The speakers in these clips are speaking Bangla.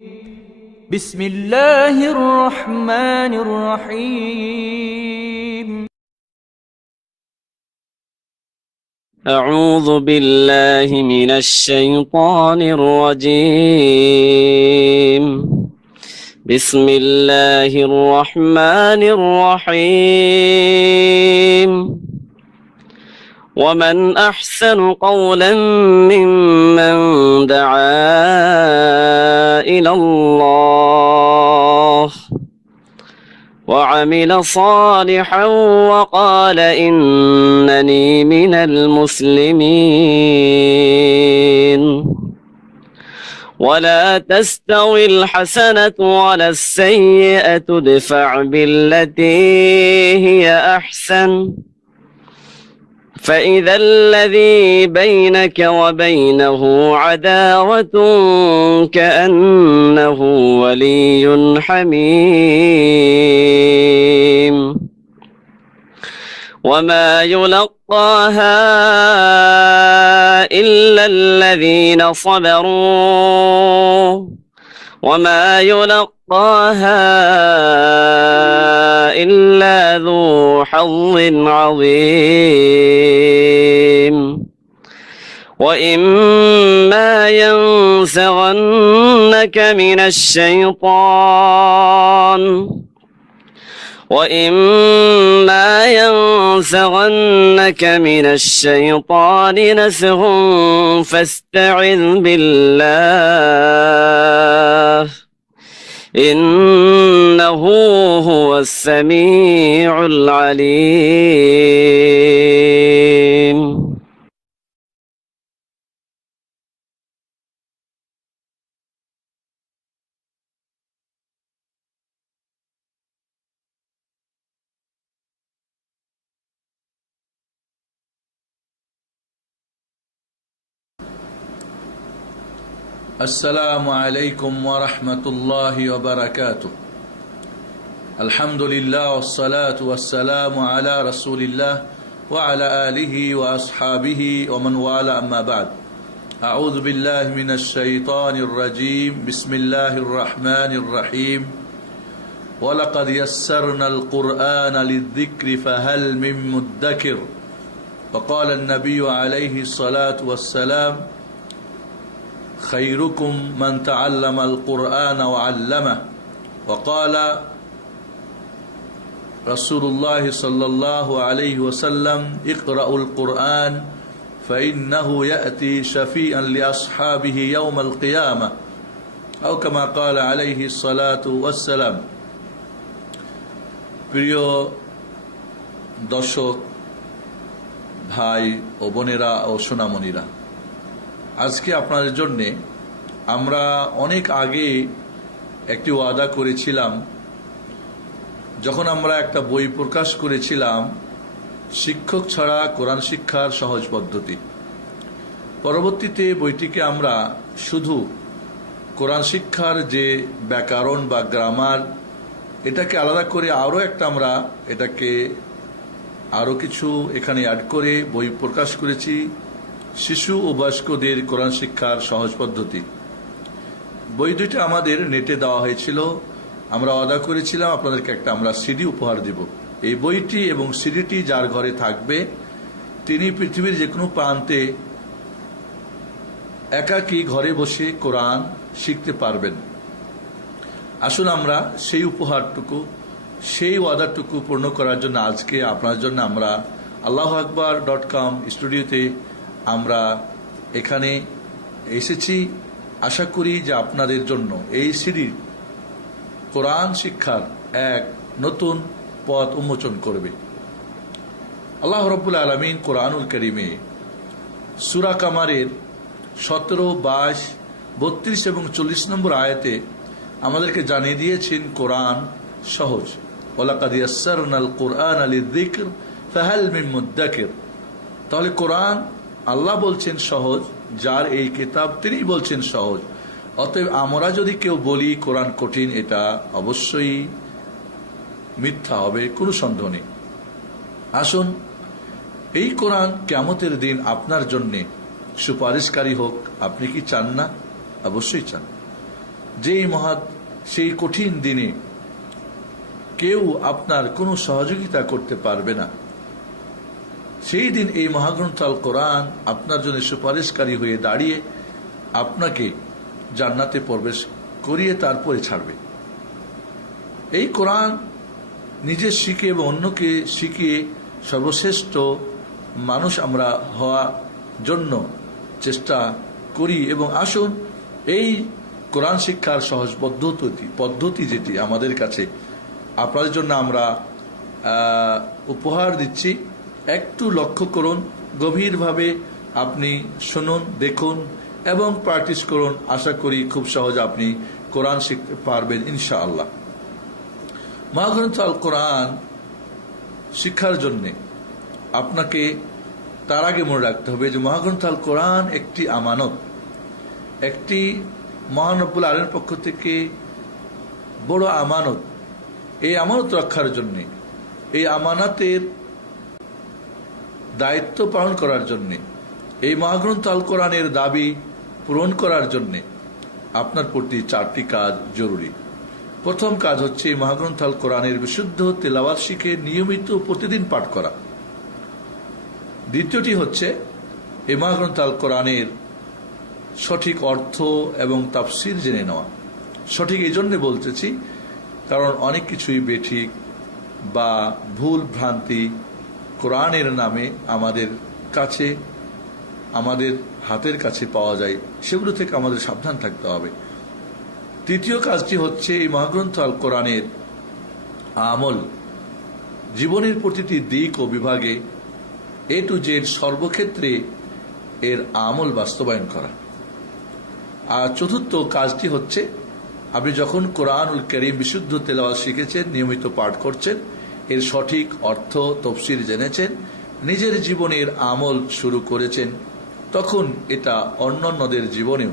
بسم الله الرحمن الرحيم. أعوذ بالله من الشيطان الرجيم. بسم الله الرحمن الرحيم. ومن أحسن قولا ممن دعا إلى الله وعمل صالحا وقال إنني من المسلمين. ولا تستوي الحسنة ولا السيئة ادفع بالتي هي أحسن فإذا الذي بينك وبينه عداوة كأنه ولي حميم. وما يلقاها إلا الذين صبروا وما يلقاها إلا ذو حظ عظيم. وإما ينزغنك من الشيطان نزغ فاستعذ بالله إنه هو السميع العليم. السلام عليكم ورحمة الله وبركاته. الحمد لله والصلاة والسلام على رسول الله وعلى آله وأصحابه ومن والاه أما بعد. أعوذ بالله من الشيطان الرجيم. بسم الله الرحمن الرحيم. ولقد يسرنا القرآن للذكر فهل من مدكر. وقال النبي عليه الصلاة والسلام خيركم من تعلم القرآن وعلمه. وقال رسول الله صلى الله عليه وسلم اقرأوا القرآن فإنه يأتي شفيعا لأصحابه يوم القيامة أو كما قال عليه الصلاة والسلام. প্রিয় দর্শক ভাই ও বোনেরা ও সোনামণিরা, আজকে আপনাদের জন্যে আমরা অনেক আগে একটি ওয়াদা করেছিলাম, যখন আমরা একটা বই প্রকাশ করেছিলাম শিক্ষক ছাড়া কোরআন শিক্ষার সহজ পদ্ধতি। পরবর্তীতে বইটিকে আমরা শুধু কোরআন শিক্ষার যে ব্যাকরণ বা গ্রামার, এটাকে আলাদা করে আরও একটা আমরা এটাকে আরও কিছু এখানে অ্যাড করে বই প্রকাশ করেছি, শিশু ও বয়স্কদের কোরআন শিক্ষার সহজ পদ্ধতি। বই দুইটা আমাদের নেটে দেওয়া হয়েছিল। আমরা ওয়াদা করেছিলাম আপনাদেরকে একটা আমরা সিডি উপহার দেব। এই বইটি এবং সিডিটি যার ঘরে থাকবে তিনি পৃথিবীর যে কোনো প্রান্তে একাকী ঘরে বসে কোরআন শিখতে পারবেন। আসুন আমরা সেই উপহারটুকু, সেই ওয়াদাটুকু পূর্ণ করার জন্য আজকে আপনার জন্য আমরা AllahAkbar.com স্টুডিওতে আমরা এখানে এসেছি। আশা করি যে আপনাদের জন্য এই সিডি কোরআন শিক্ষার এক নতুন পথ উন্মোচন করবে। আল্লাহ রাব্বুল আলামিন কোরআনুল কারীমে সূরা কামারের 17, 22, 32 এবং 40 নম্বর আয়াতে আমাদেরকে জানিয়ে দিয়েছেন কোরআন সহজ। ওয়ালাকাদ ইয়াসসারনাল কুরআনা লিযিকর ফাহাল মিন মুদ্দাকির। তাহলে কোরআন আল্লাহ বলছেন সহজ, যার এই কিতাব তিনি বলছেন সহজ। অতএব আমরা যদি কেউ বলি কোরআন কঠিন, এটা অবশ্যই মিথ্যা হবে, কোনো সন্দেহ নেই। আসুন এই কোরআন কিয়ামতের দিন আপনার জন্য সুপারিশকারী হোক। আপনি কি চান না? অবশ্যই চান। সেই কঠিন দিনে কেউ আপনার কোনো সহযোগিতা করতে পারবে না, সেই দিন এই মহাগ্রন্থ আল কোরআন আপনার জন্য সুপারিশকারী হয়ে দাঁড়িয়ে আপনাকে জান্নাতে প্রবেশ করিয়ে তারপরে ছাড়বে। এই কোরআন নিজে শিখে এবং অন্যকে শিখিয়ে সর্বশ্রেষ্ঠ মানুষ আমরা হওয়ার জন্য চেষ্টা করি। এবং আসুন এই কোরআন শিক্ষার সহজ পদ্ধতি যেটি আমাদের কাছে আপনাদের জন্য আমরা উপহার দিচ্ছি, একটু লক্ষ্য করুন, গভীরভাবে আপনি শুনুন, দেখুন এবং প্র্যাকটিস করুন। আশা করি খুব সহজে আপনি কোরআন শিখতে পারবেন ইনশাআল্লাহ। মহাগ্রন্থ আল কোরআন শিক্ষার জন্য আপনাকে তার আগে মনে রাখতে হবে যে মহাগ্রন্থ আল কোরআন একটি আমানত, একটি মহান রব্বুল আলামিনের পক্ষ থেকে বড় আমানত। এই আমানত রক্ষার জন্য, এই আমানতের দায়িত্ব পালন করার জন্য, এই মহাগ্রন্থ আল কোরআনের দাবি পূরণ করার জন্য আপনার প্রতি 4টি কাজ জরুরি। প্রথম কাজ হচ্ছে এই মহাগ্রন্থ আল কোরআনের বিশুদ্ধ তেলাওয়াত শিখে নিয়মিত প্রতিদিন পাঠ করা। দ্বিতীয়টি হচ্ছে এই মহাগ্রন্থ আল কোরআনের সঠিক অর্থ এবং তাফসির জেনে নেওয়া। সঠিক এই জন্য বলতেছি কারণ অনেক কিছুই বেঠিক বা ভুল ভ্রান্তি কোরআনের নামে আমাদের কাছে, আমাদের হাতের কাছে পাওয়া যায়, সেগুলো থেকে আমাদের সাবধান থাকতে হবে। তৃতীয় কাজটি হচ্ছে এই মহাগ্রন্থ আল কোরআনের আমল, জীবনের প্রতিটি দিক ও বিভাগে A to Z সর্বক্ষেত্রে এর আমল বাস্তবায়ন করা। আর চতুর্থ কাজটি হচ্ছে আপনি যখন কোরআনুল কারীম বিশুদ্ধ তেলাওয়াত শিখেছেন, নিয়মিত পাঠ করছেন, এর সঠিক অর্থ তফসির জেনেছেন, নিজের জীবনের আমল শুরু করেছেন, তখন এটা অন্যান্যদের জীবনেও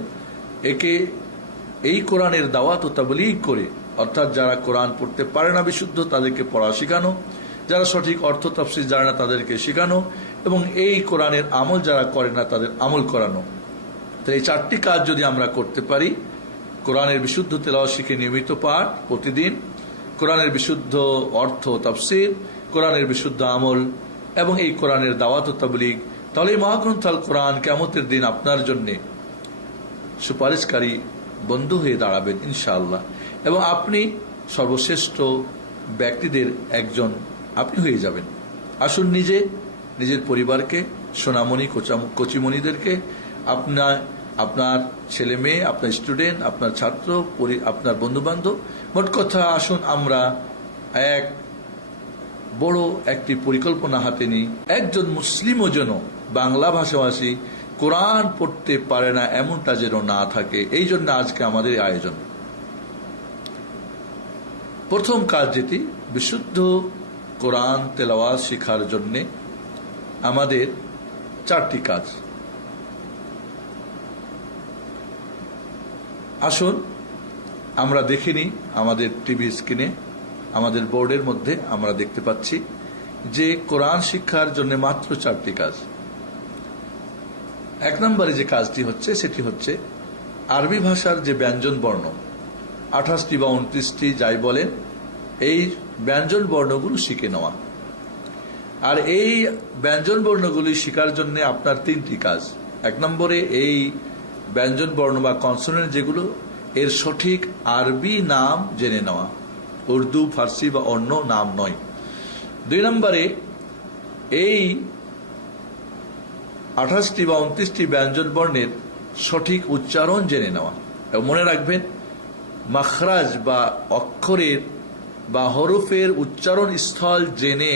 এই কোরআনের দাওয়াত ও তাবলীগ করে, অর্থাৎ যারা কোরআন পড়তে পারে না বিশুদ্ধ তাদেরকে পড়া শেখানো, যারা সঠিক অর্থ তাফসীর জানে না তাদেরকে শেখানো, এবং এই কোরআনের আমল যারা করে না তাদের আমল করানো। তো এই 4টি কাজ যদি আমরা করতে পারি, কোরআনের বিশুদ্ধ তেলাওয়াত শিখে নিয়মিত পাঠ প্রতিদিন, কোরআনের বিশুদ্ধ অর্থ তাফসীর, কোরআনের বিশুদ্ধ আমল এবং এই কোরআনের দাওয়াত ও তাবলীগ, তাহলে এই মহাগ্রন্থ আল কোরআন কিয়ামতের দিন আপনার জন্য সুপারিশকারী বন্ধু হয়ে দাঁড়াবেন ইনশাআল্লাহ, এবং আপনি সর্বশ্রেষ্ঠ ব্যক্তিদের একজন আপনি হয়ে যাবেন। আসুন নিজের পরিবারকে, সোনামণি কচিমণিদেরকে, আপনার ছেলে মেয়ে, আপনার স্টুডেন্ট, আপনার ছাত্র, আপনার বন্ধু বান্ধব, মোট কথা আসুন আমরা এক বড় একটি পরিকল্পনা হাতে নিই। একজন মুসলিমও যেন বাংলা ভাষাভাষী কোরআন পড়তে পারে না এমনটা যেন না থাকে, এই জন্য আজকে আমাদের আয়োজন। প্রথম কাজ যেটি, বিশুদ্ধ কোরআন তেলাওয়াত শেখার জন্য আমাদের 4টি কাজ। আসুন আমরা দেখে নিই, আমাদের টিভি স্ক্রিনে, আমাদের বোর্ডের মধ্যে আমরা দেখতে পাচ্ছি যে কোরআন শিক্ষার জন্য মাত্র 4টি কাজ। 1 নম্বরে যে কাজটি হচ্ছে সেটি হচ্ছে আরবি ভাষার যে ব্যঞ্জন বর্ণ 28টি বা 29টি যাই বলেন, এই ব্যঞ্জন বর্ণগুলো শিখে নেওয়া। আর এই ব্যঞ্জন বর্ণগুলি শেখার জন্য আপনার 3টি কাজ। 1 নম্বরে এই ব্যঞ্জন বর্ণ বা কনসোনেন্ট যেগুলো, এর সঠিক আরবি নাম জেনে নেওয়া, উর্দু, ফার্সি বা অন্য নাম নয়। 2 নম্বরে এই 28টি বা 29টি ব্যঞ্জন বর্ণের সঠিক উচ্চারণ জেনে নেওয়া। এবং মনে রাখবেন, মাখরাজ বা অক্ষরের বা হরফের উচ্চারণ স্থল জেনে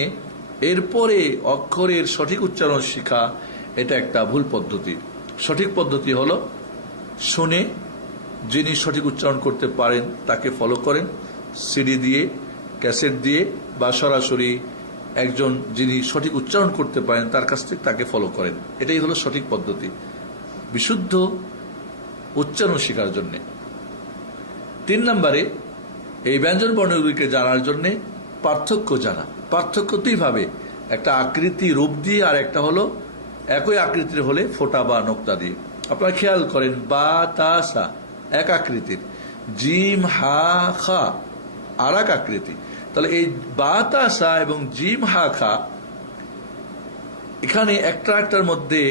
এরপরে অক্ষরের সঠিক উচ্চারণ শেখা, এটা একটা ভুল পদ্ধতি। সঠিক পদ্ধতি হলো শুনে, যিনি সঠিক উচ্চারণ করতে পারেন তাকে ফলো করেন, সিডি দিয়ে, ক্যাসেট দিয়ে বা সরাসরি একজন যিনি সঠিক উচ্চারণ করতে পারেন তার কাছ থেকে তাকে ফলো করেন। এটাই হলো সঠিক পদ্ধতি বিশুদ্ধ উচ্চারণ শেখার জন্য। 3 নম্বরে এই ব্যঞ্জন বর্ণগুলিকে জানার জন্য পার্থক্য জানা। পার্থক্য দুইভাবে, একটা আকৃতি রূপ দিয়ে আর একটা হলো একই আকৃতির হলে ফোঁটা বা নোক্তা দিয়ে। আপনারা খেয়াল করেন, বা তা সা এক আকৃতির, জিম হা খা আর এক আকৃতি। তাহলে এই বা তা সা এবং জিম হা খা এখানে একটা একটার মধ্যে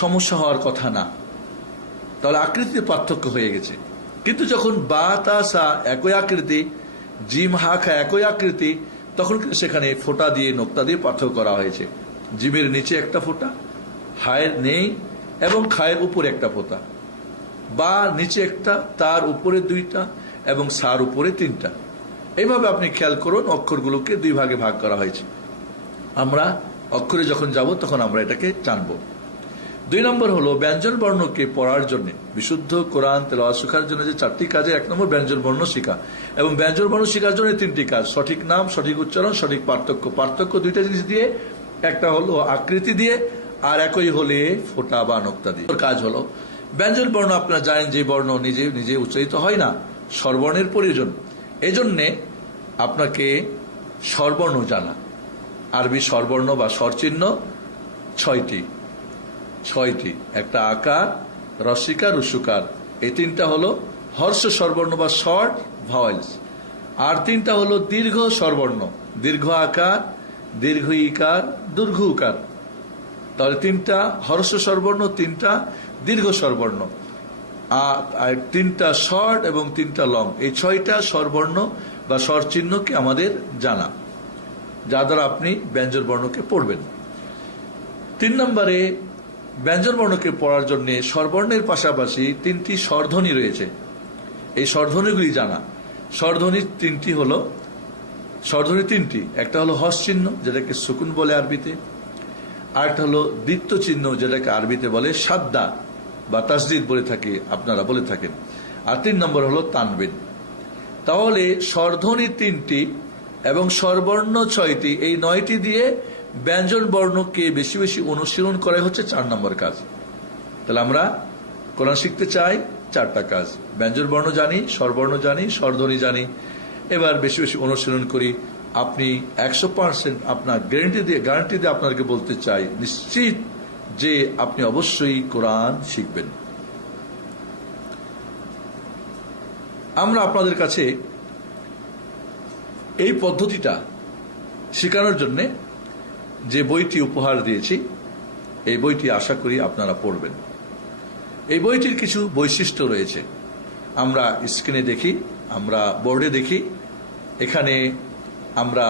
সমস্যা হওয়ার কথা না, তাহলে আকৃতিতে পার্থক্য হয়ে গেছে। কিন্তু যখন বা তা সা একই আকৃতি, জিম হা খা একই আকৃতি, তখন সেখানে ফোঁটা দিয়ে নোক্তা দিয়ে পার্থক্য করা হয়েছে। জিমের নিচে একটা ফোঁটা, হায়ের নেই, এবং খায়ের উপরে একটা ফোঁটা, বা নিচে একটা, তার উপরে দুইটা, এবং সার উপরে তিনটা। এইভাবে আপনি খেয়াল করুন, অক্ষরগুলোকে দুই ভাগে ভাগ করা হয়েছে। আমরা অক্ষরে যখন যাব তখন আমরা এটাকে জানবো। 2 নম্বর হলো ব্যঞ্জন বর্ণকে পড়ার জন্য, বিশুদ্ধ কোরআন তেলাওয়াত শেখার জন্য যে 4টি কাজে 1 নম্বর ব্যঞ্জন বর্ণ শেখা, এবং ব্যঞ্জন বর্ণ শেখার জন্য 3টি কাজ: সঠিক নাম, সঠিক উচ্চারণ, সঠিক পার্থক্য। পার্থক্য 2টা জিনিস দিয়ে, একটা হলো আকৃতি দিয়ে, আর একই হলে ফোঁটা বা নোক্তা দিয়ে। কাজ হলো ব্যঞ্জন বর্ণ, আপনারা জানেন যে বর্ণ নিজে নিজে উচ্চারিত হয় না, স্বরবর্ণের প্রয়োজন। এজন্যে আপনাকে স্বরবর্ণ জানা। আরবি স্বরবর্ণ বা স্বরচিহ্ন 6টি। একটা আকার, রস্বীকার, রস্যকার, এই 3টা হলো হর্ষ স্বরবর্ণ বা শর্ট ভাওয়েলস। আর 3টা হলো দীর্ঘ স্বরবর্ণ, দীর্ঘ আকার, দীর্ঘ ইকার, দীর্ঘ উকার। তাহলে 3টা হর্ষ স্বরবর্ণ, 3টা দীর্ঘ স্বরবর্ণ, আর 3টা শর্ট এবং 3টা লং। এই 6টা স্বরবর্ণ বা স্বরচিহ্নকে আমাদের জানা, যা দ্বারা আপনি ব্যঞ্জন বর্ণকে পড়বেন। 3 নম্বরে ব্যঞ্জন বর্ণকে পড়ার জন্য স্বরবর্ণের পাশাপাশি 3টি স্বরধ্বনি রয়েছে। এই স্বরধ্বনিগুলি জানা। স্বরধ্বনি 3টি হলো, স্বরধ্বনি 3টি। একটা হলো হর্ষ চিহ্ন, যেটাকে সুকুন বলে আরবিতে। আরেকটা হলো দ্বিত্ব চিহ্ন, যেটাকে আরবিতে বলে সাদ্দা বা তাসদিদ বলে থাকে, আপনারা বলে থাকেন। আর 3 নম্বর হলো তানবিন। তাহলে স্বরধ্বনি 3টি এবং স্বরবর্ণ 6টি, এই 9টি দিয়ে ব্যঞ্জন বর্ণকে বেশি বেশি অনুশীলন করা হচ্ছে 4 নম্বর কাজ। তাহলে আমরা কোরআন শিখতে চাই, 4টা কাজ: ব্যঞ্জন বর্ণ জানি, স্বরবর্ণ জানি, স্বরধ্বনি জানি। এবার বেশি বেশি অনুশীলন করি। আপনি 100% আপনার গ্যারান্টি দিয়ে আপনাকে বলতে চাই, নিশ্চিত যে আপনি অবশ্যই কোরআন শিখবেন। আমরা আপনাদের কাছে এই পদ্ধতিটা শেখানোর জন্য যে বইটি উপহার দিয়েছি, এই বইটি আশা করি আপনারা পড়বেন। এই বইটির কিছু বৈশিষ্ট্য রয়েছে, আমরা স্ক্রিনে দেখি, আমরা বোর্ডে দেখি। এখানে আমরা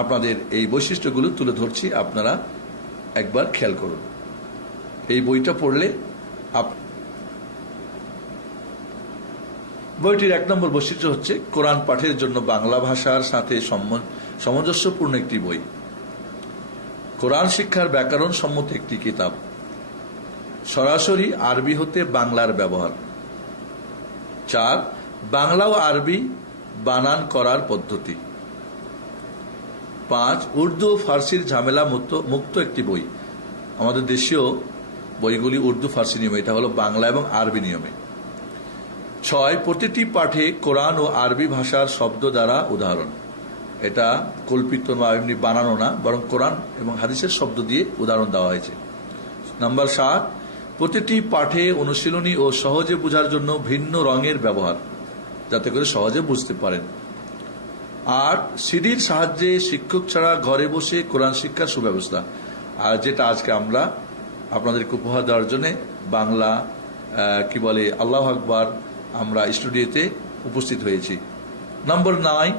আপনাদের এই বৈশিষ্ট্যগুলো তুলে ধরছি, আপনারা একবার খেয়াল করুন। এই বইটা পড়লে বইটির 1 নম্বর বৈশিষ্ট্য হচ্ছে কোরআন পাঠের জন্য বাংলা ভাষার সাথে সামঞ্জস্যপূর্ণ একটি বই, কোরআন শিক্ষার ব্যাকরণ সম্মত একটি কিতাব, সরাসরি আরবি হতে বাংলার ব্যবহার। 4, বাংলা ও আরবি বানান করার পদ্ধতি। 5, উর্দু ও ফার্সির ঝামেলা মুক্ত একটি বই। আমাদের দেশীয় বইগুলি উর্দু ফার্সি নিয়মে, এটা হলো বাংলা এবং আরবি নিয়মে। 6, প্রতিটি পাঠে কোরআন ও আরবি ভাষার শব্দ দ্বারা উদাহরণ। এটা কল্পিত বা এমনি বানানো না, বরং কোরআন এবং হাদিসের শব্দ দিয়ে উদাহরণ দেওয়া হয়েছে। নাম্বার 7, প্রতিটি পাঠে অনুশীলনী ও সহজে বোঝার জন্য ভিন্ন রঙের ব্যবহার, যাতে করে সহজে বুঝতে পারেন। 8, সিডির সাহায্যে শিক্ষক ছাড়া ঘরে বসে কোরআন শিক্ষার সুব্যবস্থা। আর যেটা আজকে আমরা আপনাদেরকে উপহার দেওয়ার জন্য বাংলা আল্লাহু আকবার আমরা স্টুডিওতে উপস্থিত হয়েছি। নম্বর 9,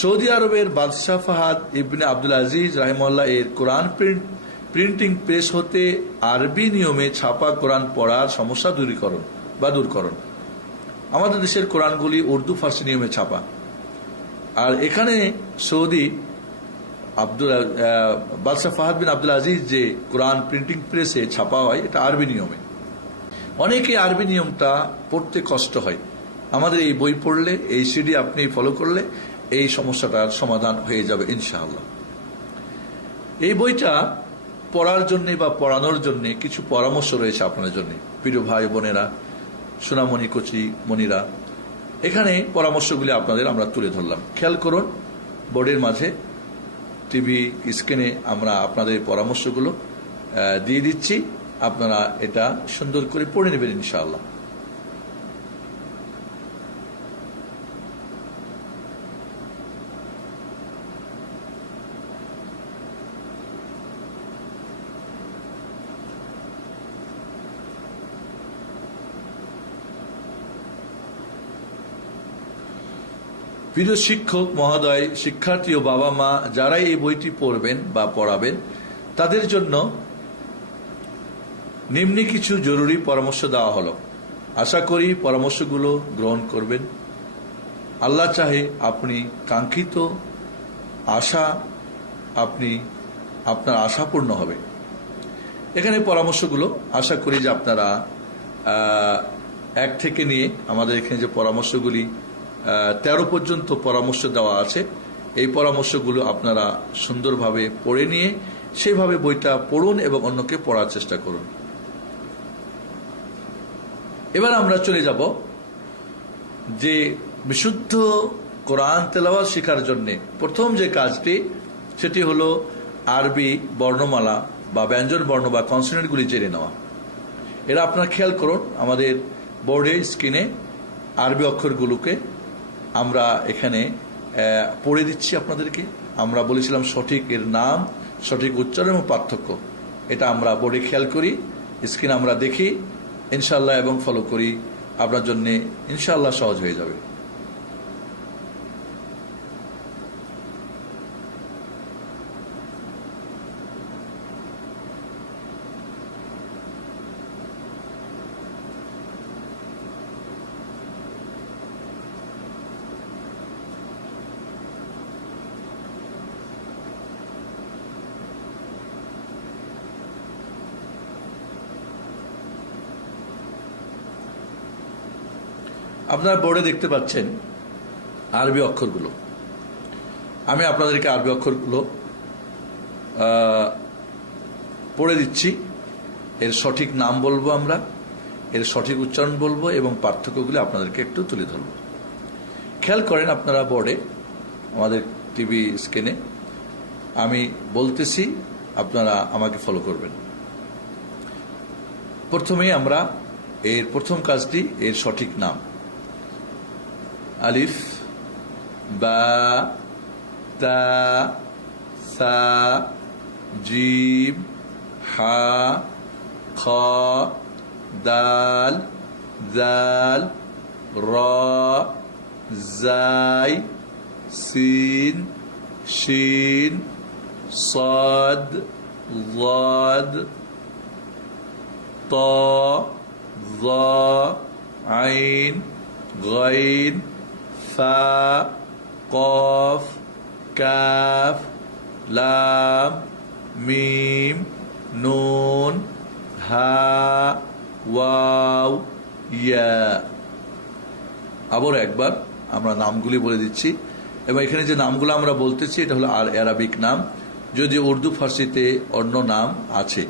সৌদি আরবের বাদশাহ ফাহাদ ইবনে আব্দুল আজিজ রাহিমাহুল্লাহ এর কোরআন প্রিন্টিং প্রেস হতে আরবি নিয়মে ছাপা কোরআন পড়ার সমস্যা দূরীকরণ। আমাদের দেশের কোরআনগুলি উর্দু ফার্সি নিয়মে ছাপা, আর এখানে সৌদি বাদশাহ ফাহাদ বিন আব্দুল আজিজ যে কোরআন প্রিন্টিং প্রেসে ছাপা হয়, এটা আরবি নিয়মে। অনেকে আরবি নিয়মটা পড়তে কষ্ট হয়। আমাদের এই বই পড়লে, এই সিডি আপনি ফলো করলে এই সমস্যাটার সমাধান হয়ে যাবে ইনশাআল্লাহ। এই বইটা পড়ার জন্য বা পড়ানোর জন্য কিছু পরামর্শ রয়েছে আপনাদের জন্য, প্রিয় ভাই বোনেরা, সোনামণি কচি মণিরা। এখানে পরামর্শগুলি আপনাদের আমরা তুলে ধরলাম। খেয়াল করুন, বোর্ডের মাঝে, টিভি স্ক্রিনে আমরা আপনাদের পরামর্শগুলো দিয়ে দিচ্ছি। আপনারা এটা সুন্দর করে পড়ে নেবেন ইনশাআল্লাহ। প্রিয় শিক্ষক মহোদয়, শিক্ষার্থী ও বাবা মা যারাই এই বইটি পড়বেন বা পড়াবেন, তাদের জন্য নিম্নে কিছু জরুরি পরামর্শ দেওয়া হলো। আশা করি পরামর্শগুলো গ্রহণ করবেন। আল্লাহ চাহে আপনি কাঙ্ক্ষিত আশা আপনার আশা পূর্ণ হবে। এখানে পরামর্শগুলো আশা করি যে আপনারা এক থেকে নিয়ে আমাদের এখানে যে পরামর্শগুলি 13 পর্যন্ত পরামর্শ দেওয়া আছে, এই পরামর্শগুলো আপনারা সুন্দরভাবে পড়ে নিয়ে সেইভাবে বইটা পড়ুন এবং অন্যকে পড়ার চেষ্টা করুন। এবার আমরা চলে যাব যে বিশুদ্ধ কোরআন তেলাওয়াত শেখার জন্য প্রথম যে কাজটি, সেটি হলো আরবি বর্ণমালা বা ব্যঞ্জন বর্ণ বা কনসোনেন্টগুলি জেনে নেওয়া। এরা আপনারা খেয়াল করুন, আমাদের বোর্ডে স্ক্রিনে আরবি অক্ষরগুলোকে আমরা এখানে পড়ে দিচ্ছি আপনাদেরকে। আমরা বলেছিলাম সঠিক এর নাম, সঠিক উচ্চারণ এবং পার্থক্য, এটা আমরা বোর্ডে খেয়াল করি, স্ক্রিন আমরা দেখি ইনশাআল্লাহ এবং ফলো করি। আপনার জন্য ইনশাআল্লাহ সহজ হয়ে যাবে। আপনারা বোর্ডে দেখতে পাচ্ছেন আরবি অক্ষরগুলো। আমি আপনাদেরকে আরবি অক্ষরগুলো পড়ে দিচ্ছি। এর সঠিক নাম বলবো, আমরা এর সঠিক উচ্চারণ বলবো এবং পার্থক্যগুলো আপনাদেরকে একটু তুলে ধরব। খেয়াল করেন আপনারা বোর্ডে, আমাদের টিভি স্ক্রিনে আমি বলতেছি, আপনারা আমাকে ফলো করবেন। প্রথমেই আমরা এর প্রথম কাজটি এর সঠিক নাম। আলিফ, বা, তা, সা, জিম, হা, খ, দাল, জাল, র, জাই, সিন, শিন, صاد ضاد طا ظا عين غين فا قاف كاف لام ميم نون হা ওয়াও ইয়া। আবার একবার আমরা নামগুলি বলে দিচ্ছি এবং এখানে যে নামগুলো আমরা বলতেছি এটা হলো আরবিক নাম, যদি উর্দু ফার্সিতে অন্য নাম আছে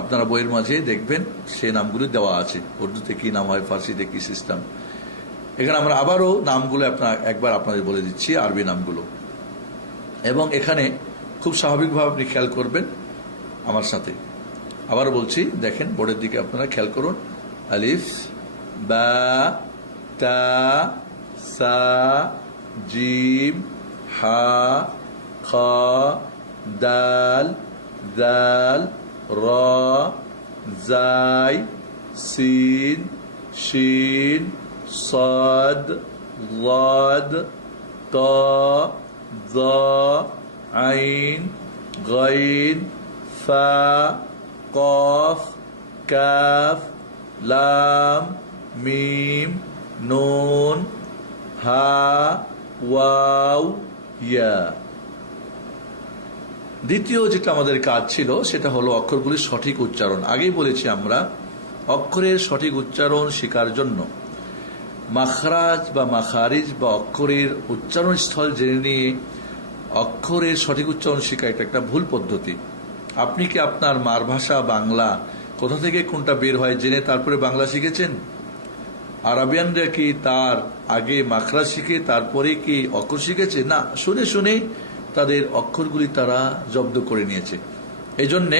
আপনারা বইয়ের মাঝে দেখবেন সেই নামগুলি দেওয়া আছে, উর্দুতে কি নাম হয়, ফার্সিতে কি সিস্টেম। এখানে আমরা আবারও নামগুলো একবার আপনাদের বলে দিচ্ছি, আরবি নামগুলো। এবং এখানে খুব স্বাভাবিকভাবে আপনি খেয়াল করবেন আমার সাথে। আবার বলছি, দেখেন বোর্ডের দিকে আপনারা খেয়াল করুন। আলিফ, বা, তা, সা, জিম, হা, খ, দাল, দাল, র, জাই, সিন, শিন, صاد ضاد طا ظا عين غين فا قاف كاف لام ميم نون হা ওয়াও ইয়া। দ্বিতীয় যেটা আমাদের কাজ ছিল সেটা হলো অক্ষরগুলির সঠিক উচ্চারণ। আগেই বলেছি আমরা অক্ষরের সঠিক উচ্চারণ শেখার জন্য মাখরাজ বা মাখারিজ বা অক্ষরের উচ্চারণ স্থল জেনে নিয়ে অক্ষরের সঠিক উচ্চারণ শেখা এটা একটা ভুল পদ্ধতি। আপনি কি আপনার মার ভাষা বাংলা কোথা থেকে কোনটা বের হয় জেনে তারপরে বাংলা শিখেছেন? আরাবিয়ানরা কি তার আগে মাখরাজ শিখে তারপরে কি অক্ষর শিখেছে? না, শুনে শুনে তাদের অক্ষরগুলি তারা জব্দ করে নিয়েছে। এই জন্যে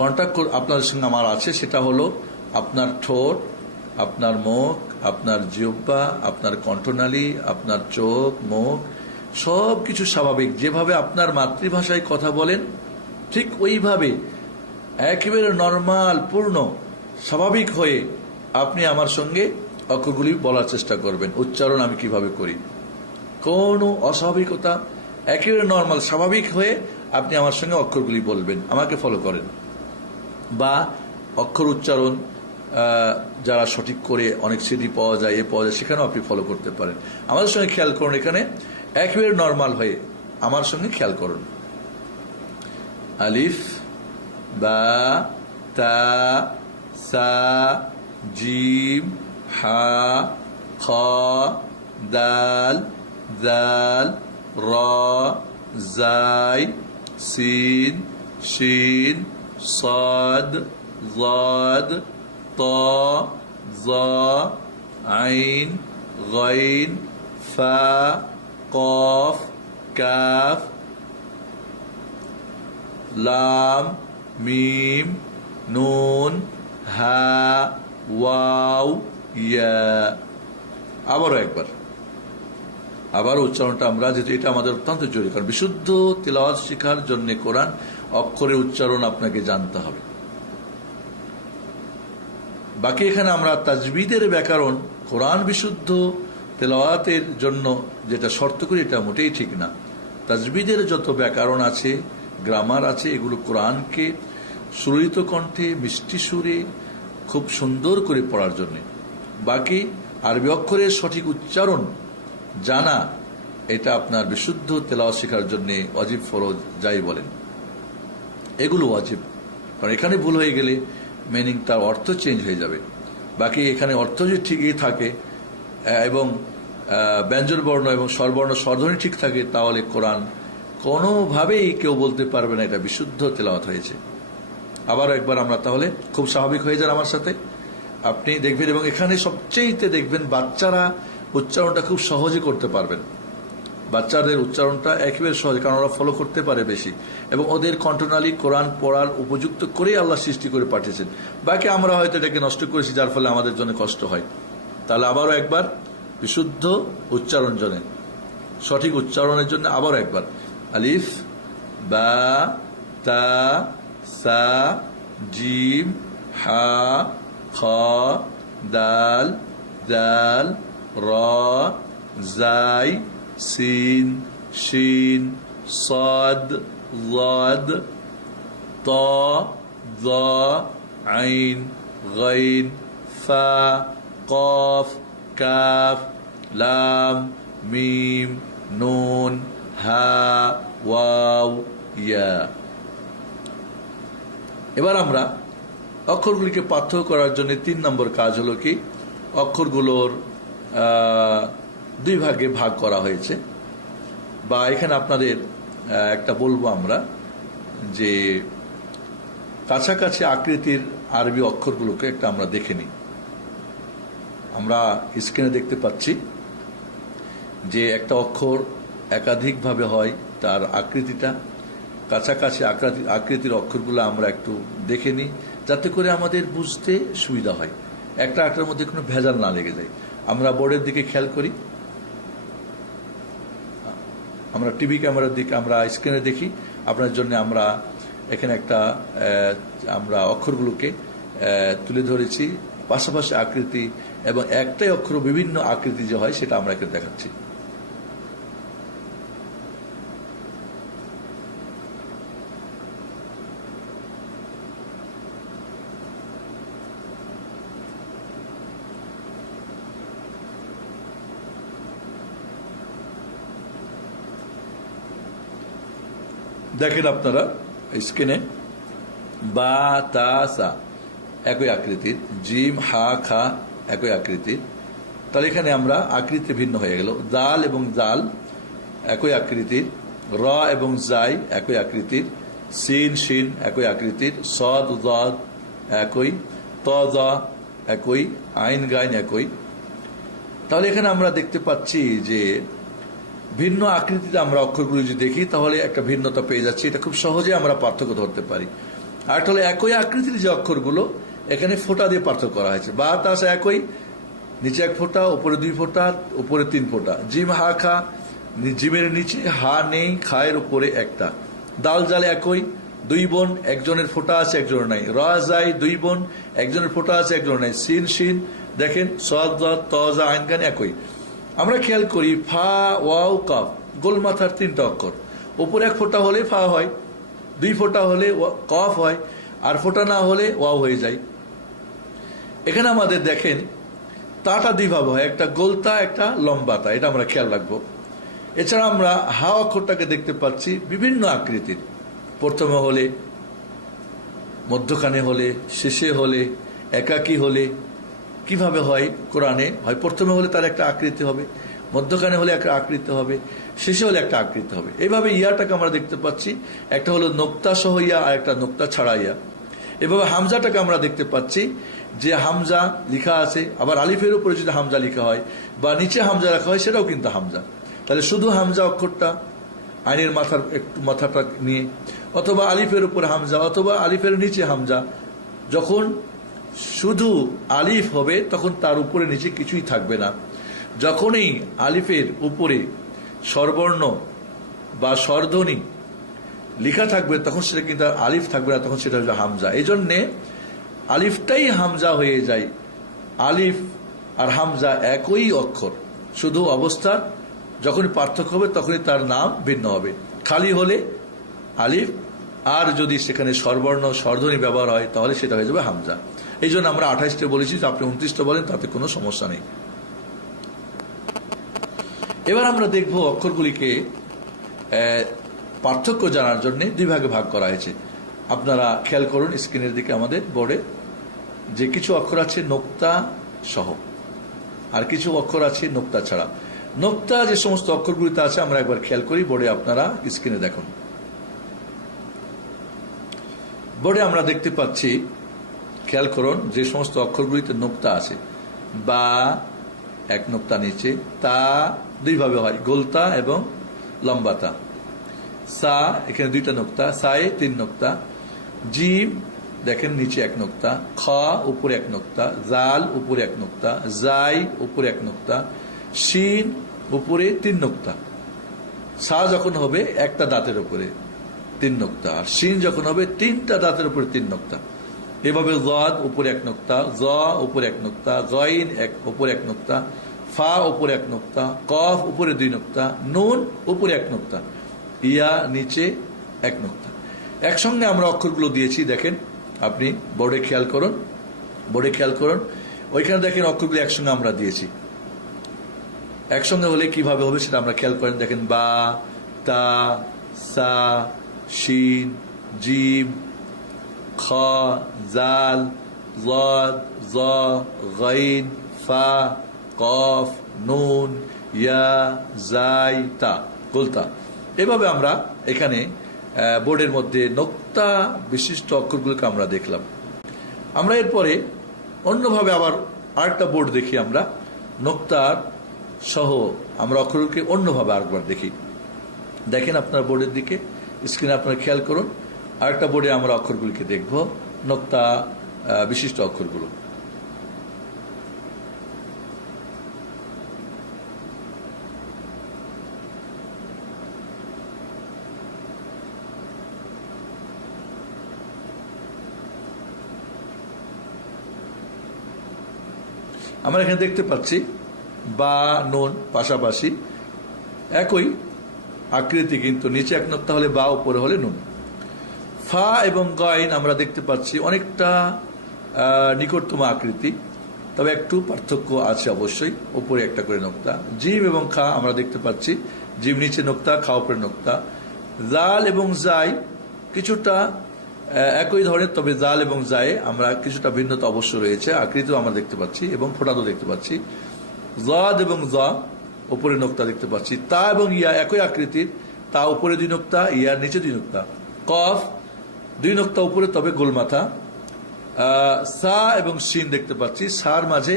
কন্ট্যাক্ট আপনাদের সঙ্গে আমার আছে, সেটা হলো আপনার ঠোঁট, আপনার মুখ, আপনার জিহ্বা, আপনার কণ্ঠনালী, আপনার চোখ, মুখ সব কিছু স্বাভাবিক। যেভাবে আপনার মাতৃভাষায় কথা বলেন ঠিক ওইভাবে একেবারে নর্মাল পূর্ণ স্বাভাবিক হয়ে আপনি আমার সঙ্গে অক্ষরগুলি বলার চেষ্টা করবেন। উচ্চারণ আমি কিভাবে করি কোনো অস্বাভাবিকতা, একেবারে নর্মাল স্বাভাবিক হয়ে আপনি আমার সঙ্গে অক্ষরগুলি বলবেন, আমাকে ফলো করেন। বা অক্ষর উচ্চারণ যারা সঠিক করে অনেক সিডি পাওয়া যায়, পাওয়া যায়, সেখানেও আপনি ফলো করতে পারেন। আমাদের সঙ্গে খেয়াল করুন, এখানে একেবারে নর্মাল হয়ে আমার সঙ্গে খেয়াল করুন। আলিফ, বা, তা, সা, জিম, হা, খ, দাল, জাল, র, জাই, সিন, শিন, صاد ضاد طا ظا عين غين فا قاف كاف লাম, মিম, নুন, হা, ওয়াও, ইয়া। আবারও একবার, আবার উচ্চারণটা আমরা, যেহেতু এটা আমাদের অত্যন্ত জরুরি, কারণ বিশুদ্ধ তিলাওয়াত শেখার জন্য কোরআন অক্ষরের উচ্চারণ আপনাকে জানতে হবে। বাকি এখানে আমরা তাজবিদের ব্যাকরণ, কোরআন বিশুদ্ধ তেলাওয়াতের জন্য যেটা শর্ত করি, এটা মোটেই ঠিক না। তাজবিদের যত ব্যাকরণ আছে, গ্রামার আছে, এগুলো কোরআনকে সুরিত কণ্ঠে মিষ্টি সুরে খুব সুন্দর করে পড়ার জন্য। বাকি আরবি অক্ষরের সঠিক উচ্চারণ জানা, এটা আপনার বিশুদ্ধ তেলাওয়াত শেখার জন্য ওয়াজিব, ফরজ যাই বলেন, এগুলো ওয়াজিব। কারণ এখানে ভুল হয়ে গেলে মিনিং, তার অর্থ চেঞ্জ হয়ে যাবে। বাকি এখানে অর্থ যদি ঠিকই থাকে এবং ব্যঞ্জন বর্ণ এবং স্বরবর্ণ স্বরধ্বনি ঠিক থাকে, তাহলে কোরআন কোনোভাবেই কেউ বলতে পারবে না এটা বিশুদ্ধ তেলাওয়াত হয়েছে। আবারও একবার আমরা তাহলে খুব স্বাভাবিক হয়ে যান আমার সাথে, আপনি দেখবেন। এবং এখানে সবচেয়েতে দেখবেন বাচ্চারা উচ্চারণটা খুব সহজে করতে পারবেন। বাচ্চাদের উচ্চারণটা একেবারে সহজ, কারণ ওরা ফলো করতে পারে বেশি, এবং ওদের কণ্ঠনালী কোরআন পড়ার উপযুক্ত করেই আল্লাহ সৃষ্টি করে পাঠিয়েছেন। বাকি আমরা হয়তো এটাকে নষ্ট করেছি, যার ফলে আমাদের জন্য কষ্ট হয়। তাহলে আবারও একবার বিশুদ্ধ উচ্চারণ জন্য, সঠিক উচ্চারণের জন্য আবারও একবার, আলিফ, বা, তা, সা, জিম, হা, খ, দাল, জাল, র, জাই, সিন, শিন, صاد ضاد طا ظا عين غين فا قاف كاف لام ميم নুন, হা, ওয়াও, ইয়া। এবার আমরা অক্ষরগুলিকে পার্থক্য করার জন্য 3 নম্বর কাজ হলো কি, অক্ষরগুলোর 2 ভাগে ভাগ করা হয়েছে। বা এখানে আপনাদের একটা বলবো আমরা, যে কাছাকাছি আকৃতির আরবি অক্ষরগুলোকে একটা আমরা দেখে নিই। আমরা স্ক্রিনে দেখতে পাচ্ছি যে একটা অক্ষর একাধিকভাবে হয়, তার আকৃতিটা কাছাকাছি আকৃতির অক্ষরগুলো আমরা একটু দেখে নিই, যাতে করে আমাদের বুঝতে সুবিধা হয়, একটা একটার মধ্যে কোনো ভেজাল না লেগে যায়। আমরা বোর্ডের দিকে খেয়াল করি, আমরা টিভি ক্যামেরার দিকে, আমরা স্ক্রিনে দেখি। আপনার জন্য আমরা এখানে একটা আমরা অক্ষরগুলোকে তুলে ধরেছি, পাশাপাশি আকৃতি, এবং একটাই অক্ষর বিভিন্ন আকৃতি যে হয় সেটা আমরা এখানে দেখাচ্ছি। দেখেন আপনারা স্ক্রিনে, বা, তা, সা একই আকৃতির, জিম, হা, খা একই আকৃতির। তাহলে এখানে আমরা আকৃতি ভিন্ন হয়ে গেল। দাল এবং জাল একই আকৃতির, র এবং জাই একই আকৃতির, সিন, শিন একই আকৃতির, সদ, দাদ একই, ত, দা একই, আইন, গাইন একই। তাহলে এখানে আমরা দেখতে পাচ্ছি যে ভিন্ন আকৃতিতে আমরা অক্ষরগুলো যদি দেখি, তাহলে একটা ভিন্নতা পেয়ে যাচ্ছি। এটা খুব সহজে আমরা পার্থক্য ধরতে পারি। আর তাহলে একই আকৃতির যে অক্ষরগুলো, এখানে ফোঁটা দিয়ে পার্থক্য করা হয়েছে। বা, তা, সা একই, নিচে 1 ফোঁটা, উপরে 2 ফোঁটা, উপরে 3 ফোঁটা। জিম, হা, খা, জিমের নিচে হা নেই, খায়ের উপরে একটা। দাল, জাল একই, 2 বোন, একজনের ফোঁটা আছে একজনের নাই। র, জাই 2 বোন, একজনের ফোঁটা আছে একজনের নাই। সিন, শিন দেখেন, সদ, ত, জা, আইন, গান একই। আমরা খেয়াল করি ফা ওয়াও কাফ গোল মাথার 3টা অক্ষর, উপরে 1 ফোঁটা হলে ফা হয়, 2 ফোঁটা হলে কফ হয়, আর ফোঁটা না হলে ওয়াও হয়ে যায়। এখানে আমাদের দেখেন তাটা 2 ভাবে হয়, একটা গোলতা একটা লম্বাতা, এটা আমরা খেয়াল রাখবো। এছাড়া আমরা হা অক্ষরটাকে দেখতে পাচ্ছি বিভিন্ন আকৃতির, প্রথমে হলে, মধ্যখানে হলে, শেষে হলে, একাকী হলে। কিভাবে হয় কোরআনে? হয় প্রথমে হলে তার একটা আকৃতি হবে, মধ্যখানে হলে একটা আকৃতি হবে, শেষে হলে একটা আকৃতি হবে। এইভাবে ইয়াটাকে আমরা দেখতে পাচ্ছি, একটা হলো নোক্তা সহ ইয়া আর একটা নোক্তা ছাড়া ইয়া। এভাবে হামজাটাকে আমরা দেখতে পাচ্ছি যে হামজা লিখা আছে, আবার আলিফের উপরে যদি হামজা লিখা হয় বা নিচে হামজা রাখা হয় সেটাও কিন্তু হামজা। তাহলে শুধু হামজা অক্ষরটা আইনের একটু মাথাটা নিয়ে, অথবা আলিফের উপরে হামজা, অথবা আলিফের নিচে হামজা। যখন শুধু আলিফ হবে তখন তার উপরে নিচে কিছুই থাকবে না। যখনই আলিফের উপরে স্বরবর্ণ বা স্বরধ্বনি লেখা থাকবে তখন সেটা কিন্তু আলিফ থাকবে না, তখন সেটা হচ্ছে হামজা। এই জন্যে আলিফটাই হামজা হয়ে যায়। আলিফ আর হামজা একই অক্ষর, শুধু অবস্থা যখনই পার্থক্য হবে তখনই তার নাম ভিন্ন হবে। খালি হলে আলিফ, আর যদি সেখানে স্বরবর্ণ স্বরধ্বনি ব্যবহার হয় তাহলে সেটা হয়ে যাবে হামজা। এই জন্য আমরা 28টা বলেছি, আপনি 29টা বলেন, তাতে কোনো সমস্যা নেই। এবার আমরা দেখব অক্ষরগুলিকে পার্থক্য জানার জন্য 2 ভাগে ভাগ করা হয়েছে। আপনারা খেয়াল করুন স্ক্রিনের দিকে, আমাদের বোর্ডে যে কিছু অক্ষর আছে নোক্তা সহ, আর কিছু অক্ষর আছে নোক্তা ছাড়া। নোক্তা যে সমস্ত অক্ষরগুলিতে আছে আমরা একবার খেয়াল করি, বোর্ডে আপনারা স্ক্রিনে দেখুন। বোর্ডে আমরা দেখতে পাচ্ছি, খেয়াল করুন যে সমস্ত অক্ষরগুলিতে নোক্তা আছে। বা 1 নোক্তা নিচে, তা 2 ভাবে হয়, গোলতা এবং লম্বাতা। সা এখানে 2টা নোক্তা, সায়ে 3 নোক্তা। জিম দেখেন নিচে 1 নোক্তা, খ উপরে 1 নোক্তা, জাল উপরে 1 নোক্তা, জাই উপরে 1 নোক্তা, শিন উপরে 3 নোক্তা। সা যখন হবে 1টা দাঁতের উপরে 3 নোক্তা, আর শিন যখন হবে 3টা দাঁতের উপরে 3 নোক্তা। এভাবে জদ উপরে 1 নোক্তা, জ উপরে 1 নোক্তা, গইন উপরে 1 নোক্তা, ফা উপরে 1 নোক্তা, কফ উপরে 2 নোক্তা, নুন উপরে 1 নোক্তা, ইয়া নিচে 1 নোক্তা। একসঙ্গে আমরা অক্ষরগুলো দিয়েছি, দেখেন আপনি বোর্ডে খেয়াল করুন, ওইখানে দেখেন অক্ষরগুলো একসঙ্গে আমরা দিয়েছি। একসঙ্গে হলে কিভাবে হবে সেটা আমরা খেয়াল করেন, দেখেন বা, তা, সা, শিন, জিম, খ, জাল, জদ, জ, গাইন, ফা, কফ, নুন, ইয়া, জাই, তা, গোলতা। এভাবে আমরা এখানে বোর্ডের মধ্যে নোক্তা বিশিষ্ট অক্ষরগুলোকে আমরা দেখলাম। আমরা এরপরে অন্যভাবে আবার আরেকটা বোর্ড দেখি, আমরা নোক্তার সহ আমরা অক্ষরগুলোকে অন্যভাবে আরেকবার দেখি। দেখেন আপনার বোর্ডের দিকে, স্ক্রিনে আপনারা খেয়াল করুন। আরেকটা বোর্ডে আমরা অক্ষরগুলিকে দেখব, নোক্তা বিশিষ্ট অক্ষরগুলো। আমরা এখানে দেখতে পাচ্ছি বা, নুন পাশাপাশি একই আকৃতি, কিন্তু নিচে 1 নোক্তা হলে বা, উপরে হলে নুন। ফা এবং গাইন আমরা দেখতে পাচ্ছি অনেকটা নিকটতম আকৃতি, তবে একটু পার্থক্য আছে অবশ্যই, উপরে 1টা করে নোক্তা। জিম এবং খা আমরা দেখতে পাচ্ছি, জিম নিচে নোক্তা, খা উপরে নোক্তা। জাল এবং জাই কিছুটা একই ধরনের, তবে জাল এবং জায়ে আমরা কিছুটা ভিন্নতা অবশ্য রয়েছে, আকৃতিও আমরা দেখতে পাচ্ছি এবং ফোঁটাও দেখতে পাচ্ছি। জদ এবং জ উপরে নোক্তা দেখতে পাচ্ছি। তা এবং ইয়া একই আকৃতির, তা উপরে 2 নোক্তা, ইয়ার নিচে 2 নোক্তা। কফ 2 নোক্তা উপরে, তবে গোলমাথা। সা এবং শিন দেখতে পাচ্ছি, সার মাঝে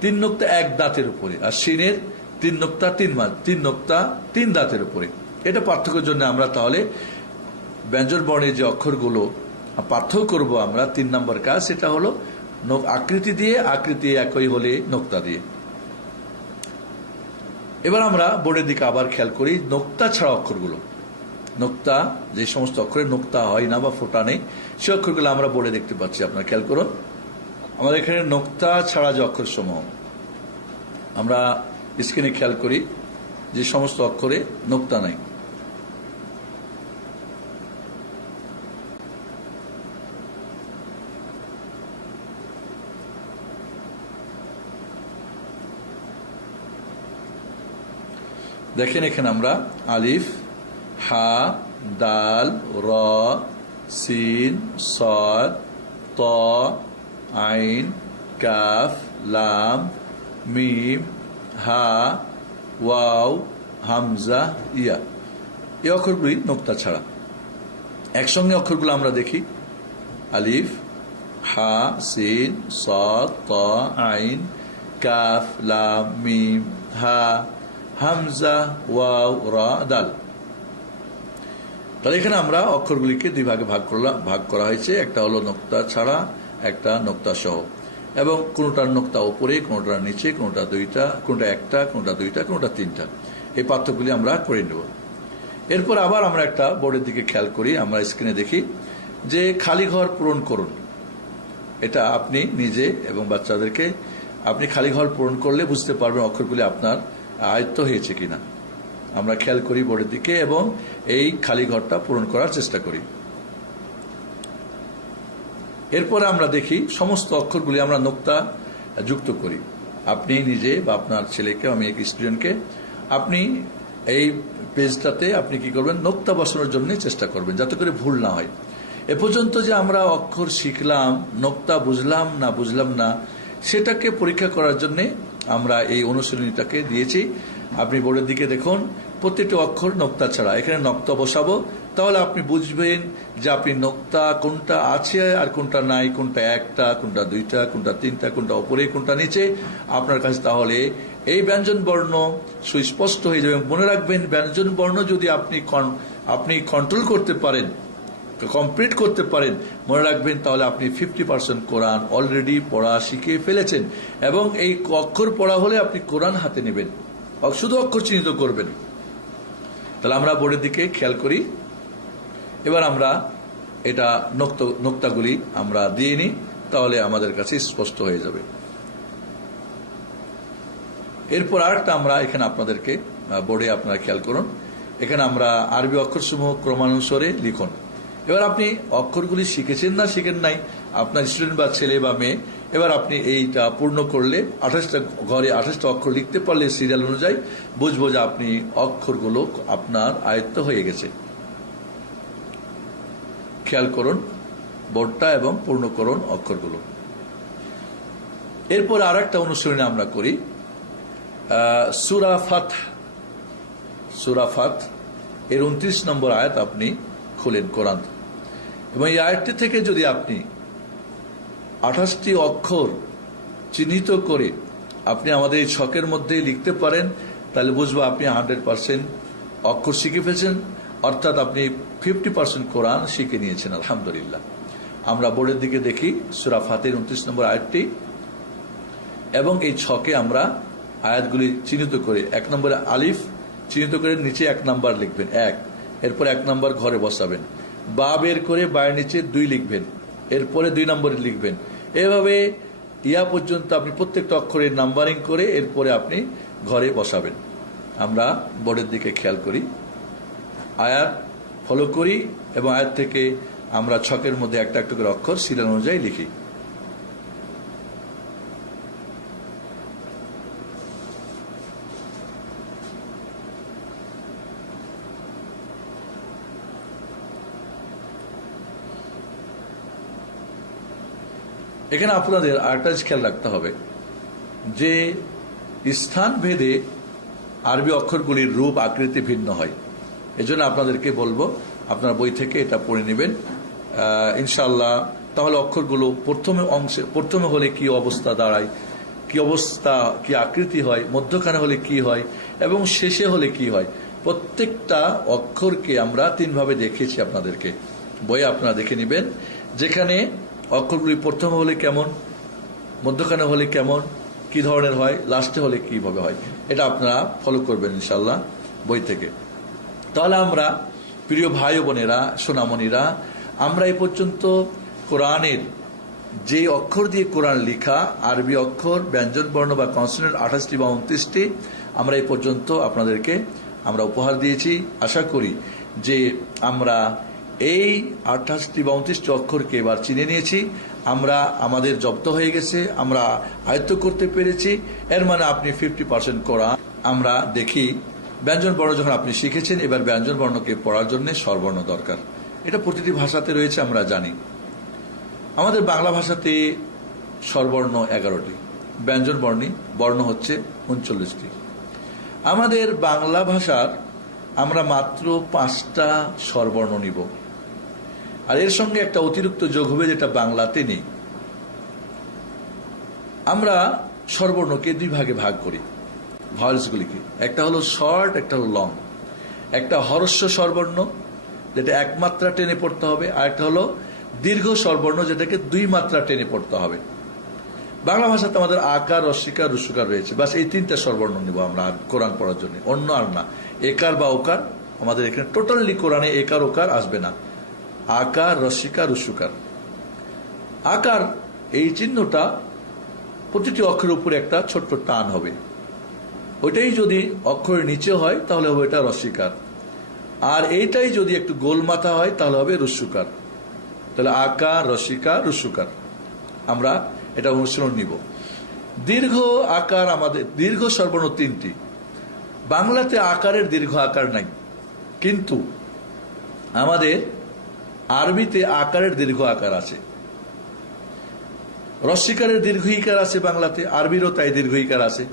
3 নোক্তা 1 দাঁতের উপরে, আর শিনের 3 নোক্তা 3 নোক্তা 3 দাঁতের উপরে। এটা পার্থক্যের জন্য আমরা তাহলে ব্যঞ্জন বর্ণের যে অক্ষরগুলো পার্থক্য করব আমরা, 3 নম্বর কাজ, সেটা হলো আকৃতি দিয়ে, আকৃতি একই হলে নোক্তা দিয়ে। এবার আমরা বোর্ডের দিকে আবার খেয়াল করি নোক্তা ছাড়া অক্ষরগুলো। নোক্তা যে সমস্ত অক্ষরে নোক্তা হয় না বা ফোঁটা নেই, সে অক্ষরগুলো আমরা বোর্ডে দেখতে পাচ্ছি। আপনারা খেয়াল করুন, আমাদের এখানে নোক্তা ছাড়া যে অক্ষর সমূহ, আমরা স্ক্রিনে খেয়াল করি যে সমস্ত অক্ষরে নোক্তা নাই। দেখেন এখানে আমরা আলিফ, হা, দাল, র, সিন, সাদ, ত, আইন, কাফ, লাম, মিম, হা, ওয়াও, হামজা, ইয়া, এই অক্ষরগুলি নোক্তা ছাড়া। একসঙ্গে অক্ষরগুলো আমরা দেখি, আলিফ, হা, সিন, সাদ, ত, আইন, কাফ, লাম, মিম, হা, হামজা, ওয়াও, রা, দাল। তাহলে এখানে আমরা অক্ষরগুলিকে দুই ভাগে ভাগ করা হয়েছে, একটা হলো নোক্তা ছাড়া, একটা নোক্তা সহ, এবং কোনটার নোক্তা উপরে, কোনটার নিচে, কোনটা দুইটা, কোনটা একটা, কোনটা দুইটা, কোনটা তিনটা, এই পার্থক্যগুলি আমরা করে নেব। এরপর আবার আমরা একটা বোর্ডের দিকে খেয়াল করি, আমরা স্ক্রিনে দেখি যে খালি ঘর পূরণ করুন। এটা আপনি নিজে এবং বাচ্চাদেরকে আপনি খালি ঘর পূরণ করলে বুঝতে পারবেন অক্ষরগুলি আপনার আয়ত্ত হয়েছে কিনা। আমরা খেয়াল করি বোর্ডের দিকে এবং এই খালি ঘরটা পূরণ করার চেষ্টা করি। এরপরে আমরা দেখি সমস্ত অক্ষরগুলি আমরা নোক্তা যুক্ত করি। আপনি নিজে বা আপনার ছেলেকে, আমি এক স্টুডেন্টকে, আপনি এই পেজটাতে আপনি কি করবেন, নোক্তা বসানোর জন্য চেষ্টা করবেন যাতে করে ভুল না হয়। এ পর্যন্ত যে আমরা অক্ষর শিখলাম, নোক্তা বুঝলাম না সেটাকে পরীক্ষা করার জন্য আমরা এই অনুশীলনীটাকে দিয়েছি। আপনি বোর্ডের দিকে দেখুন, প্রত্যেকটি অক্ষর নোক্তা ছাড়া, এখানে নোক্তা বসাবো, তাহলে আপনি বুঝবেন যে আপনি নোক্তা কোনটা আছে আর কোনটা নাই, কোনটা একটা, কোনটা দুইটা, কোনটা তিনটা, কোনটা উপরে, কোনটা নিচে আপনার কাছে। তাহলে এই ব্যঞ্জন বর্ণ সুস্পষ্ট হয়ে যাবে। মনে রাখবেন, ব্যঞ্জন বর্ণ যদি আপনি কন্ট্রোল করতে পারেন, কমপ্লিট করতে পারেন, মনে রাখবেন তাহলে আপনি 50% কোরআন অলরেডি পড়া শিখে ফেলেছেন। এবং এই অক্ষর পড়া হলে আপনি কোরআন হাতে নেবেন, শুধু অক্ষর চিহ্নিত করবেন। তাহলে আমরা বোর্ডের দিকে খেয়াল করি। এবার আমরা এটা নোক্তাগুলি আমরা দিয়ে নিই, তাহলে আমাদের কাছে স্পষ্ট হয়ে যাবে। এরপর আরেকটা আমরা এখানে আপনাদেরকে বোর্ডে আপনারা খেয়াল করুন, এখানে আমরা আরবি অক্ষরসমূহ ক্রমানুসারে লিখুন। এবার আপনি অক্ষরগুলি শিখেছেন না শিখেন নাই, আপনার স্টুডেন্ট বা ছেলে বা মেয়ে, এবার আপনি এইটা পূর্ণ করলে 28টা ঘরে 28টা অক্ষর লিখতে পারলে সিরিয়াল অনুযায়ী বুঝবো যে আপনি অক্ষরগুলো আপনার আয়ত্ত হয়ে গেছে। খেয়াল করুন বোর্ডটা এবং পূর্ণ করুন অক্ষরগুলো। এরপর আর একটা অনুশীলনী আমরা করি, সূরা ফাত এর 29 নম্বর আয়াত আপনি খুলেন কোরআন, এবং এই আয়াতটি থেকে যদি আপনি 28টি অক্ষর চিহ্নিত করে আপনি আমাদের এই ছকের মধ্যে লিখতে পারেন, তাহলে বুঝবো আপনি 100% অক্ষর শিখে ফেলছেন, অর্থাৎ আপনি 50% কোরআন শিখে নিয়েছেন। আলহামদুলিল্লাহ। আমরা বোর্ডের দিকে দেখি সূরা ফাতের 29 নম্বর আয়াতটি, এবং এই ছকে আমরা আয়াতগুলি চিহ্নিত করে 1 নম্বরে আলিফ চিহ্নিত করে নিচে 1 নাম্বার লিখবেন, 1, এরপর 1 নাম্বার ঘরে বসাবেন, বা বের করে বায়ের নিচে 2 লিখবেন, এরপরে 2 নম্বরে লিখবেন। এভাবে ইয়া পর্যন্ত আপনি প্রত্যেকটা অক্ষরের নাম্বারিং করে এরপরে আপনি ঘরে বসাবেন। আমরা বোর্ডের দিকে খেয়াল করি, আয়াত ফলো করি, এবং আয়াত থেকে আমরা ছকের মধ্যে একটা একটা করে অক্ষর সিরিয়াল অনুযায়ী লিখি। এখানে আপনাদের আরেকটা খেয়াল রাখতে হবে যে স্থান ভেদে আরবি অক্ষরগুলির রূপ আকৃতি ভিন্ন হয়। এজন্য আপনাদেরকে বলবো আপনার বই থেকে এটা পড়ে নেবেন ইনশাআল্লাহ। তাহলে অক্ষরগুলো প্রথমে হলে কি অবস্থা দাঁড়ায়, কি অবস্থা, কি আকৃতি হয়, মধ্যখানে হলে কি হয় এবং শেষে হলে কি হয়, প্রত্যেকটা অক্ষরকে আমরা 3 ভাবে দেখিয়েছি আপনাদেরকে। বইয়ে আপনারা দেখে নেবেন, যেখানে অক্ষরগুলি প্রথমে হলে কেমন, মধ্যখানে হলে কেমন, কি ধরনের হয়, লাস্টে হলে কিভাবে হয়, এটা আপনারা ফলো করবেন ইনশাআল্লাহ বই থেকে। তাহলে আমরা প্রিয় ভাই বোনেরা, সোনামণিরা, আমরা এই পর্যন্ত কোরআনের যে অক্ষর দিয়ে কোরআন লেখা, আরবি অক্ষর, ব্যঞ্জন বর্ণ বা কনসোনেন্ট 28টি বা 29টি, আমরা এই পর্যন্ত আপনাদেরকে আমরা উপহার দিয়েছি। আশা করি যে আমরা এই 28টি বা 29টি অক্ষরকে এবার চিনে নিয়েছি, আমরা আমাদের জব্দ হয়ে গেছে, আমরা আয়ত্ত করতে পেরেছি। এর মানে আপনি 50% কোরআন। আমরা দেখি ব্যঞ্জন বর্ণ যখন আপনি শিখেছেন, এবার ব্যঞ্জন বর্ণকে পড়ার জন্য স্বরবর্ণ দরকার। এটা প্রতিটি ভাষাতে রয়েছে, আমরা জানি। আমাদের বাংলা ভাষাতে স্বরবর্ণ 11টি, ব্যঞ্জন বর্ণ হচ্ছে 39টি। আমাদের বাংলা ভাষার আমরা মাত্র 5টা স্বরবর্ণ নিব, আর এর সঙ্গে একটা অতিরিক্ত যোগ হবে যেটা বাংলাতে নেই। আমরা স্বরবর্ণকে 2 ভাগে ভাগ করি, ভয়েলসগুলিকে। একটা হলো শর্ট, একটা হলো লং। একটা হরস্ব স্বরবর্ণ যেটা 1 মাত্রা টেনে পড়তে হবে, আর একটা হলো দীর্ঘ স্বরবর্ণ যেটাকে 2 মাত্রা টেনে পড়তে হবে। বাংলা ভাষাতে আমাদের আকার, রস্বীকার, রস্যকার রয়েছে। বাস এই 3টা স্বরবর্ণ নিব আমরা কোরআন পড়ার জন্য, অন্য আর না। একার বা ওকার আমাদের এখানে টোটালি কোরআনে একার ওকার আসবে না। আকার, রস্বীকার, রস্যকার। আকার এই চিহ্নটা প্রতিটি অক্ষরের উপরে একটা ছোট্ট টান হবে, ওইটাই যদি অক্ষরের নিচে হয় তাহলে হবে এটা রস্বীকার, আর এইটাই যদি একটু গোল মাথা হয় তাহলে হবে রস্যকার। তাহলে আকার, রস্বীকার, রস্যকার আমরা এটা অনুশীলন নিব। দীর্ঘ আকার আমাদের দীর্ঘ স্বরবর্ণ 3টি। বাংলাতে আকারের দীর্ঘ আকার নাই, কিন্তু আমাদের আরবিতে আকারের দীর্ঘ আকার আছে। রস্বীকারের দীর্ঘ ইকার আছে বাংলাতে, আরবিরও তাই দীর্ঘ ইকার আছে।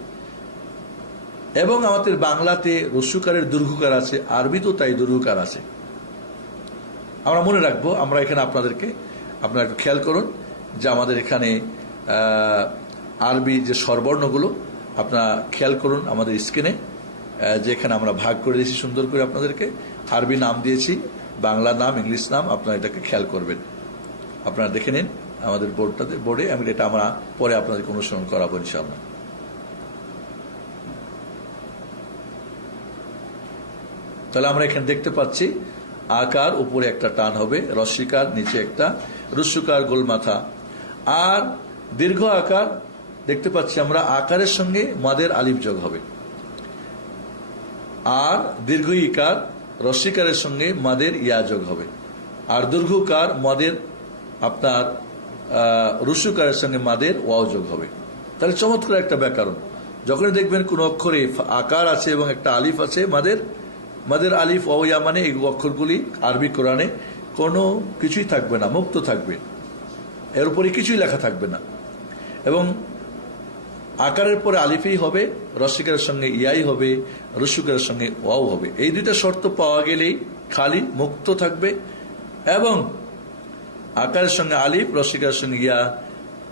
এবং আমাদের বাংলাতে রস্যকারের দীর্ঘকার আছে, আরবিতেও তাই দীর্ঘকার আছে। আমরা মনে রাখবো। আমরা এখানে আপনারা একটু খেয়াল করুন যে আমাদের এখানে আরবি যে স্বরবর্ণগুলো আপনারা খেয়াল করুন আমাদের স্ক্রিনে, যেখানে আমরা ভাগ করে দিয়েছি সুন্দর করে আপনাদেরকে। আরবি নাম দিয়েছি, বাংলা নাম, ইংলিশ নাম, আপনারা এটাকে খেয়াল করবেন। আপনারা দেখে নিন আমাদের বোর্ডে। আমি এটা আমরা পরে আপনাদেরকে অনুসরণ করাবো ইনশাআল্লাহ। তাহলে আমরা এখানে দেখতে পাচ্ছি আকার উপরে একটা টান হবে, রস্বীকার নিচে একটা, রস্যকার গোল মাথা। আর দীর্ঘ আকার দেখতে পাচ্ছি আমরা আকারের সঙ্গে মাদের আলিফ যোগ হবে, আর দীর্ঘ ইকার রস্বীকারের সঙ্গে মাদের ইয়া যোগ হবে, আর দীর্ঘকার মাদের আপনার রস্যকারের সঙ্গে মাদের ওয়াও যোগ হবে। তাহলে চমৎকার একটা ব্যাকরণ। যখনই দেখবেন কোন অক্ষরে আকার আছে এবং একটা আলিফ আছে, মাদের আলিফ ওয়াও ইয়া, মানে এই অক্ষরগুলি আরবি কোরআনে কোনো কিছুই থাকবে না, মুক্ত থাকবে, এর উপরে কিছুই লেখা থাকবে না। এবং আকারের পরে আলিফই হবে, রস্বীকারের সঙ্গে ইয়াই হবে, রস্যকারের সঙ্গে ওয়াও হবে। এই 2টা শর্ত পাওয়া গেলেই খালি মুক্ত থাকবে। এবং আকারের সঙ্গে আলিফ, রস্বীকারের সঙ্গে ইয়া,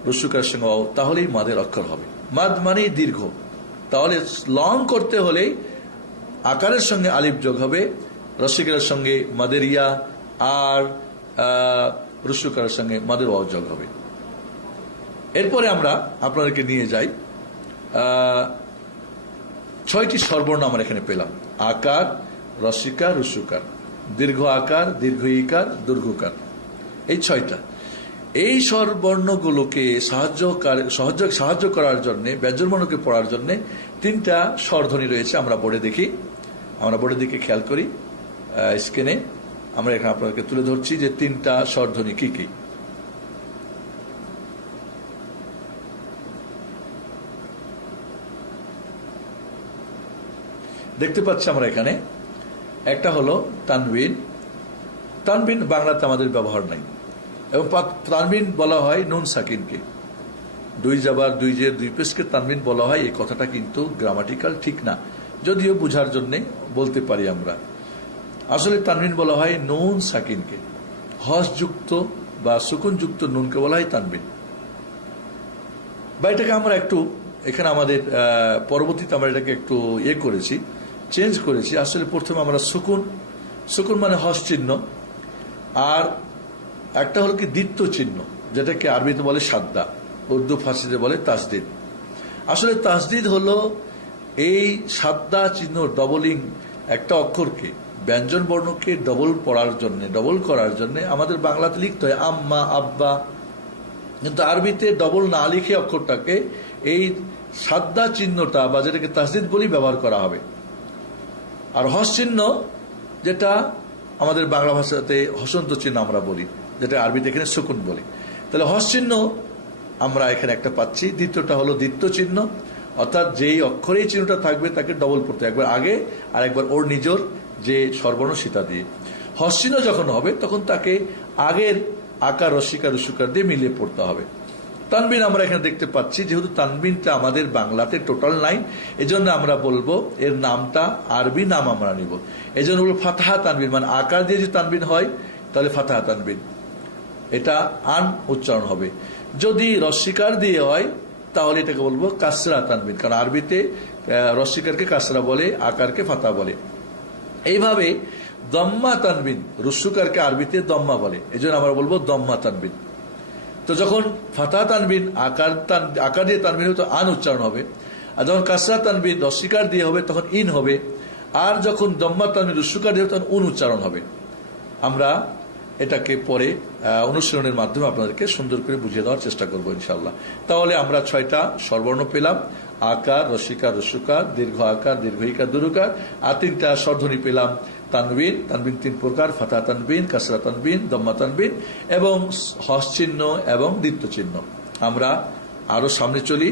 রস্যকারের সঙ্গে ওয়াও, তাহলেই মাদের অক্ষর হবে। মাদ মানেই দীর্ঘ। তাহলে লং করতে হলেই আকারের সঙ্গে আলিফ যোগ হবে, রস্বীকারের সঙ্গে মাদের ইয়া, আর রস্যকারের সঙ্গে মাদের ওয়াও যোগ হবে। এরপরে আমরা আপনাদেরকে নিয়ে যাই 6টি স্বরবর্ণ আমরা এখানে পেলাম। আকার, রস্বীকার, রস্যকার, দীর্ঘ আকার, দীর্ঘ ইকার, দীর্ঘকার, এই 6টা। এই স্বরবর্ণগুলোকে সাহায্য করার জন্য, ব্যঞ্জনবর্ণকে পড়ার জন্য 3টা স্বরধ্বনি রয়েছে। আমরা বোর্ডে দেখি, আমরা বোর্ডের দিকে খেয়াল করি। স্ক্রিনে আমরা এখানে আপনাদেরকে তুলে ধরছি যে 3টা স্বরধ্বনি কি কি। দেখতে পাচ্ছি আমরা এখানে একটা হলো তানবিন। তানবিন বাংলাতে আমাদের ব্যবহার নাই, এবং তানবিন বলা হয় নুন সাকিনকে। 2 জাবার 2 জের 2 পেশকে তানবিন বলা হয়। এই কথাটা কিন্তু গ্রামাটিক্যাল ঠিক না, যদিও বুঝার জন্য বলতে পারি আমরা। আসলে তানবিন বলা হয় নুন সাকিনকে, হসযুক্ত বা সুকুনযুক্ত নুনকে বলা হয় তানবিন। বা এটাকে আমরা একটু এখানে আমাদের পরবর্তীতে আমরা এটাকে একটু করেছি, চেঞ্জ করেছি। আসলে প্রথমে আমরা সুকুন মানে হস চিহ্ন, আর একটা হলো কি দ্বিত্ব চিহ্ন, যেটাকে আরবিতে বলে সাদ্দা, উর্দু ফার্সিতে বলে তাসদিদ। আসলে তাসদিদ হলো এই সাদ্দা চিহ্ন ডবলিং একটা অক্ষরকে, ব্যঞ্জন বর্ণকে ডবল করার জন্য আমাদের বাংলাতে লিখতে হয় আম্মা, আব্বা, কিন্তু আরবিতে ডবল না লিখে অক্ষরটাকে এই সাদ্দা চিহ্নটা বা যেটাকে তাসদিদ বলি ব্যবহার করা হবে। আর হস চিহ্ন যেটা আমাদের বাংলা ভাষাতে হসন্ত চিহ্ন আমরা বলি, যেটা আরবিতে এখানে সুকুন বলি। তাহলে হস চিহ্ন আমরা এখানে একটা পাচ্ছি। দ্বিতীয়টা হলো দ্বিতীয় চিহ্ন, অর্থাৎ যেই অক্ষরে এই চিহ্নটা থাকবে তাকে ডবল পড়তে, একবার আগে আর একবার ওর নিজের যে স্বরবর্ণ সেটা দিয়ে। হস চিহ্ন যখন হবে তখন তাকে আগের আকার রস্যিকার রস্যকার দিয়ে মিলিয়ে পড়তে হবে। তানবিন আমরা এখানে দেখতে পাচ্ছি, যেহেতু তানবিনটা আমাদের বাংলাতে টোটাল নাই, এজন্য আমরা বলবো এর নামটা আরবি নাম আমরা নিব। এজন্য বলবো ফাতহা তানবিন, মানে আকার দিয়ে যে তানবিন হয় তাহলে ফাতহা তানবিন, এটা আন উচ্চারণ হবে। যদি রস্যিকার দিয়ে হয় তাহলে এটাকে বলবো কাসরা তানবিন, কারণ আরবিতে রস্যিকারকে কাসরা বলে, আকারকে ফাতহা বলে। এইভাবে দম্মা তানবিন, রস্যকারকে আরবিতে দম্মা বলে, এজন্য আমরা বলবো দম্মা তানবিন। তো যখন ফাতহা তানবিন আকার দিয়ে তানবিন হবে তো আন উচ্চারণ হবে, আর যখন কাসরা তানবিন রস্যিকার দিয়ে হবে তখন ইন হবে, আর যখন দম্মা তানবিন রস্যকার দিয়ে হবে তখন উন উচ্চারণ হবে। আমরা এটাকে পরে অনুশীলনের মাধ্যমে আপনাদেরকে সুন্দর করে বুঝিয়ে দেওয়ার চেষ্টা করবো ইনশাল্লাহ। তাহলে আমরা 6টা স্বরবর্ণ পেলাম, আকার রস্যিকার রস্যকার, দীর্ঘ আকার দীর্ঘ ইকার দুরুকার, আর 3টা স্বরধ্বনি পেলাম তানবিন, তানবিন 3 প্রকার, ফাতহা তানবিন, কাসরা তানবিন, দম্মা তানবিন এবং হস চিহ্ন এবং দ্বিত্ব চিহ্ন। আমরা আরো সামনে চলি।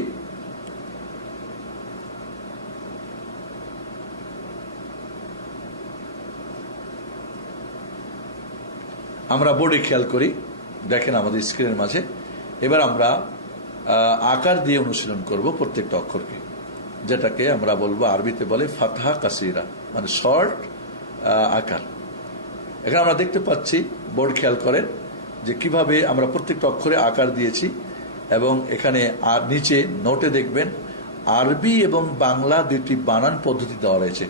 আমরা বোর্ডে খেয়াল করি, দেখেন আমাদের স্ক্রিনের মাঝে। এবার আমরা আকার দিয়ে অনুশীলন করব প্রত্যেকটা অক্ষরকে, যেটাকে আমরা বলবো আরবিতে বলে ফাতহা কাসিরা, মানে শর্ট আকার। এখানে আমরা দেখতে পাচ্ছি, বোর্ড খেয়াল করেন যে কিভাবে আমরা প্রত্যেকটা অক্ষরে আকার দিয়েছি, এবং এখানে আর নিচে নোটে দেখবেন আরবি এবং বাংলা দুটি বানান পদ্ধতি দেওয়া রয়েছে।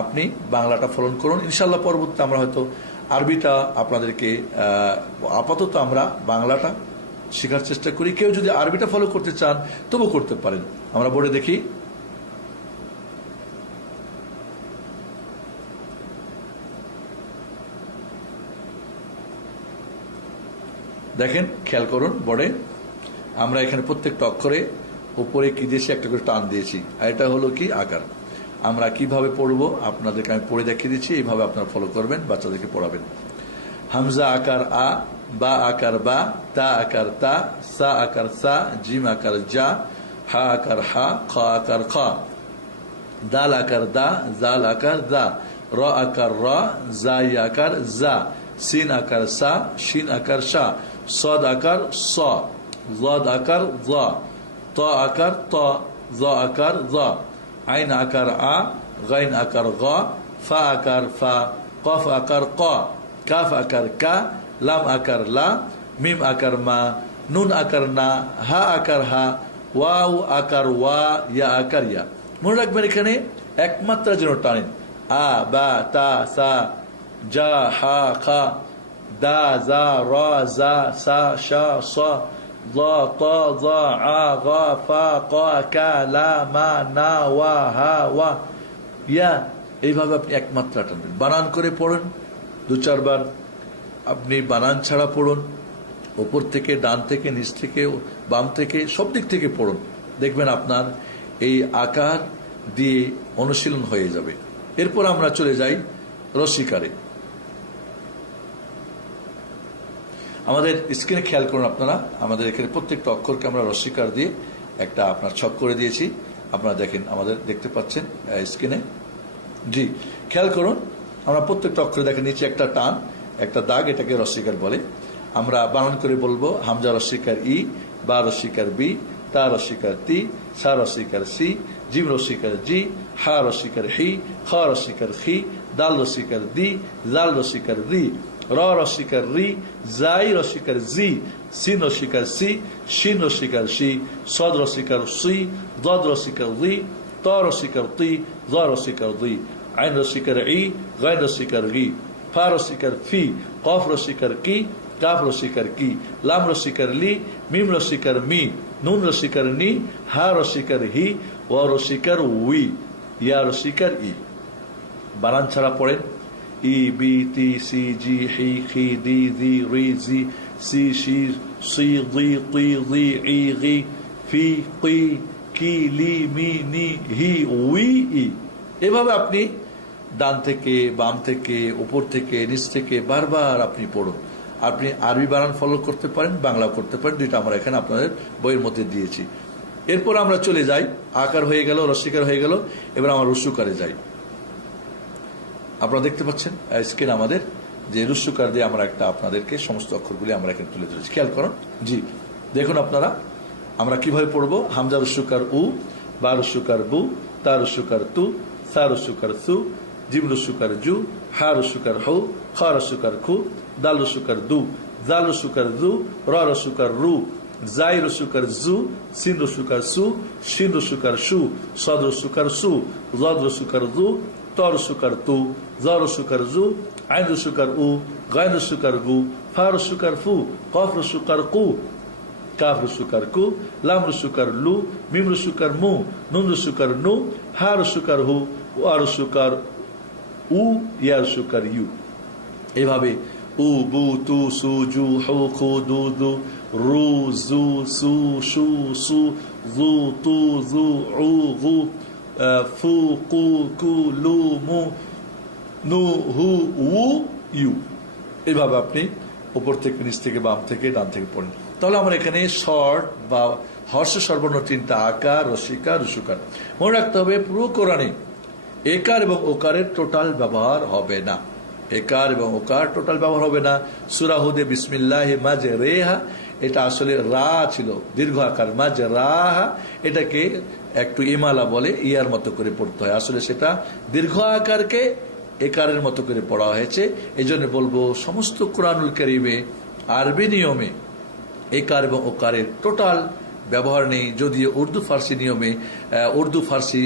আপনি বাংলাটা ফলো করুন, ইনশাল্লাহ পরবর্তীতে আমরা হয়তো আরবিটা আপনাদেরকে, আপাতত আমরা বাংলাটা শেখার চেষ্টা করি। কেউ যদি আরবিটা ফলো করতে চান তবু করতে পারেন। আমরা বোর্ডে দেখি, দেখেন খেয়াল করুন বোর্ডে আমরা এখানে প্রত্যেকটা অক্ষরে উপরে কি দিয়েছি, একটা করে টান দিয়েছি, আর এটা হলো কি আকার। আমরা কিভাবে পড়বো আপনাদেরকে আমি পড়ে দেখিয়ে দিচ্ছি, এইভাবে আপনারা ফলো করবেন, বাচ্চাদেরকে পড়াবেন। হামজা আকার আ, বা আকার বা, তা আকার তা, সা আকার সা, জিম আকার জা, হা আকার হা, খ আকার খ, দাল আকার দা, জাল আকার দা, র আকার র, জাই আকার জা, সিন আকার সা, শিন আকার শা, সদ আকার স, জদ আকার জ, ত আকার ত, জ আকার জ, আইন আকার আ, গাইন আকার গ, ফা আকার ফা, কফ আকার ক, কাফ আকার কা, লাম আকার লা, মিম আকার মা, নুন আকার না, হা আকার হা, ওয়াও আকার ওয়া, ইয়া আকার ইয়া। মনে রাখবেন এখানে একমাত্রা যেন টানেন, আ বা তা সা, জা হা খা, দা জা র জা সা শা স, জ ত জ আ গ ফা ক কা লা মা না ওয়া হা ওয়া ইয়া। এইভাবে আপনি একমাত্রা টানবেন, বানান করে পড়ুন 2-4 বার। আপনি বানান ছাড়া পড়ুন, উপর থেকে ডান থেকে নিচ থেকে বাম থেকে সব দিক থেকে পড়ুন, দেখবেন আপনার এই আকার দিয়ে অনুশীলন হয়ে যাবে। এরপর আমরা চলে যাই রস্যিকারে। আমাদের স্ক্রিনে খেয়াল করুন আপনারা, আমাদের এখানে প্রত্যেকটা অক্ষরকে আমরা রস্যিকার দিয়ে একটা আপনার ছক করে দিয়েছি। আপনারা দেখেন, আমাদের দেখতে পাচ্ছেন স্ক্রিনে। জি, খেয়াল করুন, আমরা প্রত্যেকটা অক্ষরে দেখেন নিচে একটা টান, একটা দাগ, এটাকে রস্যিকার বলে। আমরা বানান করে বলবো হামজা রস্যিকার ই, বা রস্যিকার বি, তা রস্যিকার তি, সা রস্যিকার সি, জিম রস্যিকার জি, হা রস্যিকার হি, খ রস্যিকার খি, দাল রস্যিকার দি, জাল রস্যিকার রি, র রস্যিকার রি, জাই রস্যিকার জি, সিন রস্যিকার সি, শিন রস্যিকার শি, সদ রস্যিকার সি, দদ রস্যিকার রি, ত রস্যিকার তি, জ রস্যিকার দি, আইন রস্যিকার ই, গাইন রস্যিকার গি, ফা রস্যিকার ফি, কফ রস্যিকার কি, কাফ রস্যিকার কি, লাম রস্যিকার লি, মিম রস্যিকার মি, নুন রস্যিকার নি, হা রস্যিকার হি, ওয়া রস্যিকার উই, ইয়া রস্যিকার ই। বানান ছাড়া পড়েন ই, বি, তি, সি, জি, হি, খি, দি, জি, রি, জি, সি শির সি দি কি দি ই গি ফি কি কি লি মি নি হি উই ই। এভাবে আপনি ডান থেকে বাম থেকে উপর থেকে নিচ থেকে বারবার আপনি পড়ুন। আপনি আরবি বানান ফলো করতে পারেন, বাংলা করতে পারেন, দুইটা আমরা এখানে আপনাদের বইয়ের মধ্যে দিয়েছি। এরপর আমরা চলে যাই, আকার হয়ে গেল, রস্বীকার হয়ে গেল, এবার আমরা রস্যুকারে যাই। আপনারা দেখতে পাচ্ছেন স্ক্রিন আমাদের যে রস্যুকার দিয়ে আমরা একটা আপনাদেরকে সমস্ত অক্ষরগুলি আমরা এখানে তুলে ধরেছি, খেয়াল করুন। জি দেখুন আপনারা আমরা কিভাবে পড়বো। হামজা রস্যুকার উ, বা রস্যুকার বু, তা রস্যুকার তু, সা রস্যুকার সু, জিম রস্যুকার জু, হা রস্যুকার হু, খ রস্যুকার খু, দাল রস্যুকার দু, জাল রস্যুকার জু, র রস্যুকার রু, জাই রস্যুকার জু, সিন রস্যুকার সু, শিন রস্যুকার সু, সদ রস্যুকার সু, জদ রস্যুকার জু, ত রস্যুকার তু, জ রস্যুকার জু, আইন রস্যুকার উ, গাইন রস্যুকার গু, ফা রস্যুকার ফু, কফ রস্যুকার কু, কাফ রস্যুকার কু, লাম রস্যুকার লু, মিম রস্যুকার মু, নুন রস্যুকার নু, হা রস্যুকার হু, ওয়া রস্যুকার উ, ইয়া রস্যুকার ইউ। এভাবে উ, বু, তু, সু, জু, হু, খু, দু, দু, রু, জু, সু, সু, সু, জু, তু, জু, উ, গু, ফু, কু, কু, লু, মু, নু, হু, উ, ইউ। এইভাবে আপনি উপর থেকে নিচ থেকে বাম থেকে ডান থেকে পড়েন। তাহলে আমরা এখানে শর্ট বা হর্ষ সর্বর্ণ তিনটা আকার, রস্বীকার, রস্যুকার মনে রাখতে হবে। পুরো কোরআনে একার এবং ওকারের টোটাল ব্যবহার হবে না। একার এবং ওকার টোটাল ব্যবহার হবে না। সূরা হুদে বিসমিল্লাহি মাজরেহা, এটা আসলে রা ছিল দীর্ঘ আকার, মাজরাহা এটাকে একটু ইমালা বলে, ইয়ার মতো করে পড়তে হয়। আসলে সেটা দীর্ঘ আকারকে একারের মতো করে পড়া হয়েছে। এই জন্য বলবো সমস্ত কোরআনুল কারীমে আরবি নিয়মে একার এবং ওকারের টোটাল ব্যবহার নেই। যদিও উর্দু ফার্সি নিয়মে, উর্দু ফার্সি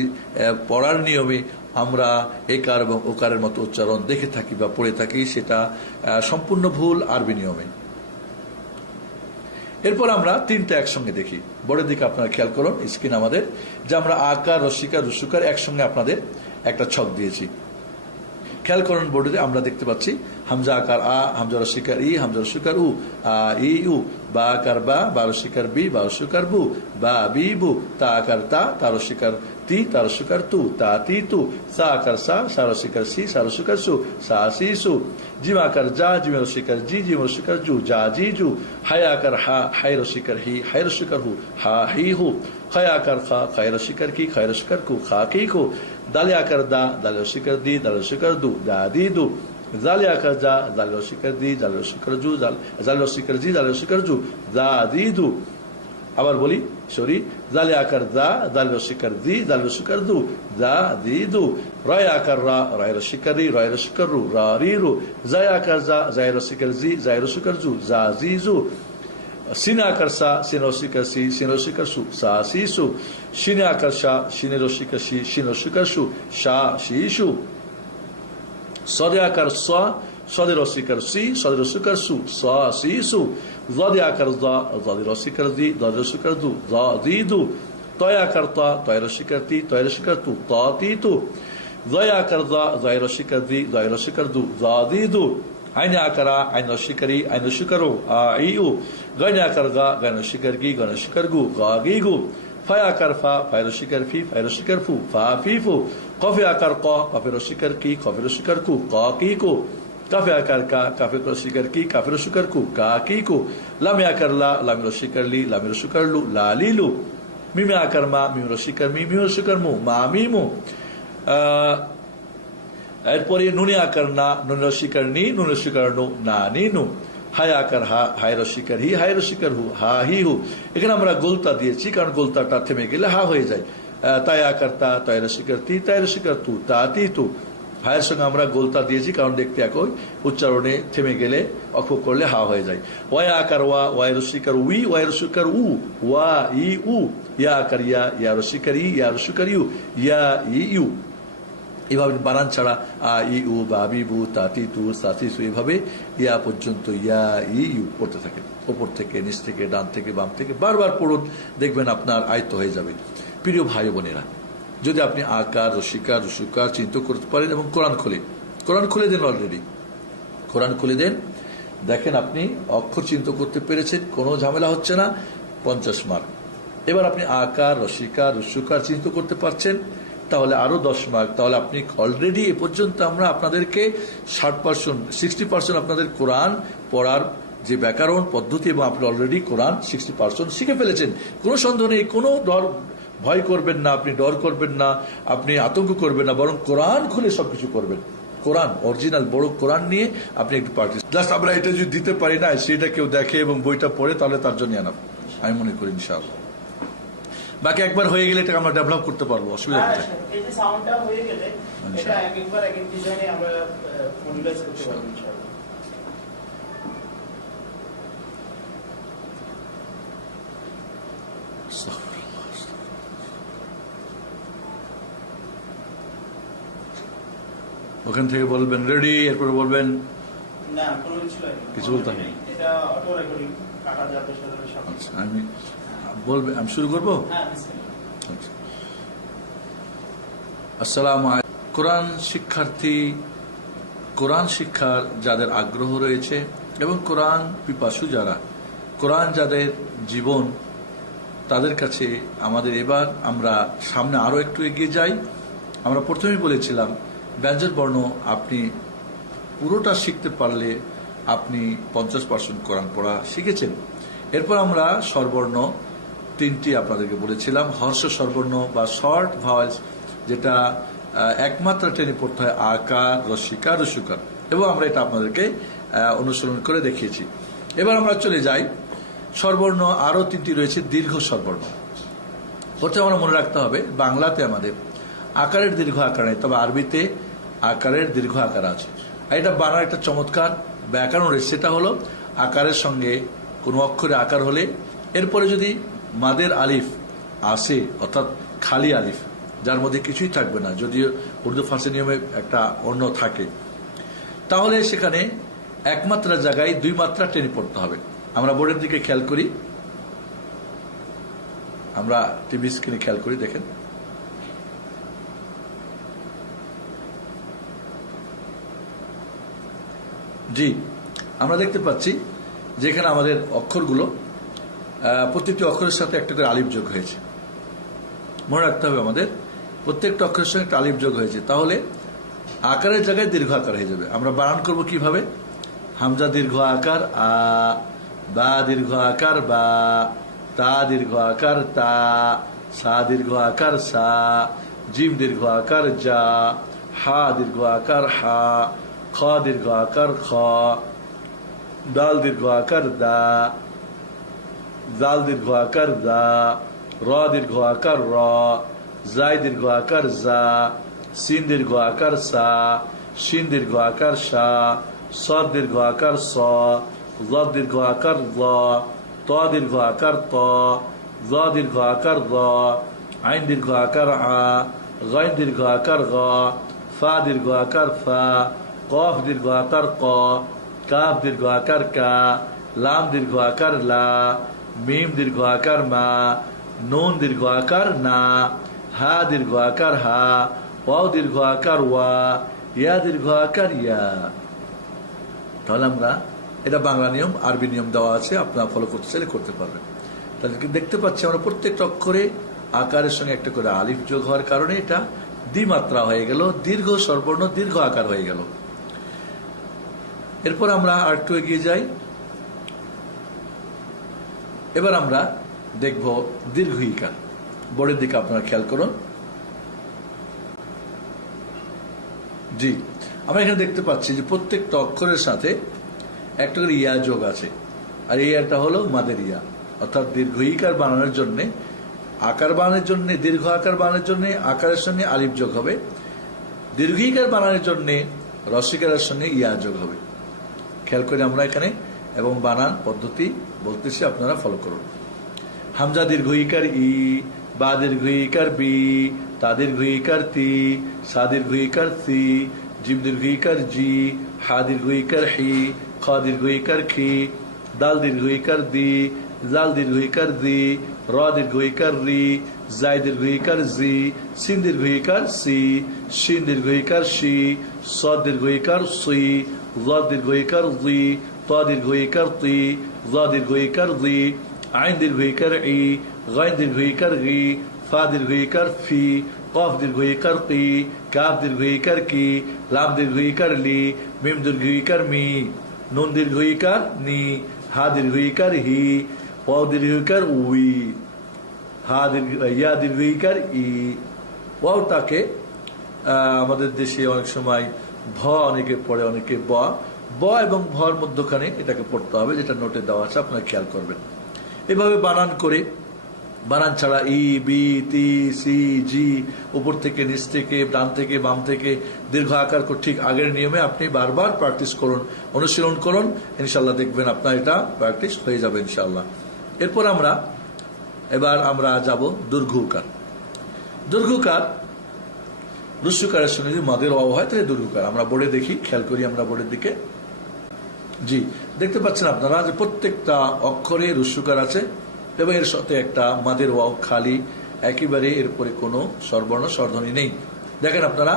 পড়ার নিয়মে আমরা একার এবং ওকারের মতো উচ্চারণ দেখে থাকি বা পড়ে থাকি, সেটা সম্পূর্ণ ভুল আরবি নিয়মে। এরপর আমরা তিনটা একসঙ্গে দেখি। বোর্ডের দিকে আপনারা খেয়াল করুন, স্ক্রিন আমাদের যে আমরা আকার, রস্বীকার, রস্যুকার একসঙ্গে আপনাদের একটা ছক দিয়েছি। খেয়াল করুন বোর্ডে আমরা দেখতে পাচ্ছি হামজা আকার আ, হামজা রস্বীকার ই, হামজা রস্যুকার উ, আ ই উ, বা আকার বা, বা রস্বীকার বি, বা রস্যুকার বু, বা বি বু, তা আকার তা, তা রস্বীকার তি, তা রস্যুকার তু, তা তি তু, সা আকার সা, সা রস্বীকার সি, সা রস্যুকার সু, সা সি সু, জিম আকার যা, জিম রস্বীকার জি, জিম রস্যুকার জু, যা জি জু, হায় আকার হা, হায় রস্বীকার হি, হায় রস্যুকার হু, হা হি হু, খায় আকার খা, খায় রস্বীকার কি, খায় রস্যুকার কু, খা কি কু, দালে আকার দা, দালে রস্বীকার দি, দালে রস্যুকার দু, দা দি দু, জালে আকার যা, জালে রস্বীকার দি, জালে রস্যুকার জু, জালে রস্বীকার জি, জালে রস্যুকার জু, দা দি দু। আবার বলি, সরি, জালে আকার দা, জালে রস্বীকার দি, জালে রস্যুকার দু, দা দি দু। রয় আকার রা, রয় রস্বীকার রি, রয় রস্যুকার রু, রা রি রু। জায় আকার যা, জায় রস্বীকার জি, জায় রস্যুকার জু, যা জি জু। সিন আকার সা, সিন রস্বীকার সি, সিন রস্বীকার সু, সা সি সু। সিনে আকার সা, সিনে রস্বীকার সি, সিন রস্বীকার সু, সা সি সু। সদে আকার স, সদে রস্বীকার সি, সদে রস্বীকার সু, সা সি সু। জদে আকার দা, জদে রস্বীকার দি, দদে রস্বীকার দু, জ দি দু। তয় আকার তা, তয় রস্বীকার তি, তয় রস্বীকার তু, ত তি তু। জয় আকার দা, জয় রস্বীকার দি, জয় রস্বীকার দু, জ দি দু। আইনে আকারা, আইন রস্বীকারি, আইন রস্বীকার ও, আ ই উ। গাইনে আকার গা, গাইন রস্বীকার গি, গাইন রস্বীকার গু, গা গি গু। ফায় আকার ফা, ফায় রস্বীকার ফি, ফায় রস্বীকার ফু, ফা ফি ফু। কফে আকার ক, কফে রস্বীকার কি, কফে রস্বীকার কু, ক কি কু। কাফে আকার কা, কাফে রস্বীকার কি, কাফে রস্বীকার কু, কা কি কু। লামে আকার লা, লামে রস্বীকার লি, লামে রস্বীকার লু, লা লি লু। মিমে আকার মা, মিম রস্বীকার মি, মিম রস্বীকার মু, মা মি মু। এরপরে নুনে আকার না, নুন রস্বীকার নি, নুন রস্বীকার নু, না নি নু। হায় আকার হা, হায় রস্বীকার হি, হায় রস্বীকার হু, হা হি হু। এখানে আমরা গোলতা দিয়েছি কারণ গোলতাটা থেমে গেলে হা হয়ে যায়। তাই আকার তা, তাই রস্বীকার তি, তাই রস্বীকার তু, তা তি তু। হায়ের সঙ্গে আমরা গোলতা দিয়েছি কারণ দেখতে একই, উচ্চারণে থেমে গেলে অক্ষ করলে হা হয়ে যায়। ওয়া আকার ওয়া, ওয়াই রস্বীকার উই, ওয়াই রস্বীকার উ, ওয়া ই উ। ইয়া আকার ইয়া, ইয়া রস্বীকার ই, ইয়া রস্বীকার ইউ, ইয়া ই ইউ। এভাবে বানান ছাড়া আ ই উ, বা বি বু, তাতি তু, সাতি সু, এভাবে ইয়া পর্যন্ত ইয়া ই ইউ পড়তে থাকে। ওপর থেকে নিচ থেকে ডান থেকে বাম থেকে বারবার পড়ুন, দেখবেন আপনার আয়ত্ত হয়ে যাবে। প্রিয় ভাই বোনেরা, যদি আপনি আকার, রস্বীকার, রস্যুকার চিন্তা করতে পারেন এবং কোরআন খুলে দেন, অলরেডি কোরআন খুলে দেন, দেখেন আপনি অক্ষর চিন্তা করতে পেরেছেন, কোনো ঝামেলা হচ্ছে না, 50 মার্ক। এবার আপনি আকার, রসিকার, রস্যকার চিন্তা করতে পারছেন, তাহলে আরো 10 মার্ক। তাহলে আপনি অলরেডি এ পর্যন্ত আমরা আপনাদেরকে 60%, 60% আপনাদের কোরআন পড়ার যে ব্যাকরণ পদ্ধতি, এবং আপনি অলরেডি কোরআন 60% শিখে ফেলেছেন। কোনো সন্দেহ নেই, কোনো ডর ভয় করবেন না, আপনি ডর করবেন না, আপনি আতঙ্ক করবেন না, বরং কোরআন খুলে সবকিছু করবেন। কোরআন অরিজিনাল বড় কোরআন নিয়ে আপনি একটু প্র্যাকটিস, জাস্ট আমরা এটা যদি দিতে পারি না, সেটা কেউ দেখে এবং বইটা পড়ে, তাহলে তার জন্য আনাব আমি মনে করি ইনশাআল্লাহ। বাকি একবার হয়ে গেলে এটাকে আমরা ডেভেলপ করতে পারবো, অসুবিধা কোথায়? এই যে সাউন্ডটা হয়ে গেলে এটা একবার এক এক ডিজাইনে আমরা মডুলাইজ করতে পারবো ইনশাআল্লাহ। ওখান থেকে বলবেন রেডি, এরপরে বলবেন না কোনো কিছু বলতে হবে? এটা অটো রেকর্ডিং কাটা যাবে সাথে। আচ্ছা, আমি বলবেন, আমি শুরু করবো। হ্যাঁ বিসমিল্লাহ। আচ্ছা। আসসালামু আলাইকুম। কোরআন শিক্ষার্থী, কোরআন শিক্ষার যাদের আগ্রহ রয়েছে এবং কোরআন পিপাসু যারা, কোরআন যাদের জীবন, তাদের কাছে আমাদের এবার আমরা সামনে আরো একটু এগিয়ে যাই। আমরা প্রথমেই বলেছিলাম ব্যঞ্জন বর্ণ আপনি পুরোটা শিখতে পারলে আপনি 50% কোরআন পড়া শিখেছেন। এরপর আমরা স্বরবর্ণ 3টি আপনাদেরকে বলেছিলাম, হর্ষ স্বরবর্ণ বা শর্ট ভাওয়েলস, যেটা একমাত্র টেনে পড়তে হয়, আকার, রসিকার, রস্যকার, এবং আমরা এটা আপনাদেরকে অনুসরণ করে দেখিয়েছি। এবার আমরা চলে যাই স্বরবর্ণ, আরো 3টি রয়েছে দীর্ঘ স্বরবর্ণ। প্রথমে আমরা মনে রাখতে হবে বাংলাতে আমাদের আকারের দীর্ঘ আকার নেই, তবে আরবিতে আকারের দীর্ঘ আকার আছে। আর এটা বানার একটা চমৎকার ব্যাকরণ রয়েছে, সেটা হলো আকারের সঙ্গে কোনো অক্ষরে আকার হলে এরপরে যদি মাদের আলিফ আসে, অর্থাৎ খালি আলিফ যার মধ্যে কিছুই থাকবে না, যদিও উর্দু ফার্সি নিয়মে একটা অন্য থাকে, তাহলে সেখানে একমাত্রা জায়গায় 2 মাত্রা টেনে পড়তে হবে। আমরা বোর্ডের দিকে খেয়াল করি, আমরা টিভি স্ক্রিনে খেয়াল করি, দেখেন জি, আমরা দেখতে পাচ্ছি যেখানে আমাদের অক্ষরগুলো প্রত্যেকটি অক্ষরের সাথে একটা করে আলিফ যোগ হয়েছে। মনে রাখতে হবে আমাদের প্রত্যেকটা অক্ষরের সঙ্গে একটা আলিফ যোগ হয়েছে, তাহলে আকারের জায়গায় দীর্ঘ আকার হয়ে যাবে। আমরা বানান করব কিভাবে? হামজা দীর্ঘ আকার আ, বা দীর্ঘ আকার বা, তা দীর্ঘ আকার তা, সা দীর্ঘ আকার সা, জিম দীর্ঘ আকার যা, হা দীর্ঘ আকার হা, খ দীর্ঘ আকার খ, দাল দীর্ঘ আকার দা, জাল দীর্ঘ আকার দা, র দীর্ঘ আকার র, জাই দীর্ঘ আকার জা, সিন দীর্ঘ আকার সা, শিন দীর্ঘ আকার সা, সদ দীর্ঘ আকার স, জ দীর্ঘ আকার জ, ত দীর্ঘ আকার ত, জ দীর্ঘ আকার জ, আইন দীর্ঘ আকার আ, গাইন দীর্ঘ আকার গ, ফা দীর্ঘ আকার ফা, কফ দীর্ঘ আকার ক, কাফ দীর্ঘ আকার কা, লাম দীর্ঘ আকার লা, মিম দীর্ঘ আকার মা, নুন দীর্ঘ আকার না, হা দীর্ঘ আকার হা, ওয়াও দীর্ঘ আকার ওয়া, ইয়া দীর্ঘ আকার ইয়া। তাহলে আমরা এটা বাংলা নিয়ম, আরবি নিয়ম দেওয়া আছে, আপনারা ফলো করতে চাইলে করতে পারবেন। তাহলে দেখতে পাচ্ছি আমরা প্রত্যেকটা অক্ষরে আকারের সঙ্গে একটা করে আলিফ যোগ হওয়ার কারণে এটা দ্বিমাত্রা হয়ে গেল, দীর্ঘ স্বরবর্ণ দীর্ঘ আকার হয়ে গেল। এরপর আমরা আর একটু এগিয়ে যাই। এবার আমরা দেখব দীর্ঘ ইকার। বোর্ডের দিকে আপনারা খেয়াল করুন। জি, আমরা এখানে দেখতে পাচ্ছি যে প্রত্যেকটা অক্ষরের সাথে একটা করে ইয়া যোগ আছে, আর এই ইয়াটা হলো মাদের ইয়া, অর্থাৎ দীর্ঘ ইকার বানানোর জন্য, আকার বানানোর জন্য, দীর্ঘ আকার বানানোর জন্য আকারের সঙ্গে আলিফ যোগ হবে, দীর্ঘ ইকার বানানোর জন্য রসিকারের সঙ্গে ইয়া যোগ হবে। খেয়াল করে আমরা এখানে এবং বানান পদ্ধতি বলতেছি, আপনারা ফলো করুন। হামজা দীর্ঘ ইকার ই, বা দীর্ঘ ইকার বি, তা দীর্ঘ ইকার তি, সা দীর্ঘ ইকার সি, জিম দীর্ঘ ইকার জি, হা দীর্ঘ ইকার হি, খ দীর্ঘ ইকার খি, দাল দীর্ঘ ইকার দি, জাল দীর্ঘ ইকার দি, র দীর্ঘ ইকার রি, জাই দীর্ঘ ইকার জি, সিন দীর্ঘ ইকার সি, শিন দীর্ঘ ইকার শি, স দীর্ঘ ইকার সি, জ দীর্ঘ ইকার জি, ত ত দীর্ঘ ইকার তি, জ দীর্ঘ ইকার জি, আইন দীর্ঘ ইকার ই, গাইন দীর্ঘ ইকার গি, ফা দীর্ঘ ইকার ফি, কফ দীর্ঘ ইকার কি, কাফ দীর্ঘ ইকার কি, লাম দীর্ঘ ইকার লি, মিম দীর্ঘ ইকার মি, নুন দীর্ঘ ইকার নি, হা দীর্ঘ ইকার হি, ওয়াও দীর্ঘ ইকার উই, হা দীর্ঘ ইয়া দীর্ঘ ইকার ই। ওয়াওটাকে আমাদের দেশে অনেক সময় ভ অনেকে পড়ে, অনেকে ব, ব এবং ভর মধ্যখানে এটাকে পড়তে হবে, যেটা নোটে দেওয়া আছে, আপনারা খেয়াল করবেন। এভাবে বানান করে, বানান ছাড়া ই, বি, তি, সি, জি, উপর থেকে নিচ থেকে, ডান থেকে বাম থেকে দীর্ঘ আকার ঠিক আগের নিয়মে আপনি বারবার প্র্যাকটিস করুন, অনুশীলন করুন, ইনশাল্লাহ দেখবেন আপনার এটা প্র্যাকটিস হয়ে যাবে ইনশাল্লাহ। এরপর এবার আমরা যাব দীর্ঘকার। দীর্ঘকার রুস্যকারের সঙ্গে যদি মাদের অভাব হয় তাহলে দীর্ঘকার। আমরা বোর্ডে দেখি, খেয়াল করি আমরা বোর্ডের দিকে। জি, দেখতে পাচ্ছেন আপনারা যে প্রত্যেকটা অক্ষরে রুস্যকার আছে এবং এর সাথে একটা মাদের ওয়াও খালি, একেবারে এরপরে কোনো স্বরবর্ণ স্বরধ্বনি নেই। দেখেন আপনারা,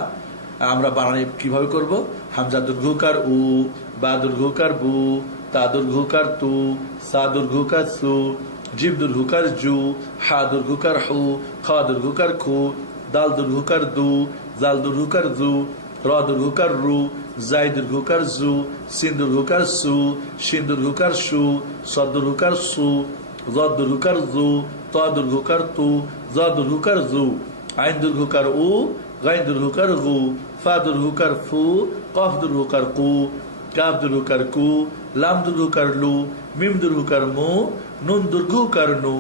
আমরা বানানি কিভাবে করব। হামজা দীর্ঘকার উ, বা দীর্ঘকার বু, তা দীর্ঘকার তু, সা দীর্ঘকার সু, জিব দীর্ঘকার জু, হা দীর্ঘকার হু, খা দীর্ঘকার খু, দাল দীর্ঘকার দু, জাল দীর্ঘকার জু, র দীর্ঘকার রু, জাই দীর্ঘকার জু, সিন দীর্ঘকার সু, শিন দীর্ঘকার সু, স দীর্ঘকার সু, জ দীর্ঘকার জু, ত দীর্ঘকার তু, জ দীর্ঘকার জু, আইন দীর্ঘকার উ, গাইন দীর্ঘকার গু, ফা দীর্ঘকার ফু, কফ দীর্ঘকার কু, কাফ দীর্ঘকার কু, লাম দীর্ঘকার লু, মিম দীর্ঘকার মু, নুন দীর্ঘকার নু,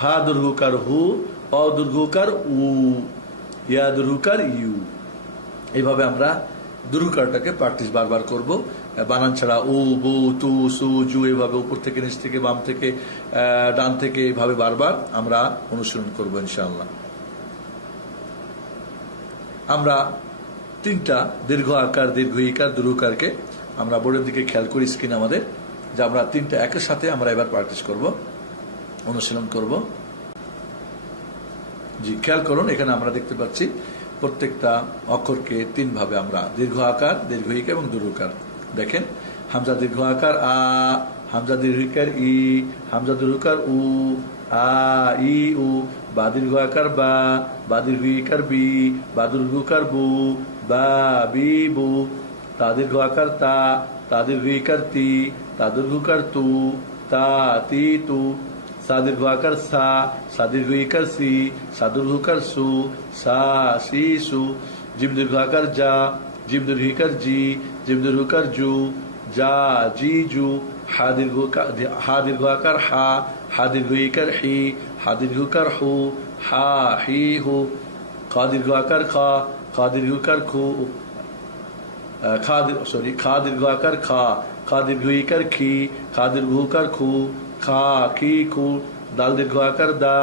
হা দীর্ঘকার হু, অ দীর্ঘকার উ, ইয়া দীর্ঘকার ইউ। এইভাবে আমরা দীর্ঘকারটাকে প্র্যাকটিস বারবার করব। বানান ছাড়া উ, বু, তু, সু, জু, এভাবে উপর থেকে নিচ থেকে বাম থেকে ডান থেকে এইভাবে বারবার আমরা অনুসরণ করব ইনশাআল্লাহ। আমরা তিনটা দীর্ঘ আকার, দীর্ঘ ইকার, দীর্ঘকারকে আমরা বোর্ডের দিকে খেয়াল করি স্ক্রিন আমাদের, যে আমরা তিনটা একের সাথে আমরা এবার প্র্যাকটিস করব, অনুশীলন করব। জি, খেয়াল করুন, এখানে আমরা দেখতে পাচ্ছি প্রত্যেকটা অক্ষরকে তিন ভাবে আমরা দীর্ঘ আকার, দীর্ঘ ইকার এবং দীর্ঘকার। দেখেন, হামজা দীর্ঘ আকার আ, হামজা দীর্ঘ ইকার ই, হামজা দীর্ঘকার উ, আ ই উ, বা দীর্ঘ আকার বা, বা দীর্ঘ ইকার বি, বা দীর্ঘকার বু, বা বি বু, তা দীর্ঘ আকার তা, তা দীর্ঘ ইকার তি, তা দীর্ঘকার তু, তা তি তু, সা দীর্ঘ আকার সা, সা দীর্ঘ ইকার সি, সা দীর্ঘকার সু, সা সি সু, জিম দীর্ঘ আকার যা, জিম দীর্ঘ ইকার জি, জিম দীর্ঘকার জু, যা জি জু, হা দীর্ঘ আকার হা, হা দীর্ঘ ইকার হি, হা দীর্ঘকার হু, হা হি হু, খা দীর্ঘ আকার খা, খা দীর্ঘকার খু, খা দীর্ঘ আকার খা, খা দীর্ঘ ইকার খি, খা দীর্ঘকার খু, খা খি খু, দাল দীর্ঘ আকার দা,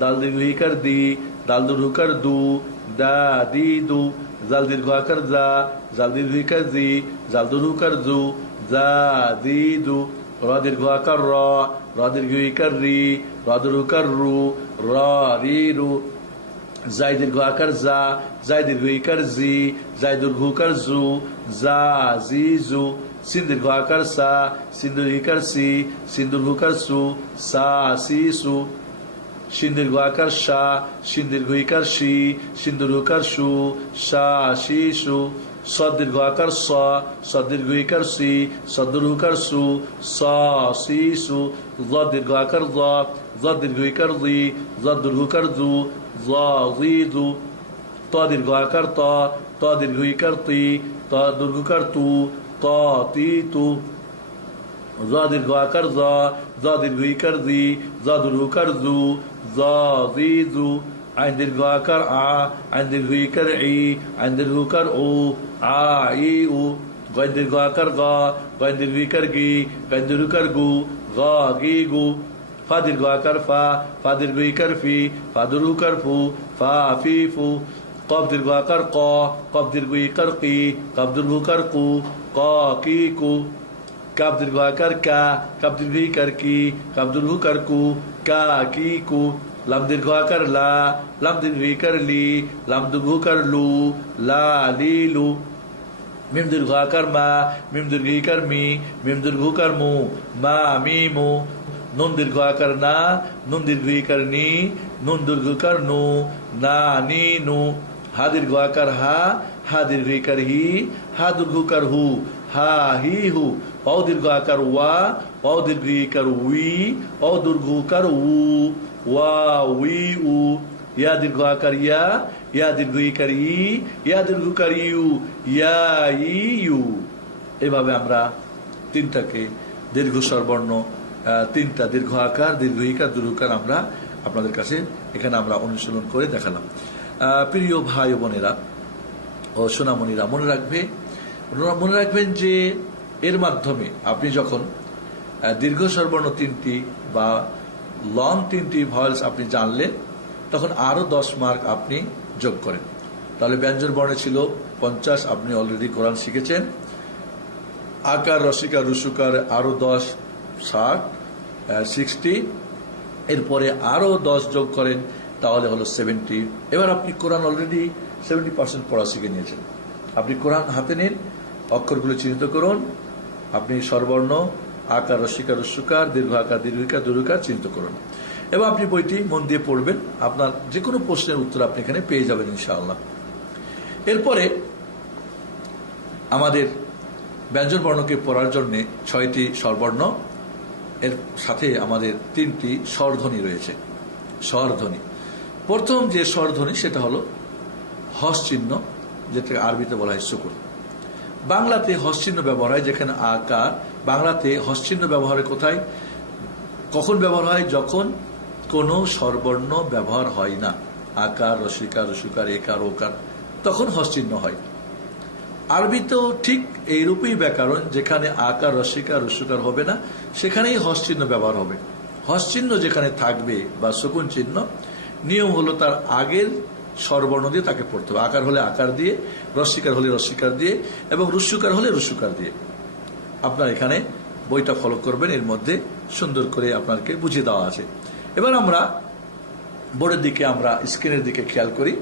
দাল দীর্ঘ ইকার দি, দাল দীর্ঘকার দু, দা দি দু, জাল দীর্ঘ আকার জা, জাল দীর্ঘ ইকার জি, জাল দীর্ঘকার জু, জা দি দু, র দীর্ঘ আকার র, র দীর্ঘ ইকার রি, র দীর্ঘকার রু, র রি রু, জাই দীর্ঘ আকার জা, জাই দীর্ঘ ইকার জি, জাই দীর্ঘকার জু, জা জি জু, সিন দীর্ঘ আকার সা, সিন দীর্ঘ ইকার সি, সিন দীর্ঘকার সু, সা সি সু, শিন দীর্ঘ আকার শা, শিন দীর্ঘ ইকার শি, শিন দীর্ঘকার সু, সা শি সু, স দীর্ঘ আকার স, স দীর্ঘ ইকার সি, স দীর্ঘকার সু, সা সি সু, জ দীর্ঘ আকার জ, জ দীর্ঘ ইকার জি, জ দীর্ঘকার জু, জ জি জু, ত দীর্ঘ আকার ত, ত দীর্ঘ ইকার তি, ত দীর্ঘকার তু, ত তি তু, জ দীর্ঘ আকার জ, জ দীর্ঘ ইকার জি, জ দীর্ঘকার জু, জ জি জু, আইন দীর্ঘ আকার আ, আইন দীর্ঘ ইকার ই, আইন দীর্ঘকার ও, আ ই উ, গয় দীর্ঘ আকার গ, গয় দীর্ঘ ইকার গি, গয় দীর্ঘকার গু, গ গি গু, ফা দীর্ঘ আকার ফা, ফা দীর্ঘ ইকার ফি, ফা দীর্ঘকার ফু, ফা ফি ফু, কফ দীর্ঘ আকার ক, কফ দীর্ঘ ইকার কি, কফ দীর্ঘকার কু, ক কি কু, কাপ দীর্ঘ আকার কা, কাপ দীর্ঘ ইকার কি, কাপ দীর্ঘকার কু, কা কি কু, লাম দীর্ঘ আকার লা, লাম দীর্ঘ ইকার লি, লাম দীর্ঘকার লু, লা লি লু, মিম দীর্ঘ আকার মা, মিম দীর্ঘ ইকার মি, মিম দীর্ঘ উকার মু, মা মি মু। নুন দীর্ঘ আকার না, নুন দীর্ঘ ইকার নি, নুন দীর্ঘ ইকার নু, না নি নু। হা দীর্ঘ আকার হা, হা দীর্ঘ ইকার হি, হা দীর্ঘ উকার হু, হা হি হু। অ দীর্ঘ আকার ওয়া, অ দীর্ঘ ইকার উই, অ দীর্ঘ উকার উ, ওয়া উই উ। ইয়া দীর্ঘ আকার ইয়া, ইয়া দীর্ঘ ইকার ই, ইয়া দীর্ঘ ইকার ইউ, ইয়া ই ইউ। এভাবে আমরা তিনটাকে দীর্ঘ স্বরবর্ণ, তিনটা দীর্ঘ আকার, দীর্ঘ ইকার, দীর্ঘকার আমরা আপনাদের কাছে এখানে আমরা অনুশীলন করে দেখালাম। প্রিয় ভাই ও বোনেরা ও সোনামণিরা, মনে রাখবেন যে এর মাধ্যমে আপনি যখন দীর্ঘ স্বরবর্ণ তিনটি বা লং তিনটি ভয়েলস আপনি জানলেন, তখন আরো 10 মার্ক আপনি যোগ করেন। তাহলে ব্যঞ্জন বর্ণে ছিল 50, আপনি অলরেডি কোরআন শিখেছেন। আকার, রসিকার, রুসুকার আরো 10, 60। এরপরে আরো 10 যোগ করেন, তাহলে হলো 70। এবার আপনি কোরআন অলরেডি 70% পড়া শিখে নিয়েছেন। আপনি কোরআন হাতে নিন, অক্ষরগুলো চিহ্নিত করুন, আপনি স্বরবর্ণ, আকার, রসিকার, রুসুকার, দীর্ঘ আকার, দীর্ঘিকার, দীর্ঘকার চিহ্নিত করুন এবং আপনি বইটি মন দিয়ে পড়বেন। আপনার যে কোনো প্রশ্নের উত্তর আপনি এখানে পেয়ে যাবেন ইনশাআল্লাহ। এরপরে আমাদের ব্যঞ্জন বর্ণকে পড়ার জন্য 6টি স্বরবর্ণ, এর সাথে আমাদের 3টি স্বরধ্বনি রয়েছে। স্বরধ্বনি, প্রথম যে স্বরধ্বনি সেটা হলো হস চিহ্ন, যেটা আরবিতে বলা হয় সুকুন। বাংলাতে হস চিহ্ন ব্যবহার হয় যেখানে আকার। বাংলাতে হস চিহ্ন ব্যবহার হয় কোথায়, কখন ব্যবহার হয়? যখন কোনো স্বরবর্ণ ব্যবহার হয় না, আকার, রসিকার, রসুকার, একার, ওকার, তখন হস চিহ্ন হয়। আরবিতেও ঠিক এইরূপই ব্যাকরণ, যেখানে আকার, রসিকার, রসুকার হবে না সেখানেই হস চিহ্ন ব্যবহার হবে। হস চিহ্ন যেখানে থাকবে বা সুকুন চিহ্ন, নিয়ম হলো তার আগের স্বরবর্ণ দিয়ে তাকে পড়তে হবে। আকার হলে আকার দিয়ে, রসিকার হলে রসিকার দিয়ে এবং রুসুকার হলে রুসুকার দিয়ে। আপনার এখানে বইটা ফলো করবেন, এর মধ্যে সুন্দর করে আপনাকে বুঝিয়ে দেওয়া আছে। এবার আমরা বোর্ডের দিকে, আমরা স্ক্রিনের দিকে খেয়াল করি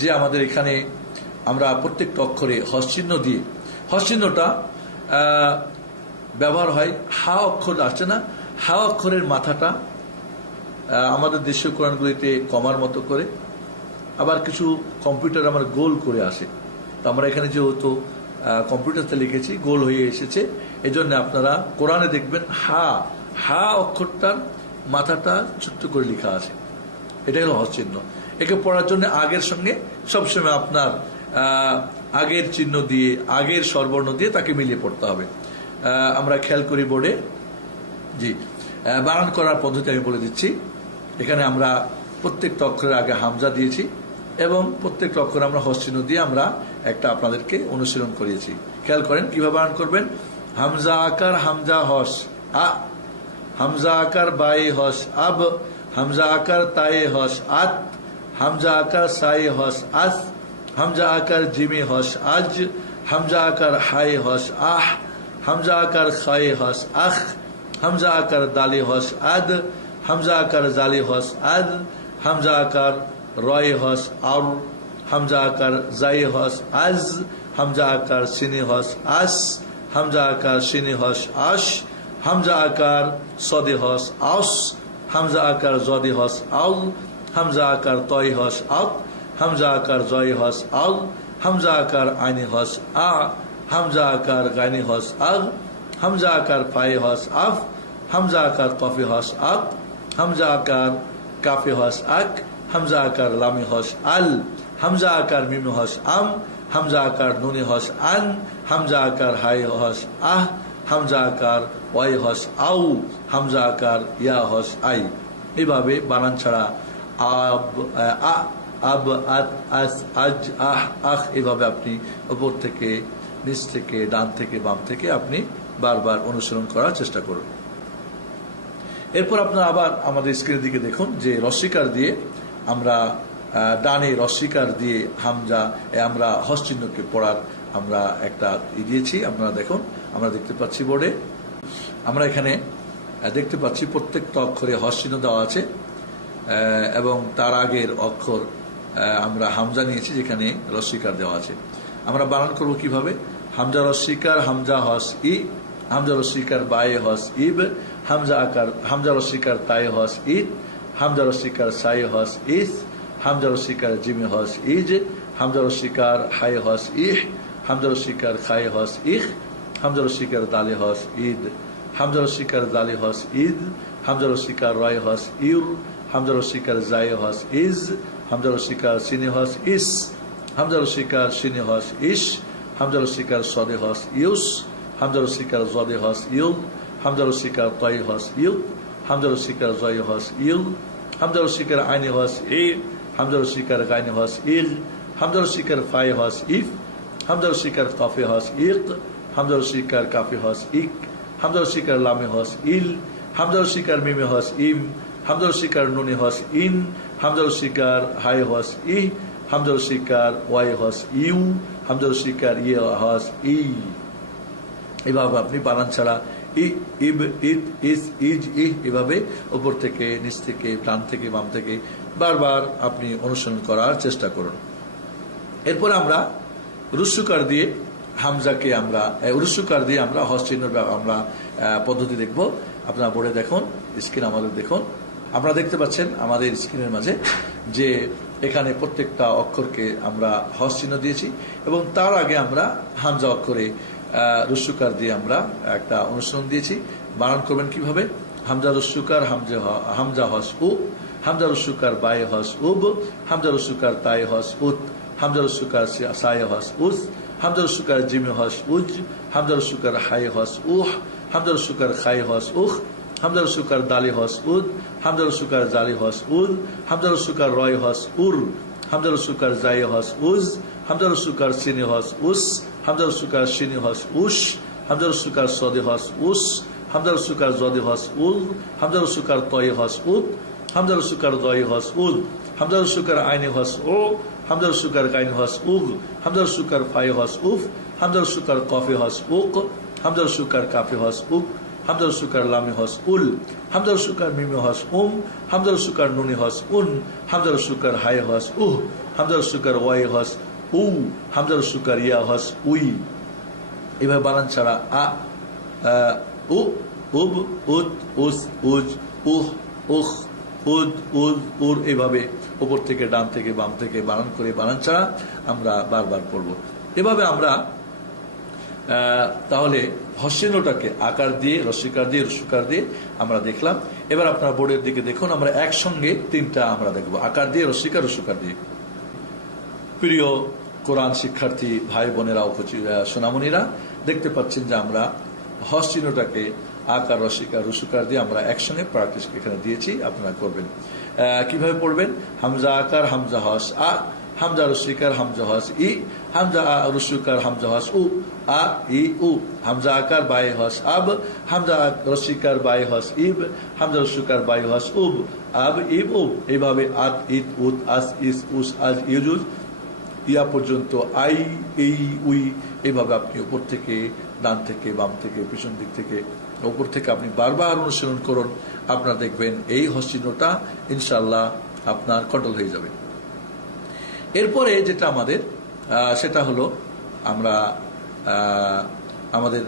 যে আমাদের এখানে আমরা প্রত্যেকটা অক্ষরে হস চিহ্ন দিয়ে, হস চিহ্নটা ব্যবহার হয়। হা অক্ষর আসছে না, হা অক্ষরের মাথাটা আমাদের দেশীয় কোরআনগুলিতে কমার মতো করে, আবার কিছু কম্পিউটার আমার গোল করে আসে। তো আমরা এখানে যেহেতু কম্পিউটারতে লিখেছি, গোল হয়ে এসেছে, এজন্য আপনারা কোরআনে দেখবেন হা অক্ষরটার মাথাটা ছোট্ট করে লেখা আছে। এটাই হলো হস চিহ্ন। একে পড়ার জন্য আগের সঙ্গে সবসময় আপনার আগের চিহ্ন দিয়ে, আগের স্বরবর্ণ দিয়ে তাকে মিলিয়ে পড়তে হবে। আমরা খেয়াল করি বোর্ডে, জি, বানান করার পদ্ধতি আমি বলে দিচ্ছি। এখানে আমরা প্রত্যেকটা অক্ষরের আগে হামজা দিয়েছি এবং প্রত্যেকটা অক্ষর আমরা হস চিহ্ন দিয়ে আমরা একটা আপনাদেরকে অনুশীলন করিয়েছি। খেয়াল করেন কিভাবে বানান করবেন। হামজা আকার, হামজা হস আ, হামজা আকার বাই হস আব, হামজা আকার তায়ে হস আত, হামজা আকার সায়ে হস আস, হামজা আকার জিমি হস আজ, হামজা আকার হাই হস আহ, হামজা আকার খায়ে হস আখ, হামজা আকার দালি হস আদ, হামজা আকার জালি হস আদ, হামজা আকার রয় হস আর, হামজা আকার জাই হস আজ, হামজা আকার সিনি হস আস, হামজা আকার সিনি হস আশ, হামজা আকার সদে হস আস, হামজা আকার জদে হস আল, হামজা আকার তয় হস আত, হামজা আকার জয় হস আল, হামজা আকার আইনি হস আ, হামজা আকার গাইনি হস আগ, হামজা আকার পায়ে হস আফ, হামজা আকার কফি হস আক, হামজা আকার কাফে হস আক, হামজা আকার লামি হস আল, হামজা আকার মিমি হস আম, হামজা আকার নুনি হস আন, হামজা আকার হাই হস আহ, হামজা আকার ওয়াই হস আউ, হামজা আকার ইয়া হস আই। এভাবে বানান ছাড়া আব, আ, আব, আত, আস, আজ, আহ, আখ, এভাবে আপনি উপর থেকে, নিচ থেকে, ডান থেকে, বাম থেকে আপনি বারবার অনুসরণ করার চেষ্টা করুন। এরপর আপনারা আবার আমাদের স্ক্রিনের দিকে দেখুন যে রস্বীকার দিয়ে আমরা ডানে রস্বীকার দিয়ে হামজা আমরা হস চিহ্নকে পড়ার আমরা একটা দিয়েছি। আপনারা দেখুন, আমরা দেখতে পাচ্ছি বোর্ডে, আমরা এখানে দেখতে পাচ্ছি প্রত্যেকটা অক্ষরে হস চিহ্ন দেওয়া আছে এবং তার আগের অক্ষর আমরা হামজা নিয়েছি যেখানে রস্বীকার দেওয়া আছে। আমরা বানান করব কিভাবে। হামজা রস্বীকার হামজা হস ই, হামজা রস্বীকার বায়ে হস ইব, হামজা রস্বীকার তায়ে হস ইদ, হামজা রস্বীকার সায়ে হস ইস, হামজা রস্বীকার জিমে হস ইজ, হামজা রস্বীকার হায়ে হস ইহ, হামজা রস্বীকার খায়ে হস ইখ, হামজা রস্বীকার দালে হস ঈদ, হামজা রস্বীকার দালে হস ঈদ, হামজা রস্বীকার রয় হস ইউর, হামজা রস্বীকার জায়ে হস ইজ, হামজা রস্বীকার সিনে হস ইস, হামজা রস্বীকার সিনে হস ইস, হামজা রস্বীকার সদে হস ইউস, হামজা রস্বীকার জদে হস ইউল, হামজা রস্বীকার তয় হস ইউল, হামজা রস্বীকার জয় হস ইউল, হামজা রস্বীকার আইনে হস ই, হামজা রস্বীকার গাইনে হস ইল, হামজা রস্বীকার ফায়ে হস ইফ, হামজা রস্বীকার কাফে হস ইক, হামজা রস্বীকার কাফে হস ইক, হামজা রস্বীকার লামে হস ইল, হামজা রস্বীকার মিমে হস ইম, হামজা রস্বীকার নুনে হস ইন, হামজা রস্বীকার হায়ে হস ই, হামজা রস্বীকার ওয়াই হস ইউ, হামজা রস্বীকার ইয়ে হস ই। এভাবে আপনি বানান ছাড়া ই, ইব, ইদ, ইস, ইজ, ইহ এভাবে উপর থেকে নিচ থেকে ডান থেকে বাম থেকে বারবার আপনি অনুসরণ করার চেষ্টা করুন। এরপর আমরা রুসুকার দিয়ে হামজাকে আমরা রুসুকার দিয়ে আমরা হস চিহ্নের আমরা পদ্ধতি দেখব। আপনারা বোর্ডে দেখুন, স্ক্রিন আমাদের দেখুন, আপনারা দেখতে পাচ্ছেন আমাদের স্ক্রিনের মাঝে যে এখানে প্রত্যেকটা অক্ষরকে আমরা হস চিহ্ন দিয়েছি এবং তার আগে আমরা হামজা অক্ষরে রুসুকার দিয়ে আমরা একটা অনুসরণ দিয়েছি। বানান করবেন কিভাবে? হামজা রুসুকার হামজা হস উ, হামজা রুসুকার বায়ে হস উব, হামজা রুসুকার তায়ে হস উত, হামজা রুসুকার সায়ে হস উস, হামজা রুসুকার জিমে হস উজ, হামজা রুসুকার হায়ে হস উহ, হামজা রুসুকার খায়ে হস উখ, হামজা রুসুকার দালে হস উদ, হামজা রুসুকার জালে হস উদ, হামজা রুসুকার রয় হস উর, হামজা রুসুকার জায়ে হস উজ, হামজা রুসুকার সিনে হস উস, হামজা রুসুকার সিনে হস উস, হামজা রুসুকার সদে হস উস, হামজা রুসুকার জদে হস উল, হামজা রুসুকার তয়ে হস উদ, হামজা রুসুকার দয়ে হস উদ, হামজা রুসুকার আইনে হস ও, হামজা রুসুকার গাইনে হস উগ, হামজা রুসুকার ফায়ে হস উফ, হামজা রুসুকার কফে হস উক, হামজা রুসুকার কাফে হস উক, হামজা রুসুকার লামে হস উল, হামজা রুসুকার মিমে হস হামজা রুসুকার নুনে হস উন, হামজা রুসুকার হায়ে হস উহ, হামজা রুসুকার ওয়াই হস উ, হামজা রুসুকার ইয়া হস উই। এভাবে বানান ছাড়া আ, উ, উব, উদ, উস, উজ, উহ, উখ, উদ, উদ, উর এভাবে উপর থেকে ডান থেকে বাম থেকে বানান করে বানান ছাড়া আমরা বারবার পড়ব। এভাবে আমরা তাহলে হসিনোটাকে আকার দিয়ে রস্বীকার দিয়ে রস্যকার দিয়ে আমরা দেখলাম। এবার আপনার বোর্ডের দিকে দেখুন, আমরা একসঙ্গে তিনটা আমরা দেখব আকার দিয়ে রস্বীকার রস্যকার দিয়ে। প্রিয় কোরআন শিক্ষার্থী ভাই বোনেরা ও সোনামণিরা, দেখতে পাচ্ছেন যে আমরা হস চিহ্নটাকে আকার রস্বীকার রস্যকার দিয়ে আমরা একসঙ্গে প্র্যাকটিস এখানে দিয়েছি, আপনারা করবেন। কিভাবে পড়বেন? হামজা আকার হামজা হস আ, হামজা রস্বীকার হামজা হস ই, হামজা রস্যকার হামজা হস উ, আ ই উ, হামজা আকার বায়ে হস আব, হামজা রস্বীকার বায়ে হস ইব, হামজা রস্যকার বায়ে হস উব, আব ইব উব। এইভাবে আত ইত উত আস ইস উস আজ ইউজুজ ইয়া পর্যন্ত আই এই উই, এইভাবে আপনি উপর থেকে ডান থেকে বাম থেকে পিছন দিক থেকে উপর থেকে আপনি বারবার অনুসরণ করুন। আপনারা দেখবেন এই হসচিহ্নটা ইনশাল্লাহ আপনার কন্ট্রোল হয়ে যাবে। এরপরে যেটা আমাদের সেটা হলো আমরা আমাদের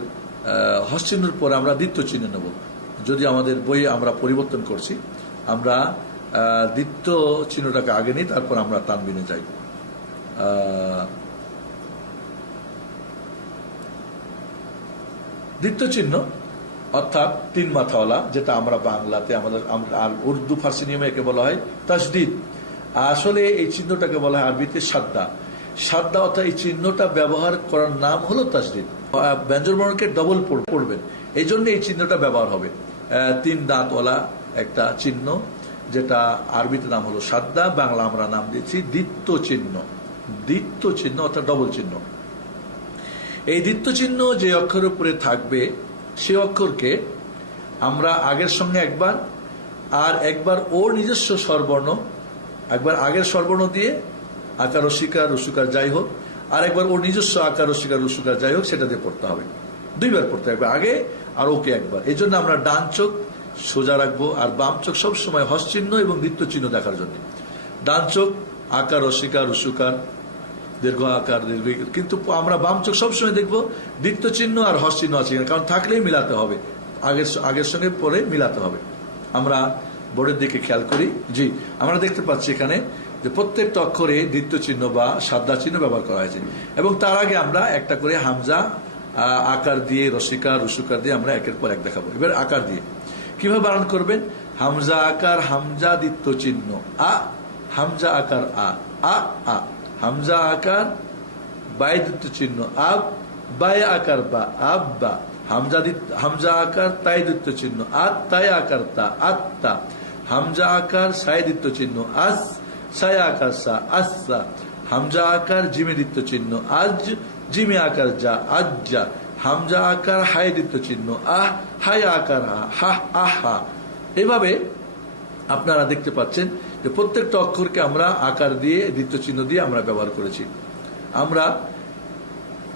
হসচিহ্নের পরে আমরা দ্বিতীয় চিহ্ন নেব। যদি আমাদের বইয়ে আমরা পরিবর্তন করছি, আমরা দ্বিতীয় চিহ্নটাকে আগে নিই, তারপর আমরা তানবিনে যাই। দ্বিতীয় চিহ্ন অর্থাৎ তিন মাথাওয়ালা, যেটা আমরা বাংলাতে আমাদের আর উর্দু ফার্সি নিয়মে একে বলা হয় তাসদিদ। আসলে এই চিহ্নটাকে বলা হয় আরবিতে সাদ্দা। সাদ্দা অর্থাৎ এই চিহ্নটা ব্যবহার করার নাম হলো তাসদিদ। ব্যঞ্জন বর্ণকে ডবল পড়বেন, এই জন্য এই চিহ্নটা ব্যবহার হবে। তিন দাঁতওয়ালা একটা চিহ্ন, যেটা আরবিতে নাম হলো সাদ্দা, বাংলা আমরা নাম দিয়েছি দ্বিত্ব চিহ্ন। দ্বিত্ব চিহ্ন অর্থাৎ ডবল চিহ্ন। এই দ্বিত্ব চিহ্ন যে অক্ষরের উপরে থাকবে সে অক্ষরকে আমরা আগের সঙ্গে একবার আর একবার ওর নিজস্ব স্বরবর্ণ, একবার আগের স্বরবর্ণ দিয়ে আকার রস্বীকার রস্যকার যাই হোক, আর একবার ওর নিজস্ব আকার রস্বীকার রস্যকার যাই হোক সেটা দিয়ে পড়তে হবে। দুইবার পড়তে হবে, আগে আর ওকে একবার। এই জন্য আমরা ডান চোখ সোজা রাখবো আর বাম চোখ সবসময় হস চিহ্ন এবং দ্বিত্ব চিহ্ন দেখার জন্য। ডান চোখ আকার রস্বীকার রস্যকার, দীর্ঘ আকার দীর্ঘ, কিন্তু আমরা বাম চোখ সবসময় দেখবো দ্বিত্ব চিহ্ন আর হস চিহ্ন আছে, কারণ থাকলেই মিলাতে হবে, আগের সঙ্গে পরে মিলাতে হবে। আমরা বোর্ডের দিকে খেয়াল করি। জি, আমরা দেখতে পাচ্ছি এখানে যে প্রত্যেকটা অক্ষরে দ্বিত্ব চিহ্ন বা সাদা চিহ্ন ব্যবহার করা হয়েছে, এবং তার আগে আমরা একটা করে হামজা আকার দিয়ে, রসিকার রসুকার দিয়ে আমরা একের পর এক দেখাবো। এবার আকার দিয়ে কিভাবে বানান করবেন? হামজা আকার, হামজা দ্বিত্ব চিহ্ন আ, হামজা আকার আ, আ আ, হামজা আকার বাই দ্বিত্ব চিহ্ন আব, বাই আকার বা, আব্বা, হামজা আকার তাই দ্বিত্ব চিহ্ন আত, তাই আকার তা, আত্তা, হামজা আকার সাই দ্বিত্ব চিহ্ন আস, সাই আকার সা, আস্সা, হামজা আকার জিমে দ্বিত্ব চিহ্ন আজ, জিমে আকার যা, আজ্জা, হামজা আকার হাই দ্বিত্ব চিহ্ন আহ, হাই আকার হা, আহা। এভাবে আপনারা দেখতে পাচ্ছেন যে প্রত্যেকটা অক্ষরকে আমরা আকার দিয়ে দ্বিত্ব চিহ্ন দিয়ে আমরা ব্যবহার করেছি। আমরা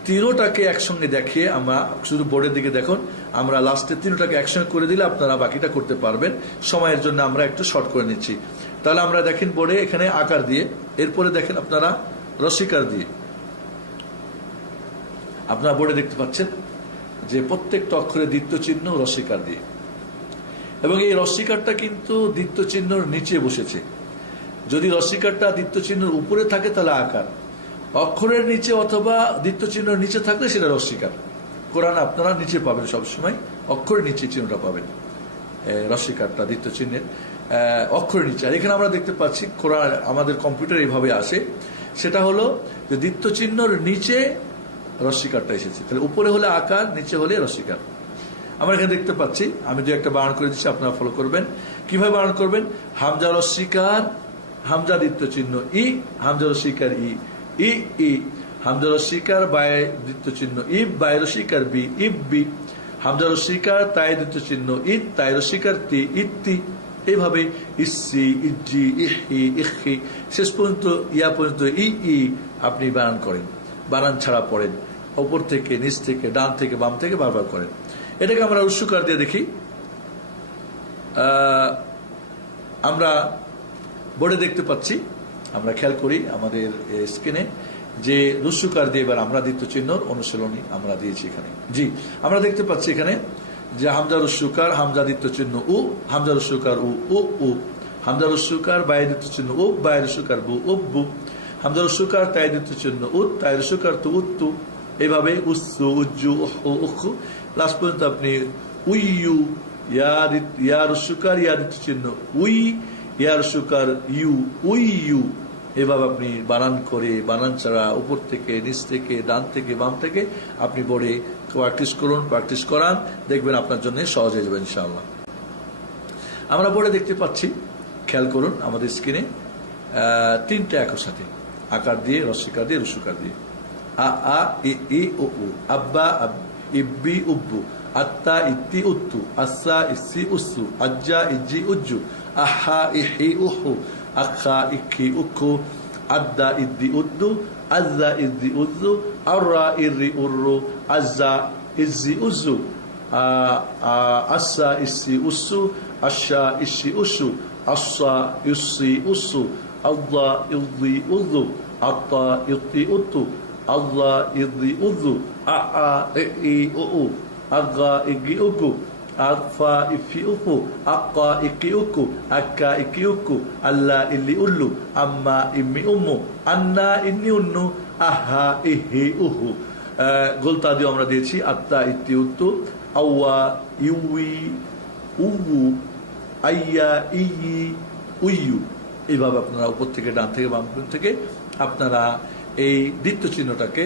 তিনোটাকে একসঙ্গে দেখিয়ে, আমরা শুধু বোর্ডের দিকে দেখুন, আমরা লাস্টে তিনোটাকে একসঙ্গে করে দিলে আপনারা বাকিটা করতে পারবেন। সময়ের জন্য আমরা একটু শর্ট করে নিচ্ছি। তাহলে আমরা দেখেন বোর্ডে এখানে আকার দিয়ে, এরপরে দেখেন আপনারা রসিকার দিয়ে। আপনারা বোর্ডে দেখতে পাচ্ছেন যে প্রত্যেকটা অক্ষরে দ্বিত্ব চিহ্ন রসিকার দিয়ে, এবং এই রসিকারটা কিন্তু দ্বিত্ব চিহ্নর নিচে বসেছে। যদি রসিকারটা দ্বিত্ব চিহ্নের উপরে থাকে তাহলে আকার, অক্ষরের নিচে অথবা দ্বিত্ব চিহ্নের নিচে থাকলে সেটা রসিকার। কোরআন আপনারা নিচে পাবেন, সবসময় অক্ষরের নিচে চিহ্নটা পাবেন, রসিকারটা দ্বিত্ব চিহ্নের অক্ষরের নিচে। আর এখানে আমরা দেখতে পাচ্ছি কোরআন আমাদের কম্পিউটার এইভাবে আসে, সেটা হলো যে দ্বিত্ব চিহ্নর নিচে রসিকারটা এসেছে, তাহলে উপরে হলে আকার, নিচে হলে রসিকার। আমরা এখানে দেখতে পাচ্ছি, আমি দু একটা বানান করে দিচ্ছি, আপনারা ফলো করবেন। কিভাবে বানান করবেন? হামজা রসিকার, হামজা দ্বিত্ব চিহ্ন ই, হামজা রসিকার ই, ই ই, হামজা রসিকার বায় দ্বিত্ব চিহ্ন ইব, বায় রসিকার বি, ইব বি, হামজা রসিকার তাই দ্বিত্ব চিহ্ন ইদ, তাই রসিকার তি, ইত্তি। এইভাবে ইসি, ইজি, ইহি, ইহি, শেষ পর্যন্ত ইয়া পর্যন্ত ই ই আপনি বানান করেন, বানান ছাড়া পড়েন, ওপর থেকে নিচ থেকে ডান থেকে বাম থেকে বারবার করেন। এটাকে আমরা রস্যুকার দিয়ে দেখি। আমরা বোর্ডে দেখতে পাচ্ছি, আমরা খেয়াল করি আমাদের স্ক্রিনে যে রস্যুকার দিয়ে এবার আমরা দ্বিত্ব চিহ্নর অনুশীলনী আমরা দিয়েছি এখানে। জি, আমরা দেখতে পাচ্ছি এখানে যে হামজা রস্যুকার, হামজা দ্বিত্ব চিহ্ন উ, হামজা রস্যুকার উ, উ উ, হামজা রস্যুকার বায় দ্বিত্ব চিহ্ন উ, বায় রস্যুকার বু, উব্বু, হামজা রস্যুকার তাই দ্বিত্ব চিহ্ন উত, তাই রস্যুকার তু, উত্তু। এভাবে উස්සু, উজ্জু, উহু, উখু, লাস্ট পর্যন্ত আপনি উইয়ু, ইয়া রস্যুকার ইয়া দ্বিত্ব চিহ্ন উই, ইয়া রস্যুকার ইউ, উইয়ু। এভাবে আপনি বানান করে, বানান ছাড়া, উপর থেকে নিচ থেকে ডান থেকে বাম থেকে আপনি বোর্ডে প্র্যাকটিস করুন, প্র্যাকটিস করান, দেখবেন আপনার জন্য সহজ হয়ে যাবে ইনশাআল্লাহ। আমরা বোর্ডে দেখতে পাচ্ছি, খেয়াল করুন আমাদের স্ক্রিনে তিনটা একর সাথে আকার দিয়ে, রস্যিকার দিয়ে, রস্যুকার দিয়ে। আ আ ই ই উ উ, আব্বা আব, ইব্বি উব্বু, আত্তা ইত্তি উত্তু, আস্সা ইসি উස්සু, আজ্জা ইজ্জি উজ্জু, আহা ইহি উহু, আখা ইখি উখু, আদ্দা ইদ্দি উদ্দু, আজ্জা ইদ্দি উজ্জু, আররা ইররি উর্রু, আজ্জা ইজ্জি উজ্জু, আস্সা ইসি উස්සু, আশা ইসি উස්සু, আস্সা ইসি উස්සু, আল্লাহ ইদ্দি উজ্জু, আত্তা ইদ্দি উত্তু, আল্লাহ ইদ্দি উজ্জু, আ আ ই উ, আগা ইগি উগু, আফা ইফি উফু, আক্কা ইকি উকু, আক্কা ইকি উকু, আল্লাহ ইল্লি উল্লু, আম্মা ইম্মি উম্মু, আন্না ইন্নি উন্নু, আহা ইহি উহু। গোলতা দিয়ে আমরা দিয়েছি আত্তা ইত্তি উত্তু, আওয়া ইউই উউ, আইয়া ইয়ি উইয়ু। এইভাবে আপনারা উপর থেকে ডান থেকে বাম থেকে আপনারা এই দ্বিত্ব চিহ্নটাকে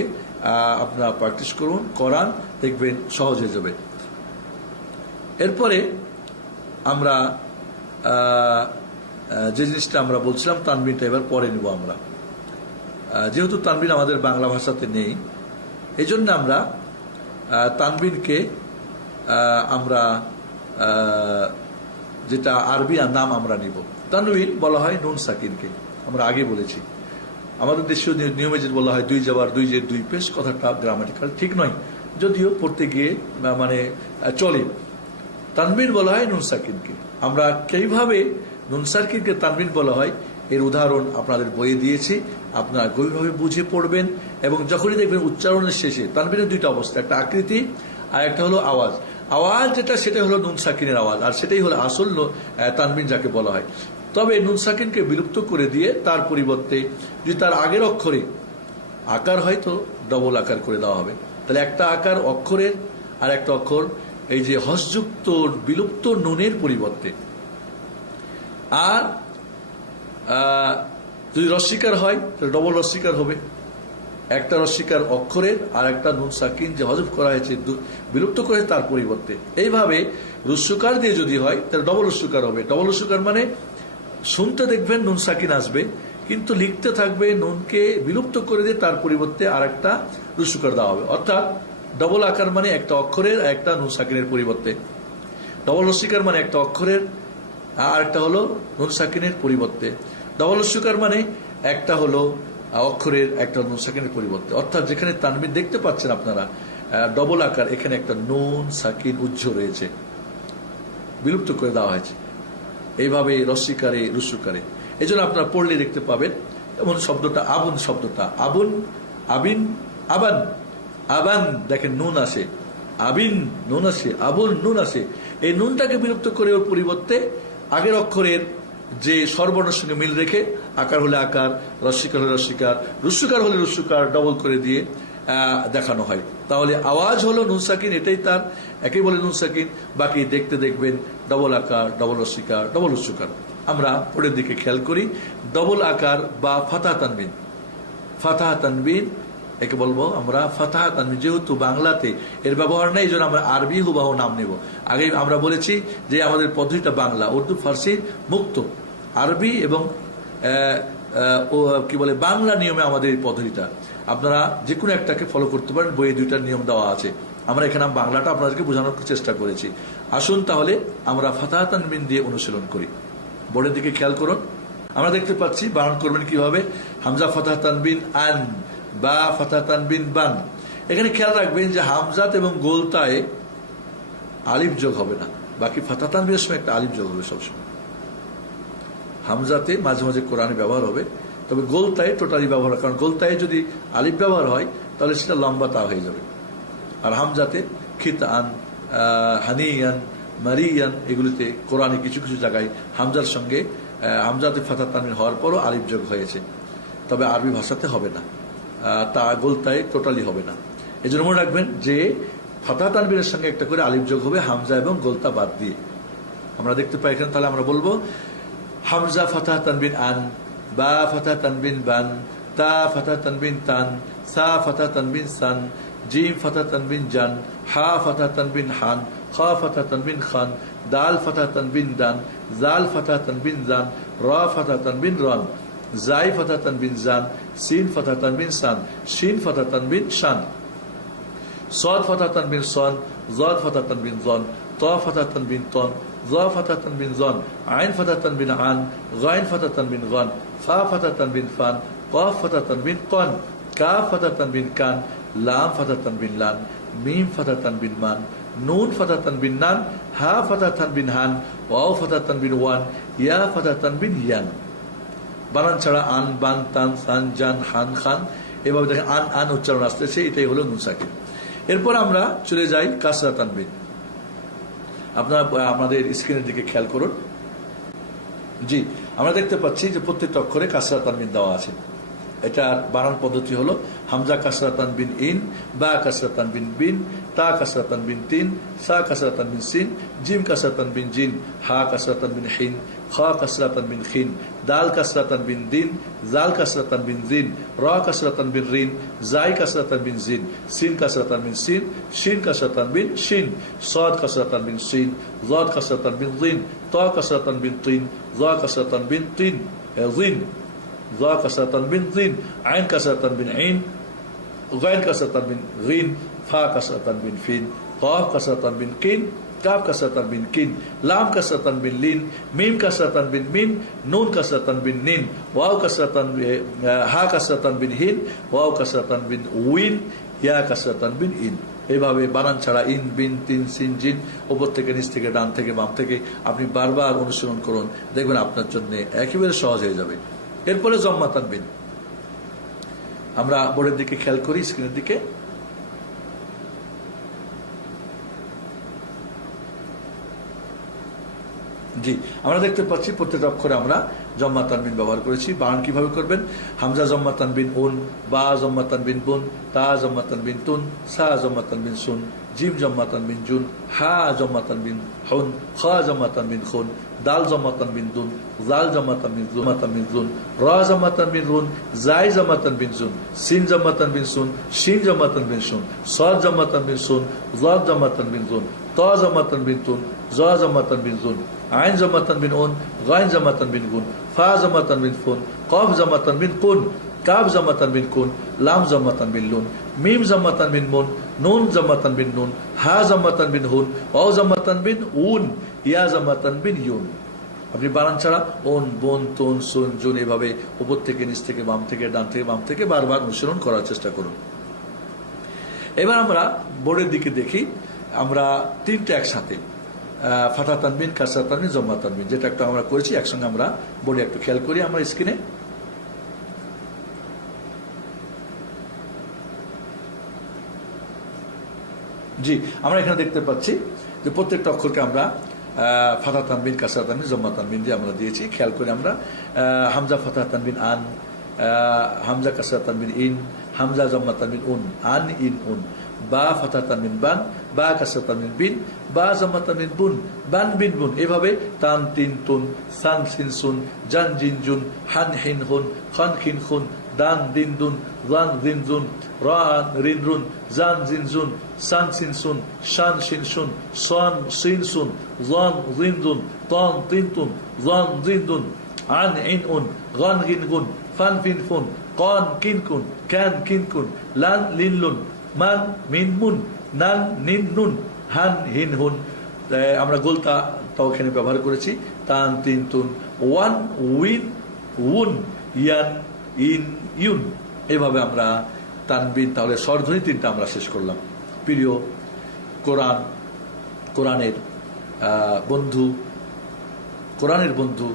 আপনারা প্র্যাকটিস করুন, করান, দেখবেন সহজ হয়ে যাবে। এরপরে আমরা যে জিনিসটা আমরা বলছিলাম, তানবিনটা এবার পরে নেব আমরা। যেহেতু তানবিন আমাদের বাংলা ভাষাতে নেই, এই জন্য আমরা তানবিনকে আমরা যেটা আরবি নাম আমরা নিব। তানবিন বলা হয় নুন সাকিনকে, আমরা আগে বলেছি। আমাদের দেশীয় নিয়মে যে বলা হয় দুই জবর দুই জের দুই পেশ, কথাটা গ্রামাটিক্যাল ঠিক নয়, যদিও পড়তে গিয়ে মানে চলে। তানবিন বলা হয় নুন সাকিনকে। আমরা কিভাবে নুন সাকিনকে তানবিন বলা হয় এর উদাহরণ আপনাদের বইয়ে দিয়েছি, আপনারা গভীরভাবে বুঝে পড়বেন। এবং যখনই দেখবেন উচ্চারণের শেষে তানবিনের দুইটা অবস্থা, একটা আকৃতি আর একটা হলো আওয়াজ। আওয়াজ যেটা সেটা হলো নুন সাকিনের আওয়াজ, আর সেটাই হলো আসল তানবিন যাকে বলা হয়। তবে নুন সাকিনকে বিলুপ্ত করে দিয়ে তার পরিবর্তে যদি তার আগের অক্ষরে আকার হয় তো ডবল আকার করে দেওয়া হবে। তাহলে একটা আকার অক্ষরের আর একটা অক্ষর এই যে হসযুক্ত বিলুপ্ত নুনের পরিবর্তে। আর যদি রস্বীকার হয় তাহলে ডবল রস্বীকার হবে, একটা রস্বীকার অক্ষরের আর একটা নুন সাকিন যে হজফ করা হয়েছে বিলুপ্ত করে তার পরিবর্তে। এইভাবে রস্যকার দিয়ে যদি হয় তাহলে ডবল রস্যকার হবে। ডবল রস্যকার মানে শুনতে দেখবেন নুন সাকিন আসবে, কিন্তু লিখতে থাকবে নুনকে বিলুপ্ত করে দিয়ে তার পরিবর্তে আর একটা রস্যকার দেওয়া হবে। অর্থাৎ ডবল আকার মানে একটা অক্ষরের আর একটা নুন সাকিনের পরিবর্তে, ডবল রস্যকার মানে একটা অক্ষরের আর একটা হলো নুন সাকিনের পরিবর্তে, ডবল রস্যকার মানে একটা হলো অক্ষরের একটা নুন সাকিনের পরিবর্তে। অর্থাৎ যেখানে তানবিন দেখতে পাচ্ছেন আপনারা ডবল আকার, এখানে একটা নুন সাকিন উজ্জ রয়েছে, বিলুপ্ত করে দেওয়া হয়েছে। এইভাবে রস্যিকারে রস্যকারে এই জন্য আপনারা পড়লে দেখতে পাবেন। এমন শব্দটা আবুন, শব্দটা আবুন, আবিন, আবান, আবান দেখেন নুন আসে, আবিন নুন আসে, আবুন নুন আসে। এই নুনটাকে বিলুপ্ত করে ওর পরিবর্তে আগের অক্ষরের যে স্বরবর্ণের সঙ্গে মিল রেখে আকার হলে আকার, রস্যিকার হলে রস্যিকার, রস্যকার হলে রস্যকার ডবল করে দিয়ে দেখানো হয়। তাহলে আওয়াজ হলো নুন সাকিন, এটাই তার একই বলে নুন সাকিন। বাকি দেখতে দেখবেন ডবল আকার, ডবল রস্যিকার, ডবল রস্যকার। আমরা পরের দিকে খেয়াল করি, ডবল আকার বা ফাতাহ তানবিন। ফাতাহ তানবিন একে বলবো আমরা ফাতাহ তানবিন। যেহেতু বাংলাতে এর ব্যবহার নেই, এই জন্য আমরা আরবি হুবাহু নাম নেব। আগে আমরা বলেছি যে আমাদের পদ্ধতিটা বাংলা, উর্দু, ফার্সি মুক্ত, আরবি এবং কি বলে বাংলা নিয়মে আমাদের এই পদ্ধতিটা। আপনারা যে কোনো একটাকে ফলো করতে পারেন, বইয়ে দুইটার নিয়ম দেওয়া আছে। আমরা এখানে বাংলাটা আপনাদেরকে বোঝানোর চেষ্টা করেছি। আসুন তাহলে আমরা ফাতাহ তানবিন দিয়ে অনুশীলন করি। বোর্ডের দিকে খেয়াল করুন, আমরা দেখতে পাচ্ছি বানান করবেন কিভাবে। হামজা ফাতাহ তানবিন আন, বা ফাতাহ তানবিন বান। এখানে খেয়াল রাখবেন যে হামজাত এবং গোলতায় আলিফ যোগ হবে না, বাকি ফাতাহ তানবিনের সময় একটা আলিফ যোগ হবে সবসময়। হামজাতে মাঝে মাঝে কোরআনে ব্যবহার হবে, তবে গোলতায় টোটালি ব্যবহার হয়, কারণ গোলতায় যদি আলিফ ব্যবহার হয় তাহলে সেটা লম্বা তা হয়ে যাবে। আর হামজাতে খিতান, হানিয়ান, মারিয়ান এগুলিতে কোরআনে কিছু কিছু জায়গায় হামজার সঙ্গে হামজাতে ফাতাহ তানবিন হওয়ার পরও আলিফ যোগ হয়েছে, তবে আরবি ভাষাতে হবে না, তা গোলতায় টোটালি হবে না। এই জন্য মনে রাখবেন যে ফাতাহ তানবিনের সঙ্গে একটা করে আলিফ যোগ হবে হামজা এবং গোলতা বাদ দিয়ে। আমরা দেখতে পাই এখানে, তাহলে আমরা বলবো হামজা ফাতাহ তানবিন আন, বা ফাতাহ তানবিন বান, তা ফাতাহ তানবিন তান, সা ফাতাহ তানবিন সান, জিম ফাতাহ তানবিন জান, হা ফাতাহ তানবিন হান, খা ফাতাহ তানবিন খান, দাল ফাতাহ তানবিন দান, জাল ফাতাহ তানবিন জান, রা ফাতাহ তানবিন রান, জাই ফাতাহ তানবিন জান, সিন ফাতাহ তানবিন সান, শিন ফাতাহ তানবিন শান, صاد فتح تنبين صان، ضاد فتح تنبين ضان، طا فتح تنبين طان، ظا فتح تنبين ظان، عين فتح تنبين عان، غين فتح تنبين غان، فا فتح تنبين فان، قاف فتح تنبين قان، كاف فتح تنبين كان، لام فتح تنبين لان، ميم فتح تنبين مان، نون فتح تنبين نان، ها فتح تنبين هان، واو فتح تنبين وان، يا فتح تنبين يان। বানান ছাড়া আন, বান, তান, সান, জান, হান, খান, এভাবে দেখেন আন আন উচ্চারণ আসতেছে, এটাই হলো নুন সাকিন। এরপর আমরা চলে যাই কাসরা তানবিন। আপনারা আমাদের স্ক্রিনের দিকে খেয়াল করুন। জি, আমরা দেখতে পাচ্ছি যে প্রত্যেকটা অক্ষরে কাসরা তানবিন দেওয়া আছে। এটার বানান পদ্ধতি হলো হামজা কাসরা তানবিন ইন, বা কাসরা তানবিন বিন, তা কাসরা তানবিন তিন, সা কাসরা তানবিন সিন, জিম কাসরা তানবিন জিন, হা কাসরা তানবিন হিন, খা কাসরা তানবিন খিন, দাল কাসরা তানবিন দিন, জাল কাসরা তানবিন জিন, রা কাসরা তানবিন রিন, জাই কাসরা তানবিন জিন, সিন কাসরা তানবিন সিন, শিন কাসরা তানবিন শিন, সাদ কাসরা তানবিন সিন, জাদ কাসরা তানবিন জিন, তা কাসরা তানবিন তিন, জা কাসরা তানবিন তিন জিন, জা কাসরা তানবিন জিন, আইন কাসরা তানবিন আইন, গাইন কাসরা তানবিন গিন, ফা কাসরা তানবিন ফিন, কাফ কাসরা তানবিন কিন, কাফ কাসরা তানবিন কিন, লাম কাসরা তানবিন লিন, মিম কাসরা তানবিন মিন, নুন কাসরা তানবিন নিন, ওয়াও কাসরা তানবিন হা কাসরা তানবিন হিন, ওয়াও কাসরা তানবিন উইন, ইয়া কাসরা তানবিন ইন। এইভাবে বানান ছাড়া ইন, বিন, তিন, সিন, জিন, উপর থেকে নিচ থেকে ডান থেকে বাম থেকে আপনি বারবার অনুসরণ করুন, দেখবেন আপনার জন্য একেবারে সহজ হয়ে যাবে। এরপরে জম্মা তানবিন। আমরা বোর্ডের দিকে খেয়াল করি, স্ক্রিনের দিকে। জি, আমরা দেখতে পাচ্ছি প্রত্যেক অক্ষরে আমরা জম্মা তানবিন ব্যবহার করেছি। বানান কিভাবে করবেন? হামজা জম্মা তানবিন উন, বা জম্মা তানবিন বুন, তা জম্মা তানবিন তুন, সা জম্মা তানবিন সুন, জিম জম্মা তানবিন জুন, হা জম্মা তানবিন হুন, খ জম্মা তানবিন খুন, দাল জম্মা তানবিন দুন, জাল জম্মা তানবিন জুন, রা জম্মা তানবিন রুন, জাই জম্মা তানবিন জুন, সিন জম্মা তানবিন সুন, শিন জম্মা তানবিন সুন, সদ জম্মা তানবিন সুন, জাদ জম্মা তানবিন জুন, ত জম্মা তানবিন তুন, জ জম্মা তানবিন জুন, আইন জম্মা তানবিন উন, গাইন জম্মা তানবিন গুন, ফা জম্মা তানবিন ফুন, কফ জম্মা তানবিন কুন, কাব জম্মা তানবিন কুন, লাম জম্মা তানবিন লুন, মিম জম্মা তানবিন মুন, নুন জম্মা তানবিন নুন, হা জম্মা তানবিন হুন, ও জম্মা তানবিন উন, ইয়া জম্মা তানবিন ইউন। আপনি বানান ছাড়া ওন, বোন, তুন, সুন, জুন এভাবে উপর থেকে নিচ থেকে বাম থেকে ডান থেকে বাম থেকে বারবার অনুসরণ করার চেষ্টা করুন। এবার আমরা বোর্ডের দিকে দেখি। আমরা তিনটা একসাথে ফাতা তানবিন, কাসরা তানবিন, জম্মা তানবিন, যেটা একটা আমরা করেছি একসঙ্গে আমরা বোর্ডে একটু খেয়াল করি আমরা স্ক্রিনে। জি, আমরা এখানে দেখতে পাচ্ছি যে প্রত্যেকটা অক্ষরকে আমরা ফাতা তানবিন, কাসরা তানবিন, জম্মা তানবিন দিয়ে আমরা দিয়েছি। খেয়াল করি আমরা হামজা ফাতা তানবিন আন, হামজা কাসরা তানবিন ইন, হামজা জম্মা তানবিন উন, আন ইন উন, বা ফাতা তানবিন বান, বা কাসরা তানবিন বিন, বা জম্মা তানবিন বুন, বান বিন বুন। এভাবে তান তিন তুন, সান সিন সুন, জান জিন জুন, হান হিন হুন, খান খিন খুন, দান দিন দুন, জান জিন জুন, রান রিন রুন, জান জিন জুন, সান সিন সুন, শান শিন সুন, সান সিন সুন, জান জিন জুন, তান তিন তুন, জান জিন দুন, আন ইন উন, গান গিন গুন, ফান ফিন ফুন, কান কিন কুন, ক্যান কিন কুন, লান লিন লুন, মান মিন মুন, নান নিন নুন, হান হিন হুন। আমরা গোলতা তাও এখানে ব্যবহার করেছি। তান তিন তুন, ওয়ান উইন উন, ইয়ান ইন ইউন। এভাবে আমরা তানবিন, তাহলে স্বরধ্বনি তিনটা আমরা শেষ করলাম। প্রিয় কোরআনের বন্ধু, কোরআনের বন্ধু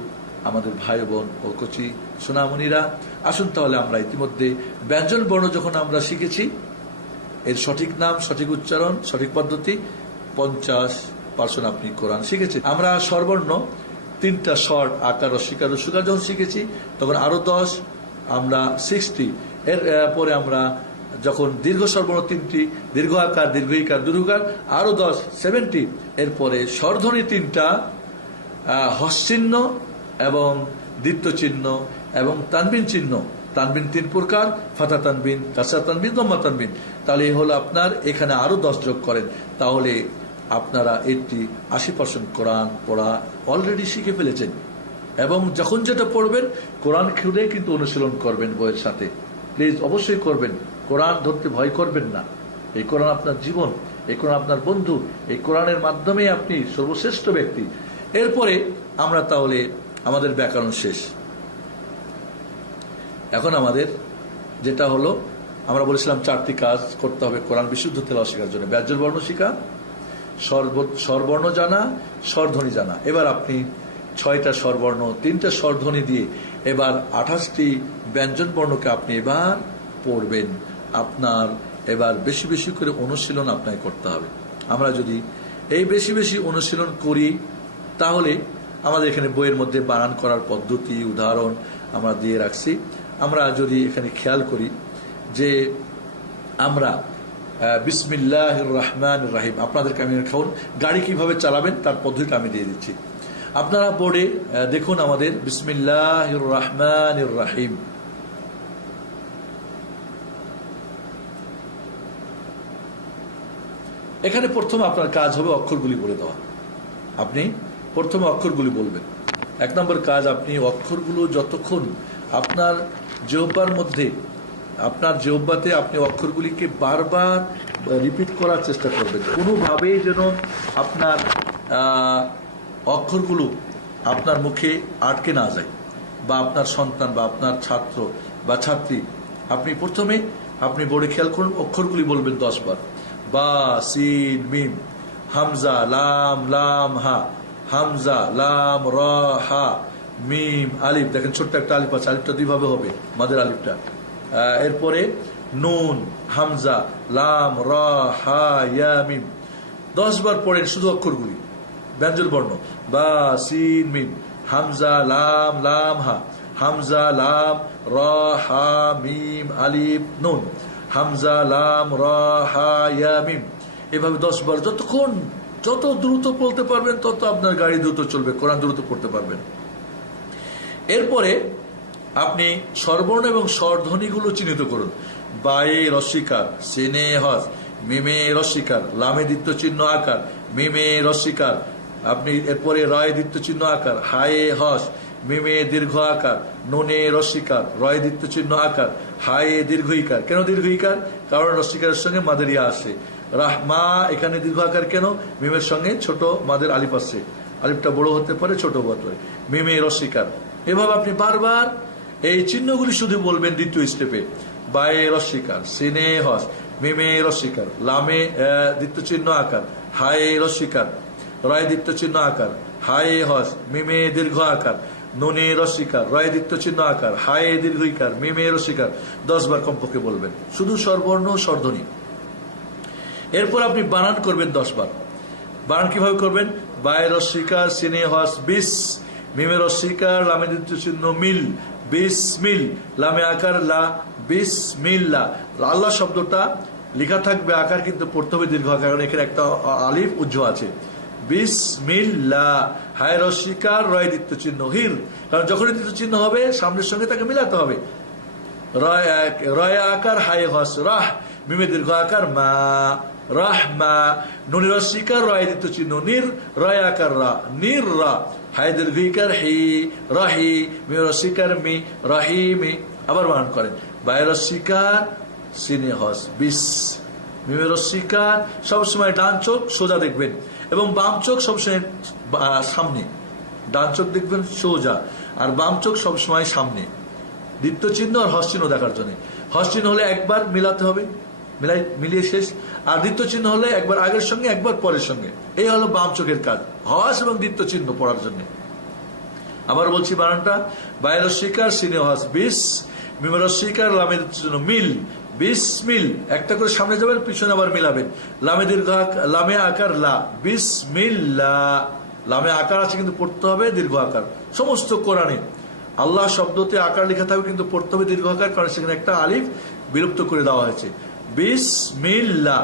আমাদের ভাই বোন ও কচি সোনামণিরা, আসুন তাহলে আমরা ইতিমধ্যে ব্যঞ্জন বর্ণ যখন আমরা শিখেছি, এর সঠিক নাম, সঠিক উচ্চারণ, সঠিক পদ্ধতি 50% আপনি কোরআন শিখেছেন। আমরা স্বরবর্ণ তিনটা স্বর, আকার, রসিকার, রসুকার যখন শিখেছি তখন আরো 10, আমরা 60। এর পরে আমরা যখন দীর্ঘ স্বরবর্ণ তিনটি, দীর্ঘ আকার, দীর্ঘ ইকার, দীর্ঘকার আরো 10, 70। এরপরে স্বরধ্বনি তিনটা, হস্যচিহ্ন এবং দ্বিত্ব চিহ্ন এবং তানবিন চিহ্ন। তানবিন তিন প্রকার, ফাতা তানবিন, কাসরা তানবিন, জম্মা তানবিন। তাহলে এই হলো আপনার, এখানে আরো 10 যোগ করেন, তাহলে আপনারা 80% কোরআন পড়া অলরেডি শিখে ফেলেছেন। এবং যখন যেটা পড়বেন কোরআন খুলে কিন্তু অনুশীলন করবেন বইয়ের সাথে। প্লিজ অবশ্যই করবেন, কোরআন ধরতে ভয় করবেন না। এই কোরআন আপনার জীবন, এই কোরআন আপনার বন্ধু, এই কোরআনের মাধ্যমে আপনি সর্বশ্রেষ্ঠ ব্যক্তি। এরপরে আমরা তাহলে আমাদের ব্যাকরণ শেষ। এখন আমাদের যেটা হলো, আমরা বলেছিলাম 4টি কাজ করতে হবে কোরআন বিশুদ্ধ তেলাওয়াত শেখার জন্য। ব্যঞ্জন বর্ণ শিখা, স্বরবর্ণ জানা, স্বরধ্বনি জানা। এবার আপনি 6টা স্বরবর্ণ, 3টা স্বরধ্বনি দিয়ে এবার 28টি ব্যঞ্জন বর্ণকে আপনি এবার পড়বেন। আপনার এবার বেশি বেশি করে অনুশীলন আপনাকে করতে হবে। আমরা যদি এই বেশি বেশি অনুশীলন করি তাহলে আমাদের এখানে বইয়ের মধ্যে বানান করার পদ্ধতি, উদাহরণ আমরা দিয়ে রাখছি। আমরা যদি এখানে খেয়াল করি যে আমরা বিসমিল্লাহির রহমানির রহিম, আপনাদেরকে আমি খাউন গাড়ি কিভাবে চালাবেন তার পদ্ধতিটা আমি দিয়ে দিচ্ছি। আপনারা বোর্ডে দেখুন আমাদের বিসমিল্লাহির রহমানির রহিম। এখানে প্রথম আপনার কাজ হবে অক্ষরগুলি বলে দেওয়া। আপনি প্রথমে অক্ষরগুলি বলবেন। 1 নম্বর কাজ, আপনি অক্ষরগুলো যতক্ষণ আপনার জিহ্বার মধ্যে, আপনার জিহ্বাতে আপনি অক্ষরগুলিকে বারবার রিপিট করার চেষ্টা করবেন। কোনোভাবেই যেন আপনার অক্ষরগুলো আপনার মুখে আটকে না যায়, বা আপনার সন্তান বা আপনার ছাত্র বা ছাত্রী, আপনি প্রথমে আপনি বোর্ডে খেয়াল করুন, অক্ষরগুলি বলবেন 10 বার। বা, সিন, মিম, হামজা, লাম, লাম, হা, হামজা, লাম, র, হা, মিম আলিফ, দেখেন ছোট্ট একটা আলিফ আছে, আলিফটা দুইভাবে হবে, মাদের আলিফটা। এরপরে নুন, হামজা, লাম, রা, হা, ইয়া, মিম। 10 বার পড়েন শুধু অক্ষরগুলি, ব্যঞ্জন বর্ণ, বা, সিন, মিম, হামজা, লাম, লাম, হা, হামজা, লাম, রা, হা, মিম, আলিফ, নুন, হামজা, লাম, রা, হা, ইয়া, মিম। এভাবে 10 বার, যতক্ষণ যত দ্রুত বলতে পারবেন তত আপনার গাড়ি দ্রুত চলবে, কোরআন দ্রুত পড়তে পারবেন। এরপরে আপনি স্বরবর্ণ এবং স্বরধ্বনিগুলো চিহ্নিত করুন। বায়ে রস্বীকার, সিনে হস, মিমে রস্বীকার, লামে দ্বিত্ব চিহ্ন আকার, মিমে রস্বীকার। আপনি এরপরে রায় দ্বিত্ব চিহ্ন আকার, হায়ে হস, মিমে দীর্ঘ আকার, নুনে রস্বীকার, রয় দ্বিত্ব চিহ্ন আকার, হায়ে দীর্ঘ ইকার। কেন দীর্ঘ ইকার? কারণ রস্বীকারের সঙ্গে মাদের ইয়া আসে। রাহমা, এখানে দীর্ঘ আকার কেন? মিমের সঙ্গে ছোট মাদের আলিফ আসছে, আলিফটা বড় হতে পারে ছোট হতে পারে, মিমে রস্বীকার। এভাবে আপনি বারবার এই চিহ্নগুলি শুধু বলবেন দ্বিতীয় স্টেপে। বায়ে রস্বীকার, সিনে হস, মিমে রস্বীকার, লামে দ্বিত্ব চিহ্ন আকার, হায়ে রস্বীকার, রয় দ্বিত্ব চিহ্ন আকার, হায়ে হস, মিমে দীর্ঘ আকার, নুনে রস্বীকার, রয় দ্বিত্ব চিহ্ন আকার, হায়ে দীর্ঘ ইকার, মিমে রস্বীকার। 10 বার কমপক্ষে বলবেন, শুধু স্বরবর্ণ স্বরধ্বনি। এরপর আপনি বানান করবেন 10 বার। বানান কিভাবে করবেন? বায়ে রস্বীকার, সিনে হস, বিস, মিমে রস্বীকার, লামে দ্বিত্ব চিহ্ন মিল, বিসমিল, লামে আকার লা, বিসমিল্লাহ। আল্লাহ শব্দটা লেখা থাকবে আকার, কিন্তু পড়তে হবে দীর্ঘ আকার, কারণ এখানে একটা আলিফ উজ্জ্ব আছে। বিসমিল্লাহ, হায় রস্বীকার, রয় দ্বিত্ব চিহ্ন হির, কারণ যখনই দ্বিত্ব চিহ্ন হবে সামনের সঙ্গে তাকে মিলাতে হবে। রয় আকার, হায় হস, রাহ, মিমে দীর্ঘ আকার মা, রাহমা, নুনি রস্বীকার, রয় দ্বিত্ব চিহ্ন নির, রয় আকার রা, নির রা, হায় দীর্ঘ ইকার হি, রাহি, মিমে রস্বীকার মি, রাহিমি। আবার বানান করেন, বায়ে রস্বীকার, সিনে হস, বিস, মিমে রস্বীকার। সবসময় ডান চোখ সোজা দেখবেন এবং বাম চোখ সবসময় সামনে। ডান চোখ দেখবেন সোজা আর বাম চোখ সবসময় সামনে, দ্বিতীয় চিহ্ন আর হস চিহ্ন দেখার জন্য। হস চিহ্ন হলে একবার মিলাতে হবে, মিলিয়ে শেষ। আর দ্বিতীয় চিহ্ন হলে একবার আগের সঙ্গে একবার পরের সঙ্গে। এই হলো বাম চোখের কাজ, হস এবং দ্বিতীয় চিহ্ন পড়ার জন্য। আবার বলছি বানানটা, বায়ে রস্বীকার, সিনে হস, বিস, মিমে রস্বীকার, লামে দ্বিত্ব চিহ্ন মিল, বিসমিল। একটা করে সামনে যাবেন, পিছনে আবার মিলাবেন। লামে দীর্ঘ, লামে আকার লা, বিসমিল্লাহ। লামে আকার আছে কিন্তু পড়তে হবে দীর্ঘ আকার। সমস্ত কোরআনে আল্লাহ শব্দতে আকার লেখা থাকবে কিন্তু পড়তে হবে দীর্ঘ আকার, কারণ সেখানে একটা আলিফ বিলুপ্ত করে দেওয়া হয়েছে। বিসমিল্লাহ,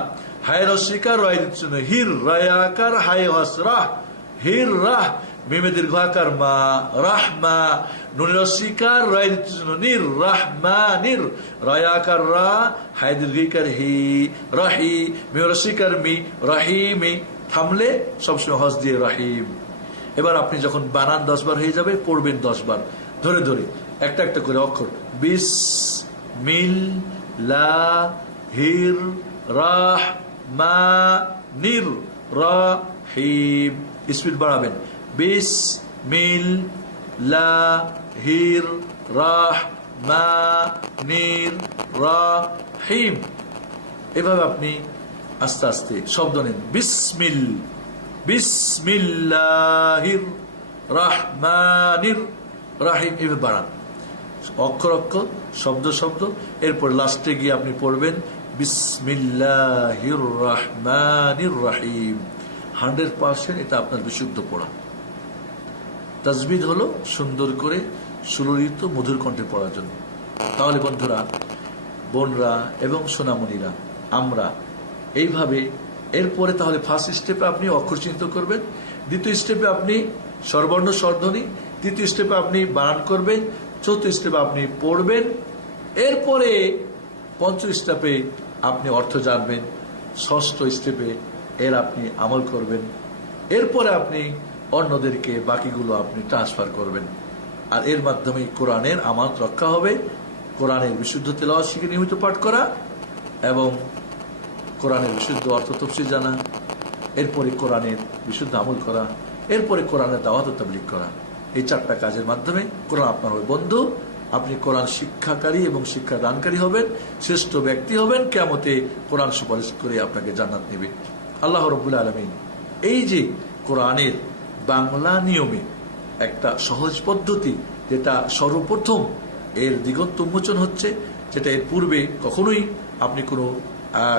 হায় রস্বীকার, রয় দ্বিত্ব চিহ্ন হির, রয় আকার, হায় হস, রাহ, হির রাহ, মিমে দীর্ঘ আকার মা, রাহমা, নুনি রস্বীকার, রয় দ্বিত্ব চিহ্ন নির, রাহমা নির, রয় আকার রা, হায় দীর্ঘ ইকার হি, রাহি, মিমে রস্বীকার মি, রাহিমি। থামলে সবসময় হস দিয়ে রাহিম। এবার আপনি যখন বানান 10 বার হয়ে যাবে, পড়বেন 10 বার ধরে ধরে একটা একটা করে অক্ষর। বিস, মিল, লা, হির, রাহ, মা, নির, রাহিম। স্পিড বাড়াবেন। বিস, মিল, লা, হির, রাহ, মা, নির, রাহিম। এভাবে আপনি আস্তে আস্তে শব্দ নেন। বিসমিল, বিসমিল্লাহির রাহমানির রাহিম। এভাবে বাড়ান অক্ষর অক্ষর, শব্দ শব্দ। এরপর লাস্টে গিয়ে আপনি পড়বেন বিসমিল্লাহির রাহমানির রাহিম। 100% এটা আপনার বিশুদ্ধ পড়া। তাজবিদ হলো সুন্দর করে সুললিত মধুর কণ্ঠে পড়ার জন্য। তাহলে বন্ধুরা, বোনরা এবং সোনামণিরা, আমরা এইভাবে এরপরে তাহলে ফার্স্ট স্টেপে আপনি অক্ষর চিহ্নিত করবেন, দ্বিতীয় স্টেপে আপনি স্বরবর্ণ স্বরধ্বনি, তৃতীয় স্টেপে আপনি বানান করবেন, চতুর্থ স্টেপে আপনি পড়বেন, এরপরে পঞ্চম স্টেপে আপনি অর্থ জানবেন, ষষ্ঠ স্টেপে এর আপনি আমল করবেন, এরপরে আপনি অন্যদেরকে বাকিগুলো আপনি ট্রান্সফার করবেন। আর এর মাধ্যমে কোরআনের আমানত রক্ষা হবে। কোরআনের বিশুদ্ধ তেলাওয়াত শিখে নিয়মিত পাঠ করা এবং কোরআনের বিশুদ্ধ অর্থ তফসির জানা, এরপরে কোরআনের বিশুদ্ধ আমল করা, এরপরে কোরআনের দাওয়াত ও তাবলীগ করা। এই 4টা কাজের মাধ্যমে কোরআন আপনার হবে বন্ধু। আপনি কোরআন শিক্ষাকারী এবং শিক্ষা দানকারী হবেন, শ্রেষ্ঠ ব্যক্তি হবেন, কিয়ামতে কোরআন সুপারিশ করে আপনাকে জান্নাত নেবে। আল্লাহ রাব্বুল আলামিন এই যে কোরআনের বাংলা নিয়মে একটা সহজ পদ্ধতি, যেটা সর্বপ্রথম এর দিগন্ত উন্মোচন হচ্ছে, যেটা এর পূর্বে কখনোই আপনি কোনো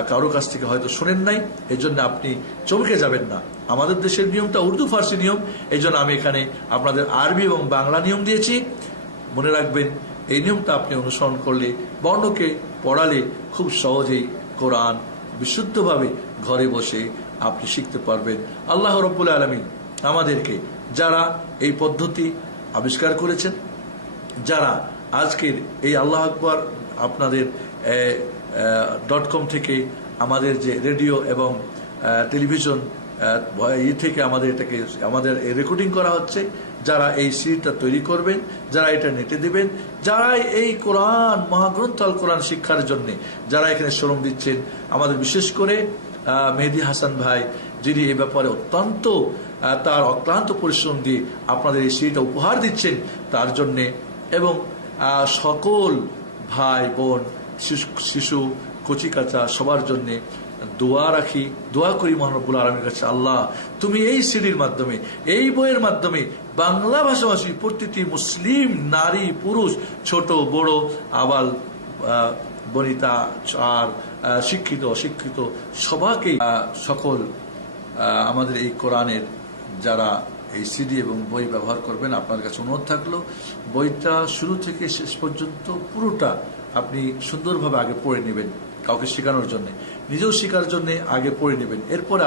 কারো কাছ থেকে হয়তো শোনেন নাই। এই জন্য আপনি চমকে যাবেন না। আমাদের দেশের নিয়মটা উর্দু ফার্সি নিয়ম, এই জন্য আমি এখানে আপনাদের আরবি এবং বাংলা নিয়ম দিয়েছি। মনে রাখবেন, এই নিয়মটা আপনি অনুসরণ করলে, বর্ণকে পড়ালে খুব সহজেই কোরআন বিশুদ্ধভাবে ঘরে বসে আপনি শিখতে পারবেন। আল্লাহ রাব্বুল আলামিন আমাদেরকে, যারা এই পদ্ধতি আবিষ্কার করেছেন, যারা আজকের এই আল্লাহ আকবার আপনাদের .com থেকে আমাদের যে রেডিও এবং টেলিভিশন থেকে আমাদের রেকর্ডিং করা হচ্ছে, যারা এই সিডিটা তৈরি করবেন, যারা এটা নেটে দিবেন, যারা এই কোরআন মহাগ্রন্থ আল কোরআন শিক্ষার জন্য যারা এখানে শ্রম দিচ্ছেন, আমাদের বিশেষ করে মেহেদী হাসান ভাই, যিনি এই ব্যাপারে অত্যন্ত তার অক্লান্ত পরিশ্রম দিয়ে আপনাদের এই সিডিটা উপহার দিচ্ছেন, তার জন্যে, এবং সকল ভাই বোন, শিশু, কচিকাচা সবার জন্য দোয়া রাখি, দোয়া করি মহান রব্বুল আলামিনের কাছে, আল্লাহ তুমি এই সিডির মাধ্যমে, এই বইয়ের মাধ্যমে বাংলা ভাষাভাষী প্রতিটি মুসলিম নারী পুরুষ, ছোট বড়, আবাল বনিতা আর শিক্ষিত অশিক্ষিত সবাইকে, সকল আমাদের এই কোরআনের যারা এই সিডি এবং বই ব্যবহার করবেন, আপনার কাছে অনুরোধ থাকলো বইটা শুরু থেকে শেষ পর্যন্ত পুরোটা আপনি সুন্দরভাবে আগে পড়ে নেবেন, কাউকে শেখানোর জন্য, নিজেও শেখার জন্য আগে পড়ে নেবেন। এরপরে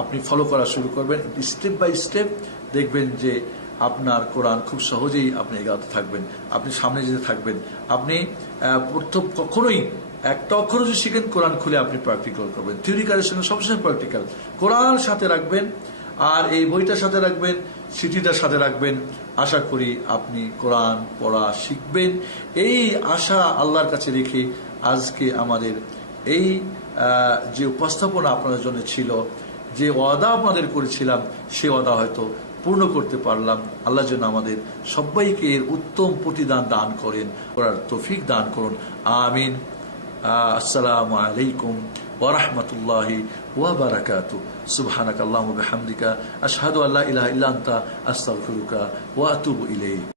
আপনি ফলো করা শুরু করবেন স্টেপ বাই স্টেপ। দেখবেন যে আপনার কোরআন খুব সহজেই আপনি এগাতে থাকবেন, আপনি সামনে যেতে থাকবেন। আপনি প্রথম কখনোই একটা অক্ষর যদি শিখেন, কোরআন খুলে আপনি প্র্যাকটিক্যাল করবেন। থিওরিক্যালের সঙ্গে সবসময় প্র্যাকটিক্যাল। কোরআন সাথে রাখবেন আর এই বইটার সাথে রাখবেন, সিটিটার সাথে রাখবেন। আশা করি আপনি কোরআন পড়া শিখবেন। এই আশা আল্লাহর কাছে রেখে আজকে আমাদের এই যে উপস্থাপনা আপনাদের জন্য ছিল, যে ওয়াদা আপনাদের করেছিলাম, সে ওয়াদা হয়তো পূর্ণ করতে পারলাম। আল্লাহ যেন আমাদের সবাইকে এর উত্তম প্রতিদান দান করেন, করার তৌফিক দান করুন। আমিন। আসসালামু আলাইকুম ওয়া রাহমাতুল্লাহি ওয়া বারাকাতুহু। সুবহানাকাল্লাহুম্মা ওয়া বিহামদিকা আশহাদু আল্লা ইলাহা ইল্লা আনতা আস্তাগফিরুকা ওয়া আতুবু ইলাইক।